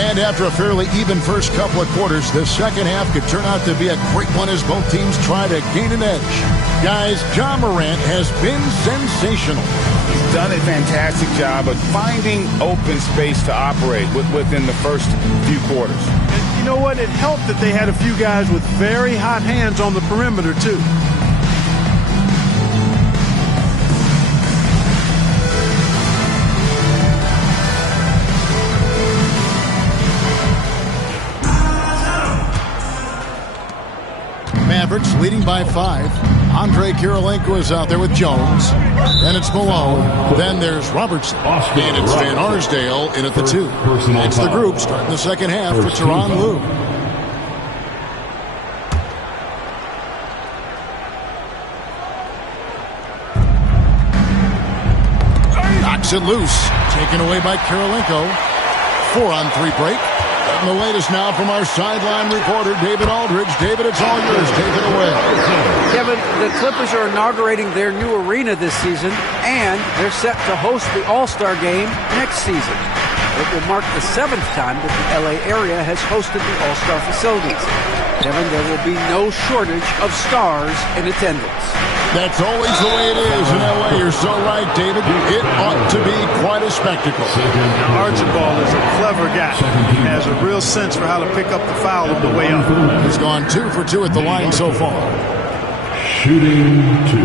And after a fairly even first couple of quarters, the second half could turn out to be a great one as both teams try to gain an edge. Guys, John Morant has been sensational. He's done a fantastic job of finding open space to operate within the first few quarters. And you know what? It helped that they had a few guys with very hot hands on the perimeter, too. Mavericks leading by 5. Andre Kirilenko is out there with Jones. Then it's Malone. Then there's Robertson. And it's Van Arsdale in at the 2. It's the group starting the second half for Tyronn Lue. Knocks it loose. Taken away by Kirilenko. 4-on-3 break. And the latest now from our sideline reporter, David Aldridge. David, it's all yours. Take it away. Kevin, the Clippers are inaugurating their new arena this season, and they're set to host the All-Star Game next season. It will mark the 7th time that the LA area has hosted the All-Star facilities. Kevin, there will be no shortage of stars in attendance. That's always the way it is in LA. You're so right, David. It ought to be quite a spectacle. Now, Archibald is a clever guy. He has a real sense for how to pick up the foul on the way up. He's gone 2 for 2 at the line so far. Shooting 2.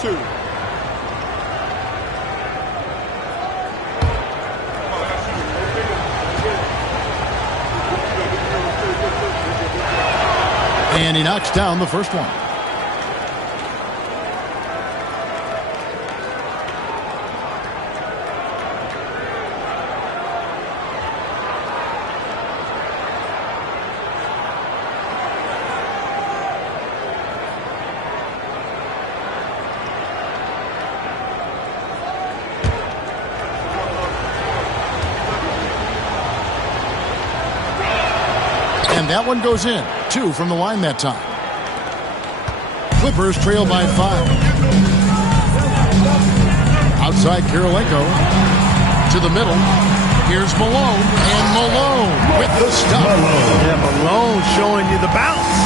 2. And he knocks down the first one. And that one goes in. 2 from the line that time. Clippers trail by 5. Outside Kirilenko. To the middle. Here's Malone. And Malone with the stop. Yeah, Malone showing you the bounce.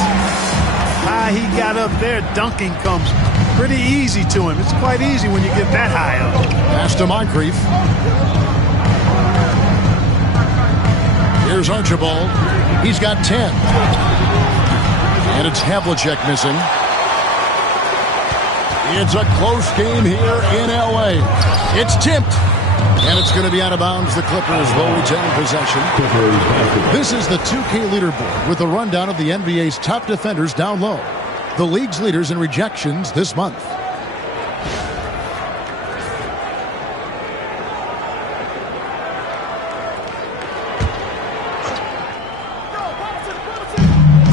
High he got up there, dunking comes pretty easy to him. It's quite easy when you get that high up. Pass to Moncrief. Here's Archibald. He's got 10. And it's Havlicek missing. It's a close game here in L.A. It's tipped. And it's going to be out of bounds. The Clippers will retain possession. This is the 2K leaderboard with a rundown of the NBA's top defenders down low. The league's leaders in rejections this month.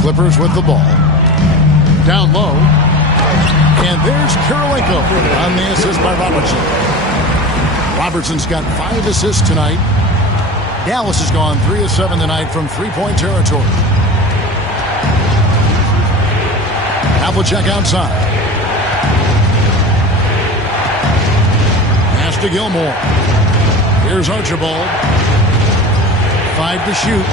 Clippers with the ball. Down low. And there's Kirilenko on the assist by Robertson. Robertson's got 5 assists tonight. Dallas has gone 3 of 7 tonight from three-point territory. Havlicek outside. Pass to Gilmore. Here's Archibald. 5 to shoot.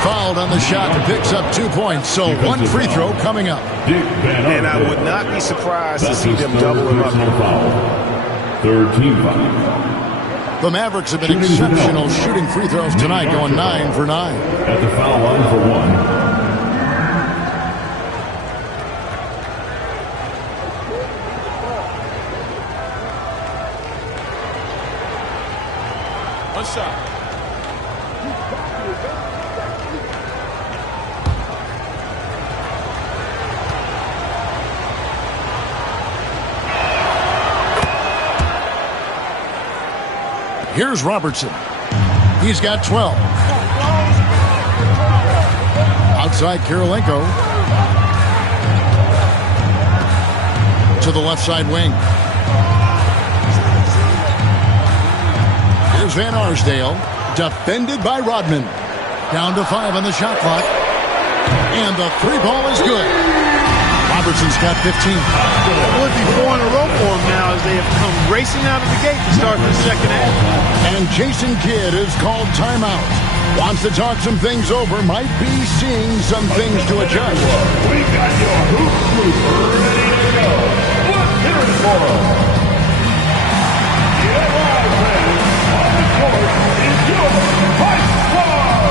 Fouled on the shot, picks up 2 points. So 1 free throw coming up. And I would not be surprised to see them double him up. Third team foul. The Mavericks have been exceptional shooting free throws tonight, going 9 for 9. At the foul line for 1. One shot. Here's Robertson. He's got 12. Outside Kirilenko. To the left side wing. Here's Van Arsdale. Defended by Rodman. Down to 5 on the shot clock. And the 3-ball is good. Robertson's got 15. It would be 4 in a row for him now as they have come racing out of the gate to start the second half. And Jason Kidd is called timeout. Wants to talk some things over. Might be seeing some things to adjust. We got your hoop group ready to go. Let's hear it for them. Get live, fans. On the court is your Fight Squad.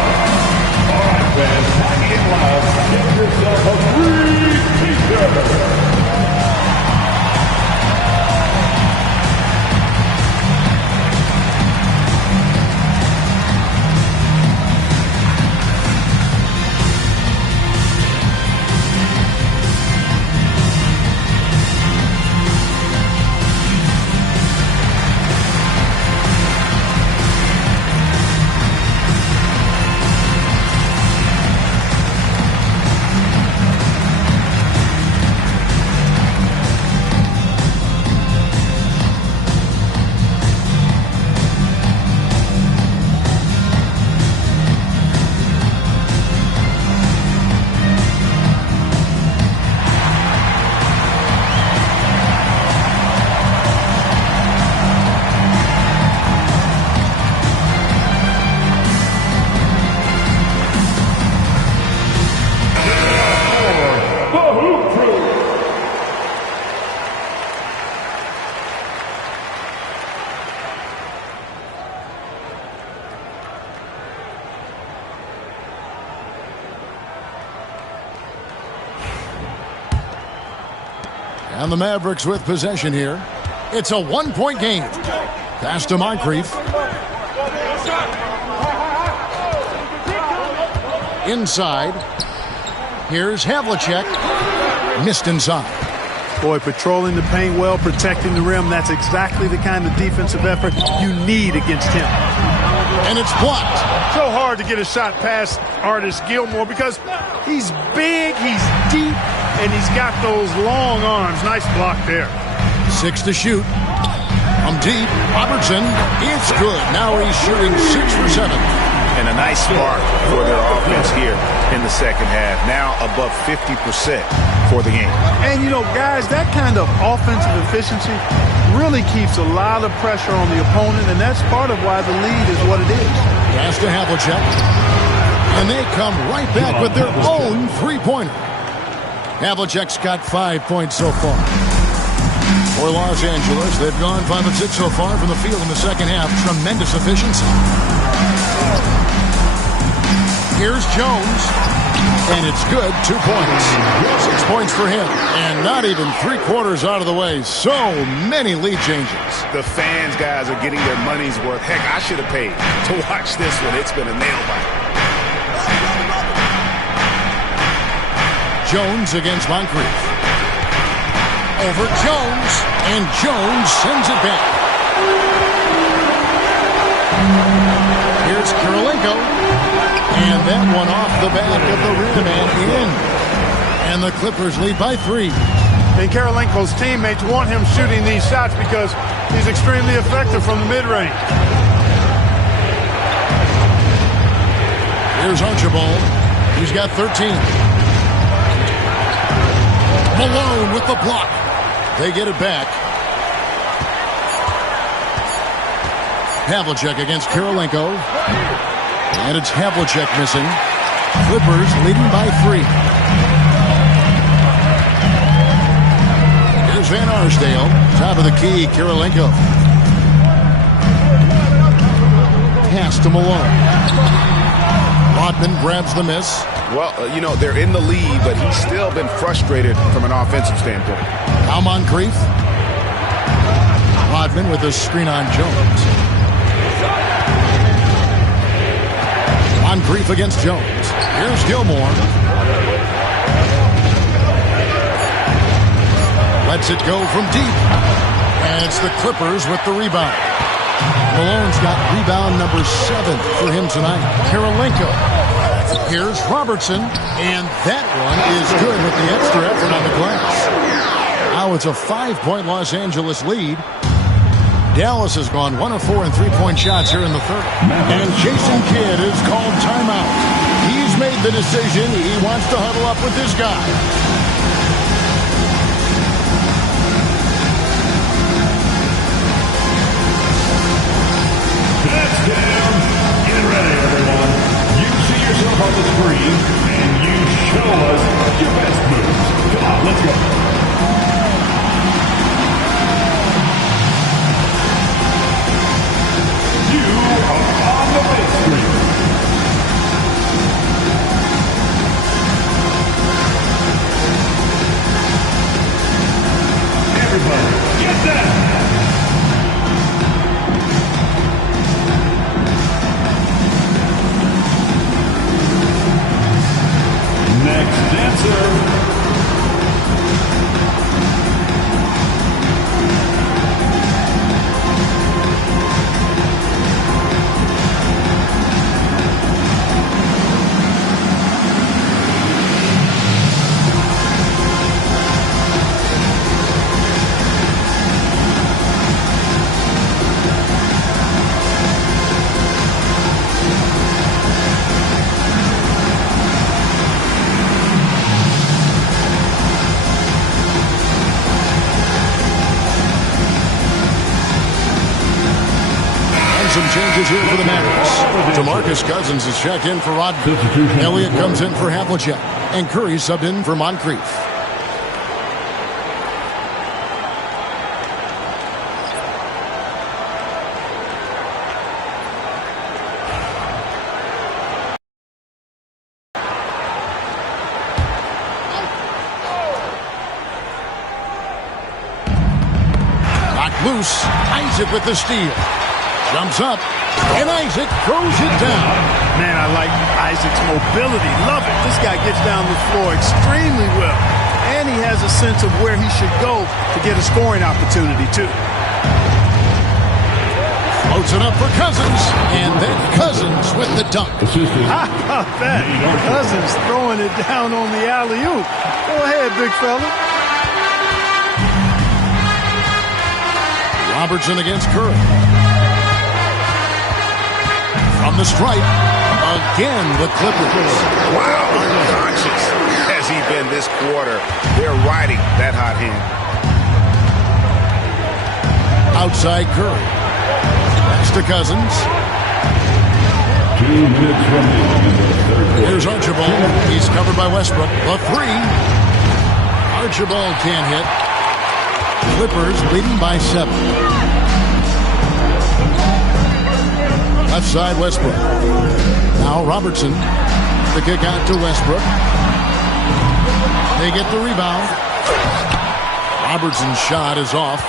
All right, fans, packing it loud. Get yourself a free t-shirt. And the Mavericks with possession here. It's a 1-point game. Pass to Moncrief. Inside. Here's Havlicek. Missed inside. Boy, patrolling the paint well, protecting the rim. That's exactly the kind of defensive effort you need against him. And it's blocked. So hard to get a shot past Artis Gilmore because he's big, he's deep, and he's got those long arms. Nice block there. 6 to shoot. From deep, Robertson. It's good. Now he's shooting 6 for 7. And a nice spark for their offense here in the second half. Now above 50% for the game. And, you know, guys, that kind of offensive efficiency really keeps a lot of pressure on the opponent, and that's part of why the lead is what it is. Pass to Havlicek. And they come right back with their own three-pointer. Havlicek's got 5 points so far. For Los Angeles, they've gone 5 of 6 so far from the field in the second half. Tremendous efficiency. Here's Jones. And it's good. 2 points. 6 points for him. And not even 3/4 out of the way. So many lead changes. The fans, guys, are getting their money's worth. Heck, I should have paid to watch this one. It's been a nail-biter. Jones against Moncrief. Over Jones, and Jones sends it back. Here's Kirilenko, and that one off the back of the rim and in. And the Clippers lead by 3. And Kirilenko's teammates want him shooting these shots because he's extremely effective from the mid-range. Here's Archibald. He's got 13. Malone with the block. They get it back. Havlicek against Kirilenko. And it's Havlicek missing. Clippers leading by 3. Here's Van Arsdale. Top of the key, Kirilenko. Pass to Malone. Rodman grabs the miss. Well, you know, they're in the lead, but he's still been frustrated from an offensive standpoint. Now Moncrief. Rodman with a screen on Jones. Moncrief against Jones. Here's Gilmore. Lets it go from deep. And it's the Clippers with the rebound. Malone's got rebound number 7 for him tonight. Kirilenko. Here's Robertson, and that one is good with the extra effort on the glass. Now it's a 5-point Los Angeles lead. Dallas has gone 1 of 4 in 3-point shots here in the third. And Jason Kidd is called timeout. He's made the decision. He wants to huddle up with this guy. That's down. Get ready, everyone. You see yourself on the screen, and you show us your best moves. Come on, let's go. You are on the big screen. Everybody, get down. Next dancer. Some changes here for the Mavericks. DeMarcus Cousins is checked in for Rodman. Elliott comes in for Havlicek. And Curry subbed in for Moncrief. Loose. Isaac with the steal. Jumps up. And Isaac throws it down. Man, I like Isaac's mobility. Love it. This guy gets down the floor extremely well. And he has a sense of where he should go to get a scoring opportunity, too. Floats it up for Cousins. And then Cousins with the dunk. How about that? Cousins throwing it down on the alley-oop. Go ahead, big fella. Robertson against Curry. From the stripe, again the Clippers. Wow, unconscious has he been this quarter. They're riding that hot hand. Outside Curry. Pass to Cousins. 2 minutes remaining. Here's Archibald. He's covered by Westbrook. The three. Archibald can't hit. Clippers leading by 7. Left side, Westbrook. Now Robertson. The kick out to Westbrook. They get the rebound. Robertson's shot is off.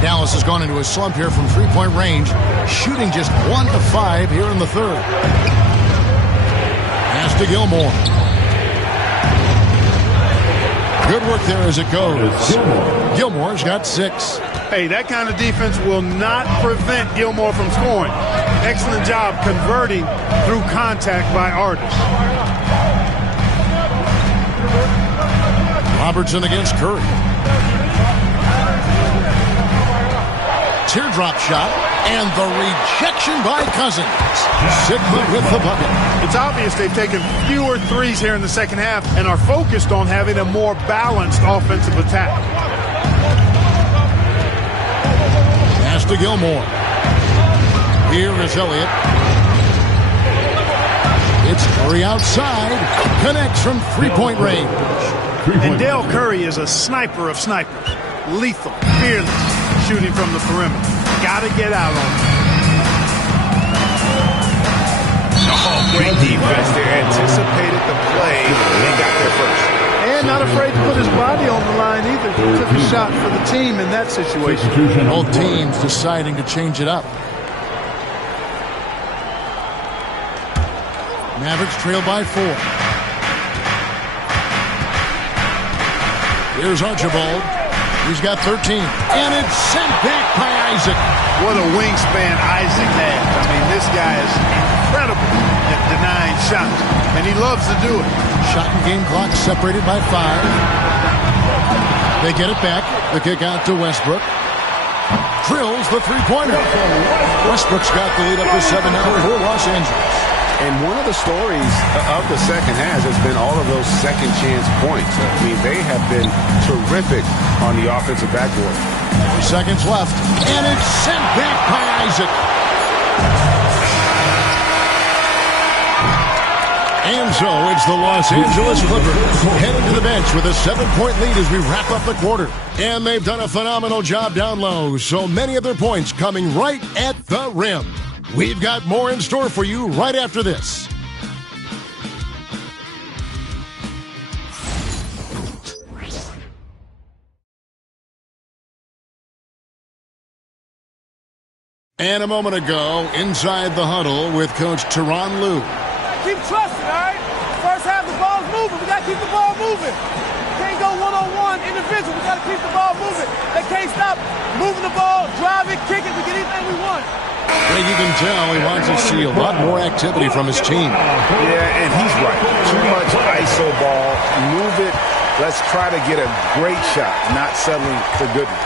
Dallas has gone into a slump here from three-point range, shooting just 1 of 5 here in the third. Pass to Gilmore. Good work there as it goes. Gilmore's got 6. Hey, that kind of defense will not prevent Gilmore from scoring. Excellent job converting through contact by Artis. Robertson against Curry. Teardrop shot, and the rejection by Cousins. Sigma with the bucket. It's obvious they've taken fewer threes here in the second half and are focused on having a more balanced offensive attack. Pass to Gilmore. Here is Elliott. It's Curry outside. Connects from three-point range. And Dale Curry is a sniper of snipers. Lethal, fearless, shooting from the perimeter. Gotta get out on him. Oh, great defense. They anticipated the play and got there first. And not afraid to put his body on the line either. He took a shot for the team in that situation. Both teams deciding to change it up. Mavericks trail by 4. Here's Archibald. He's got 13. And it's sent back by Isaac. What a wingspan Isaac has. I mean, this guy is incredible at denying shots. And he loves to do it. Shot and game clock separated by 5. They get it back. The kick out to Westbrook. Drills the three-pointer. Westbrook's got the lead up to 7 now for Los Angeles. And one of the stories of the second half has been all of those second chance points. I mean, they have been terrific on the offensive backboard. 4 seconds left, and it's sent back by Isaac. And so it's the Los Angeles Clippers headed to the bench with a 7-point lead as we wrap up the quarter. And they've done a phenomenal job down low, so many of their points coming right at the rim. We've got more in store for you right after this. And a moment ago, inside the huddle with Coach Tyronn Lue. Keep trusting, all right? First half, the ball's moving. We got to keep the ball moving. Can't go one-on-one individual. We got to keep the ball moving. They can't stop moving the ball, drive it, kick it. We get anything we want. Well, you can tell he wants to see a lot more activity from his team. Yeah, and he's right. Too much ISO ball. Move it. Let's try to get a great shot, not settling for goodness.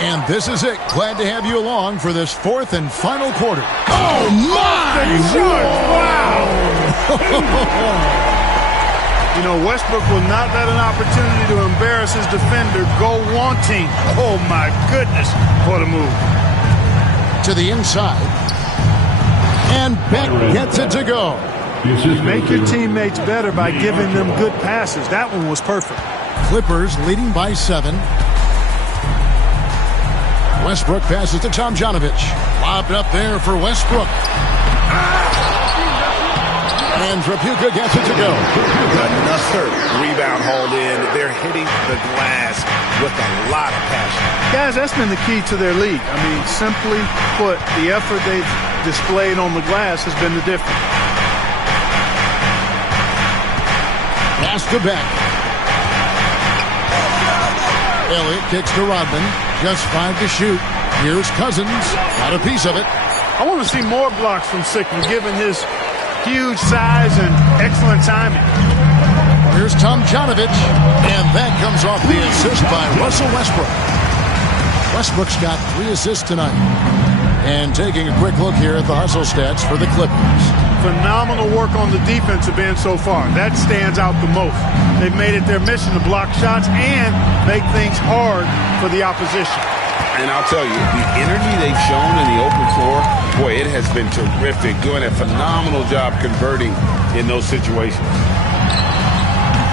And this is it. Glad to have you along for this 4th and final quarter. Oh, my! Wow! You know, Westbrook will not let an opportunity to embarrass his defender go wanting. Oh, my goodness. What a move. To the inside. And Beck gets it to go. Make your teammates better by giving them good passes. That one was perfect. Clippers leading by 7. Westbrook passes to Tomjanovich. Lobbed up there for Westbrook. And Trapuka gets it to go. Another rebound hauled in. They're hitting the glass with a lot of passion. Guys, that's been the key to their lead. I mean, simply put, the effort they've displayed on the glass has been the difference. Pass to Beck. Elliott kicks to Rodman. Just 5 to shoot. Here's Cousins. Got a piece of it. I want to see more blocks from Sickman, given his huge size and excellent timing. Here's Tomjanovich, and that comes off the assist by Russell Westbrook. Westbrook's got 3 assists tonight. And taking a quick look here at the hustle stats for the Clippers. Phenomenal work on the defensive end so far. That stands out the most. They've made it their mission to block shots and make things hard for the opposition. And I'll tell you, the energy they've shown in the open floor, boy, it has been terrific. Doing a phenomenal job converting in those situations.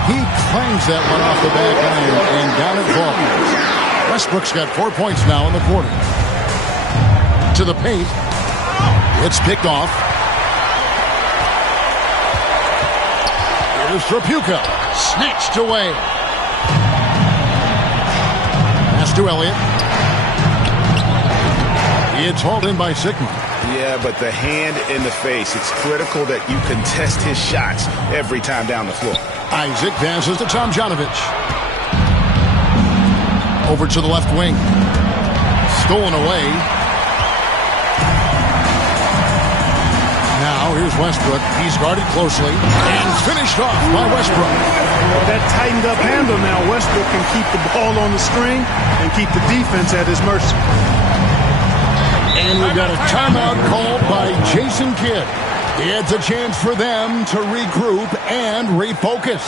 He clangs that one off the back iron and down it falls. Westbrook's got 4 points now in the quarter. To the paint. It's picked off. Here's Trapuka. Snatched away. Pass to Elliott. It's hauled in by Sickman. Yeah, but the hand in the face. It's critical that you contest his shots every time down the floor. Isaac passes to Tomjanovich. Over to the left wing. Stolen away. Now here's Westbrook. He's guarded closely and finished off by Westbrook. With that tightened up handle now, Westbrook can keep the ball on the string and keep the defense at his mercy. And we've got a timeout called by Jason Kidd. It's a chance for them to regroup and refocus.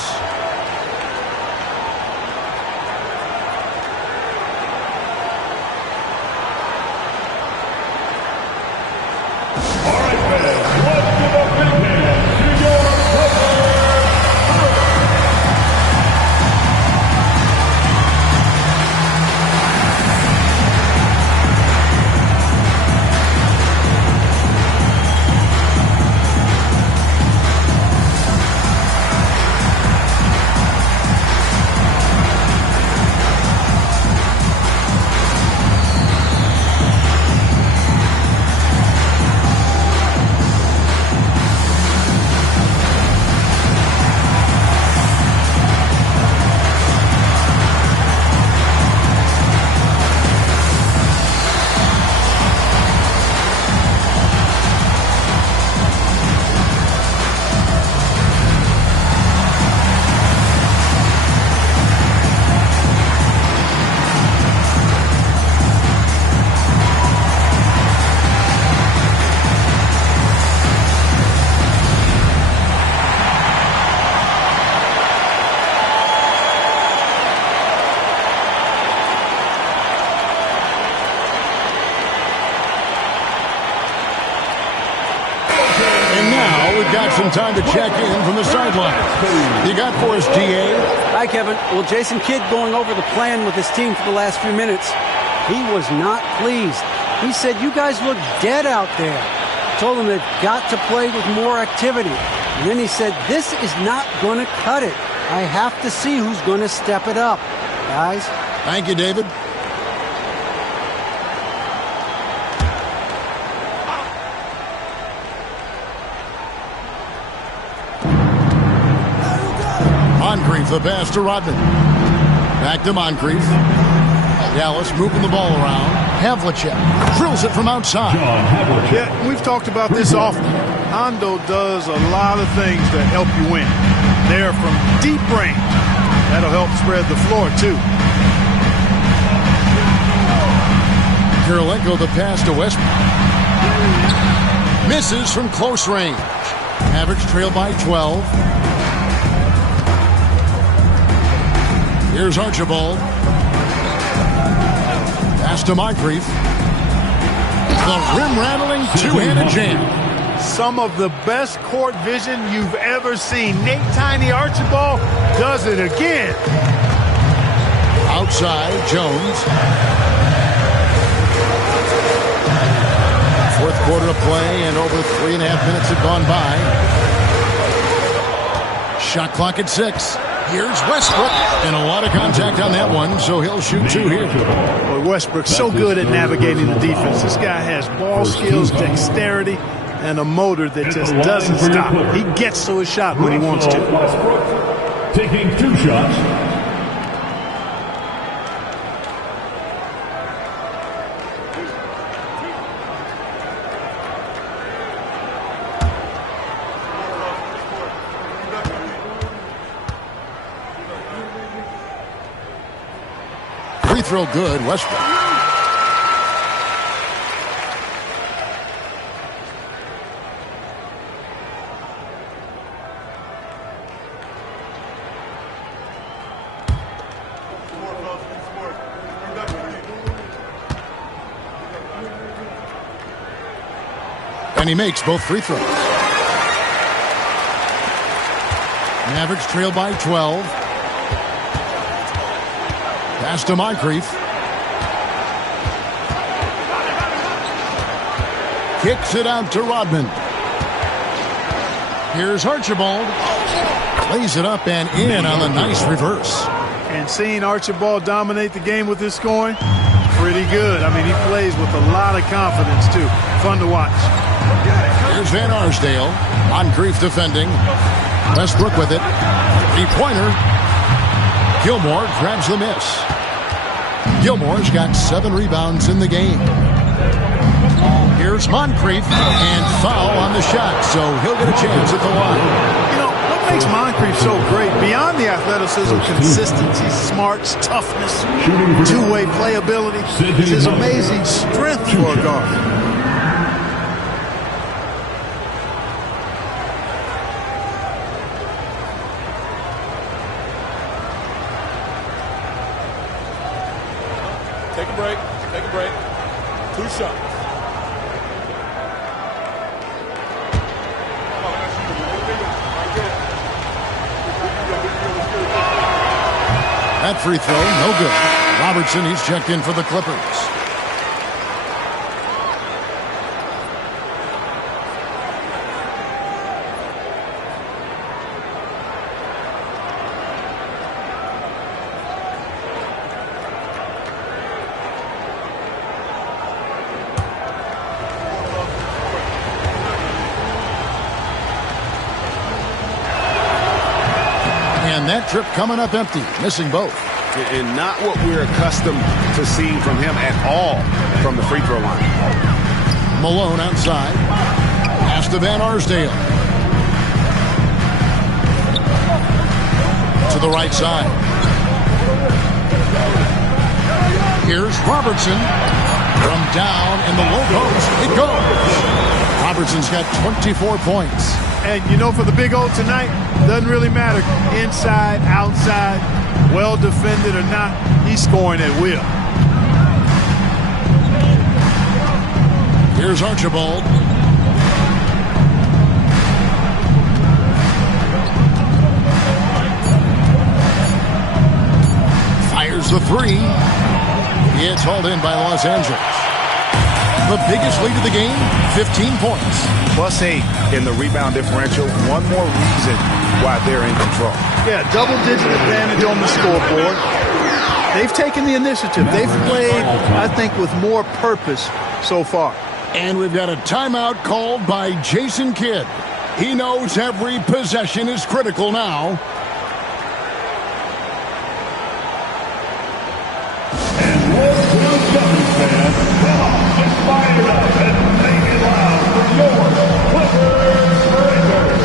Got some time to check in from the sideline. You got for us, DA? Hi, Kevin. Well, Jason Kidd going over the plan with his team for the last few minutes. He was not pleased. He said, you guys look dead out there. Told them they've got to play with more activity. And then he said, this is not going to cut it. I have to see who's going to step it up. Guys. Thank you, David. Moncrief, the pass to Rodman. Back to Moncrief. Dallas moving the ball around. Havlicek drills it from outside. Yeah, we've talked about this often. Hondo does a lot of things that help you win. They're from deep range. That'll help spread the floor, too. Kirilenko, the pass to Westbrook. Misses from close range. Mavericks trail by 12. Here's Archibald. Pass to Moncrief. The rim-rattling two-handed jam. Some of the best court vision you've ever seen. Nate Tiny Archibald does it again. Outside, Jones. Fourth quarter of play, and over 3.5 minutes have gone by. Shot clock at 6. Here's Westbrook. And a lot of contact on that one, so he'll shoot 2 here. Boy, Westbrook's so good at navigating the defense. This guy has ball skills, dexterity, and a motor that just doesn't stop. He gets to his shot when he wants to. Westbrook taking 2 shots. Free throw good, Westbrook. And he makes both free throws. Mavericks trail by 12. Pass to Moncrief. Kicks it out to Rodman. Here's Archibald. Lays it up and in on the nice reverse. And seeing Archibald dominate the game with his scoring, pretty good. I mean, he plays with a lot of confidence, too. Fun to watch. Here's Van Arsdale. Moncrief defending. Westbrook with it. Three-pointer. Gilmore grabs the miss. Gilmore's got 7 rebounds in the game. Here's Moncrief, and foul on the shot, so he'll get a chance at the line. You know, what makes Moncrief so great, beyond the athleticism, consistency, smarts, toughness, two-way playability, is his amazing strength for a guard. Take a break. Take a break. 2 shots. That free throw, no good. Robertson, he's checked in for the Clippers. And that trip coming up empty, missing both. And not what we're accustomed to seeing from him at all from the free throw line. Malone outside. Pass to Van Arsdale. To the right side. Here's Robertson. From down in the low post, it goes. Robertson's got 24 points. And, you know, for the Big O tonight, doesn't really matter. Inside, outside, well defended or not, he's scoring at will. Here's Archibald. Fires the 3. It's hauled in by Los Angeles. The biggest lead of the game, 15 points. +8 in the rebound differential. One more reason why they're in control. Yeah, double-digit advantage on the scoreboard. They've taken the initiative. They've played, I think, with more purpose so far. And we've got a timeout called by Jason Kidd. He knows every possession is critical now. Fire up and make it loud for your Clippers Blazers.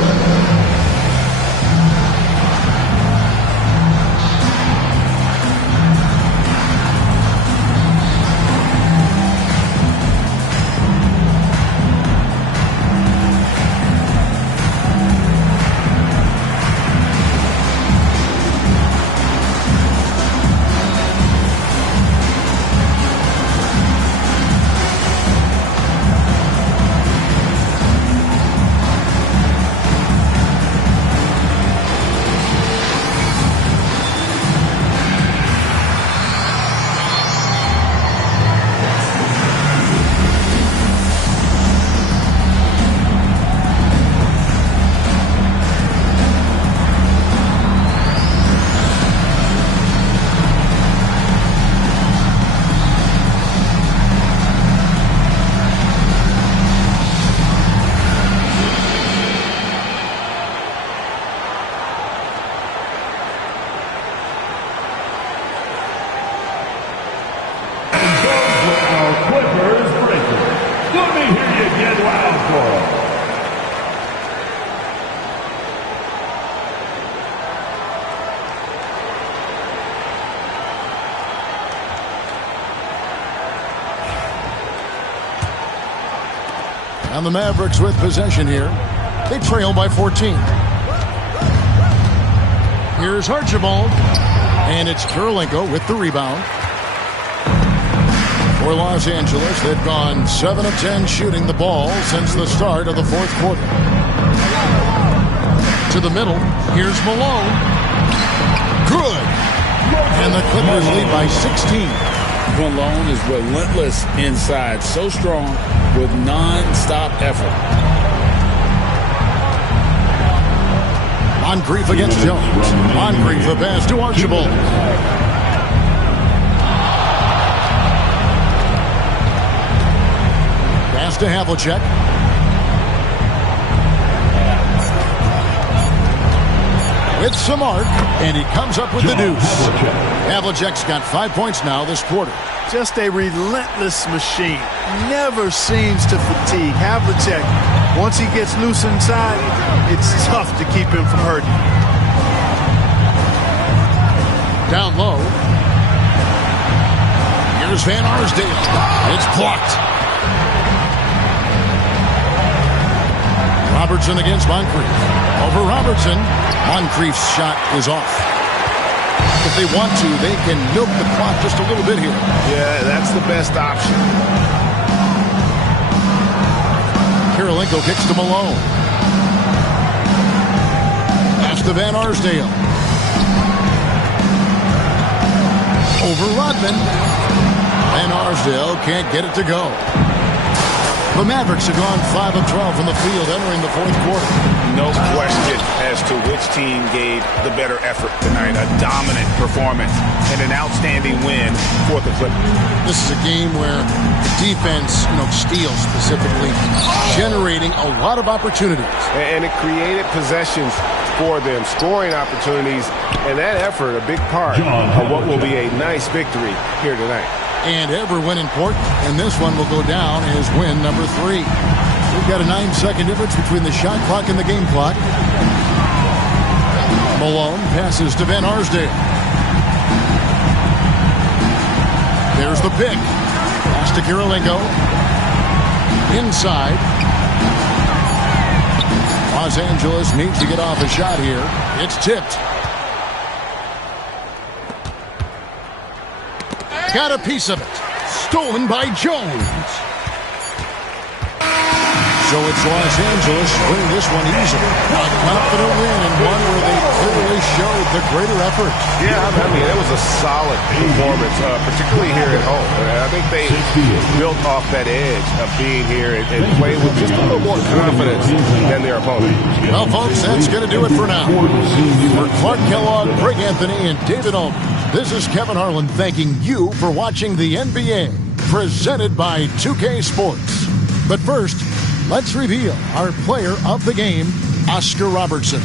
And the Mavericks with possession here. They trail by 14. Here's Archibald. And it's Kirilenko with the rebound. For Los Angeles, they've gone 7 of 10 shooting the ball since the start of the fourth quarter. To the middle. Here's Malone. Good. And the Clippers lead by 16. Malone is relentless inside, so strong with non-stop effort. Moncrief against Jones. Moncrief the pass to Archibald. Pass to Havlicek. With some arc, and he comes up with the deuce. Havlicek's got 5 points now this quarter. Just a relentless machine. Never seems to fatigue. Havlicek, once he gets loose inside, it's tough to keep him from hurting. Down low. Here's Van Arsdale. It's blocked. Robertson against Moncrief. Over Robertson. Moncrief's shot is off. If they want to, they can milk the clock just a little bit here. Yeah, that's the best option. Kirilenko kicks to Malone. Pass to Van Arsdale. Over Rodman. Van Arsdale can't get it to go. The Mavericks have gone 5 of 12 from the field entering the fourth quarter. No question as to which team gave the better effort tonight. A dominant performance and an outstanding win for the Clippers. This is a game where the defense, steals specifically, generating a lot of opportunities. And it created possessions for them, scoring opportunities, and that effort a big part of what will be a nice victory here tonight. And every win important, and this one will go down as win number 3. We've got a 9-second difference between the shot clock and the game clock. Malone passes to Van Arsdale. There's the pick. Pass to Kirilenko. Inside. Los Angeles needs to get off a shot here. It's tipped. Got a piece of it. Stolen by Jones. So it's Los Angeles winning this one easily. A confident win and one where they clearly showed the greater effort. Yeah, I mean, it was a solid performance, particularly here at home. I think they built off that edge of being here and played with just a little more confidence than their opponent. Well, folks, that's going to do it for now. For Clark Kellogg, Greg Anthony, and David Aldridge, this is Kevin Harlan thanking you for watching the NBA, presented by 2K Sports. But first, let's reveal our player of the game, Oscar Robertson.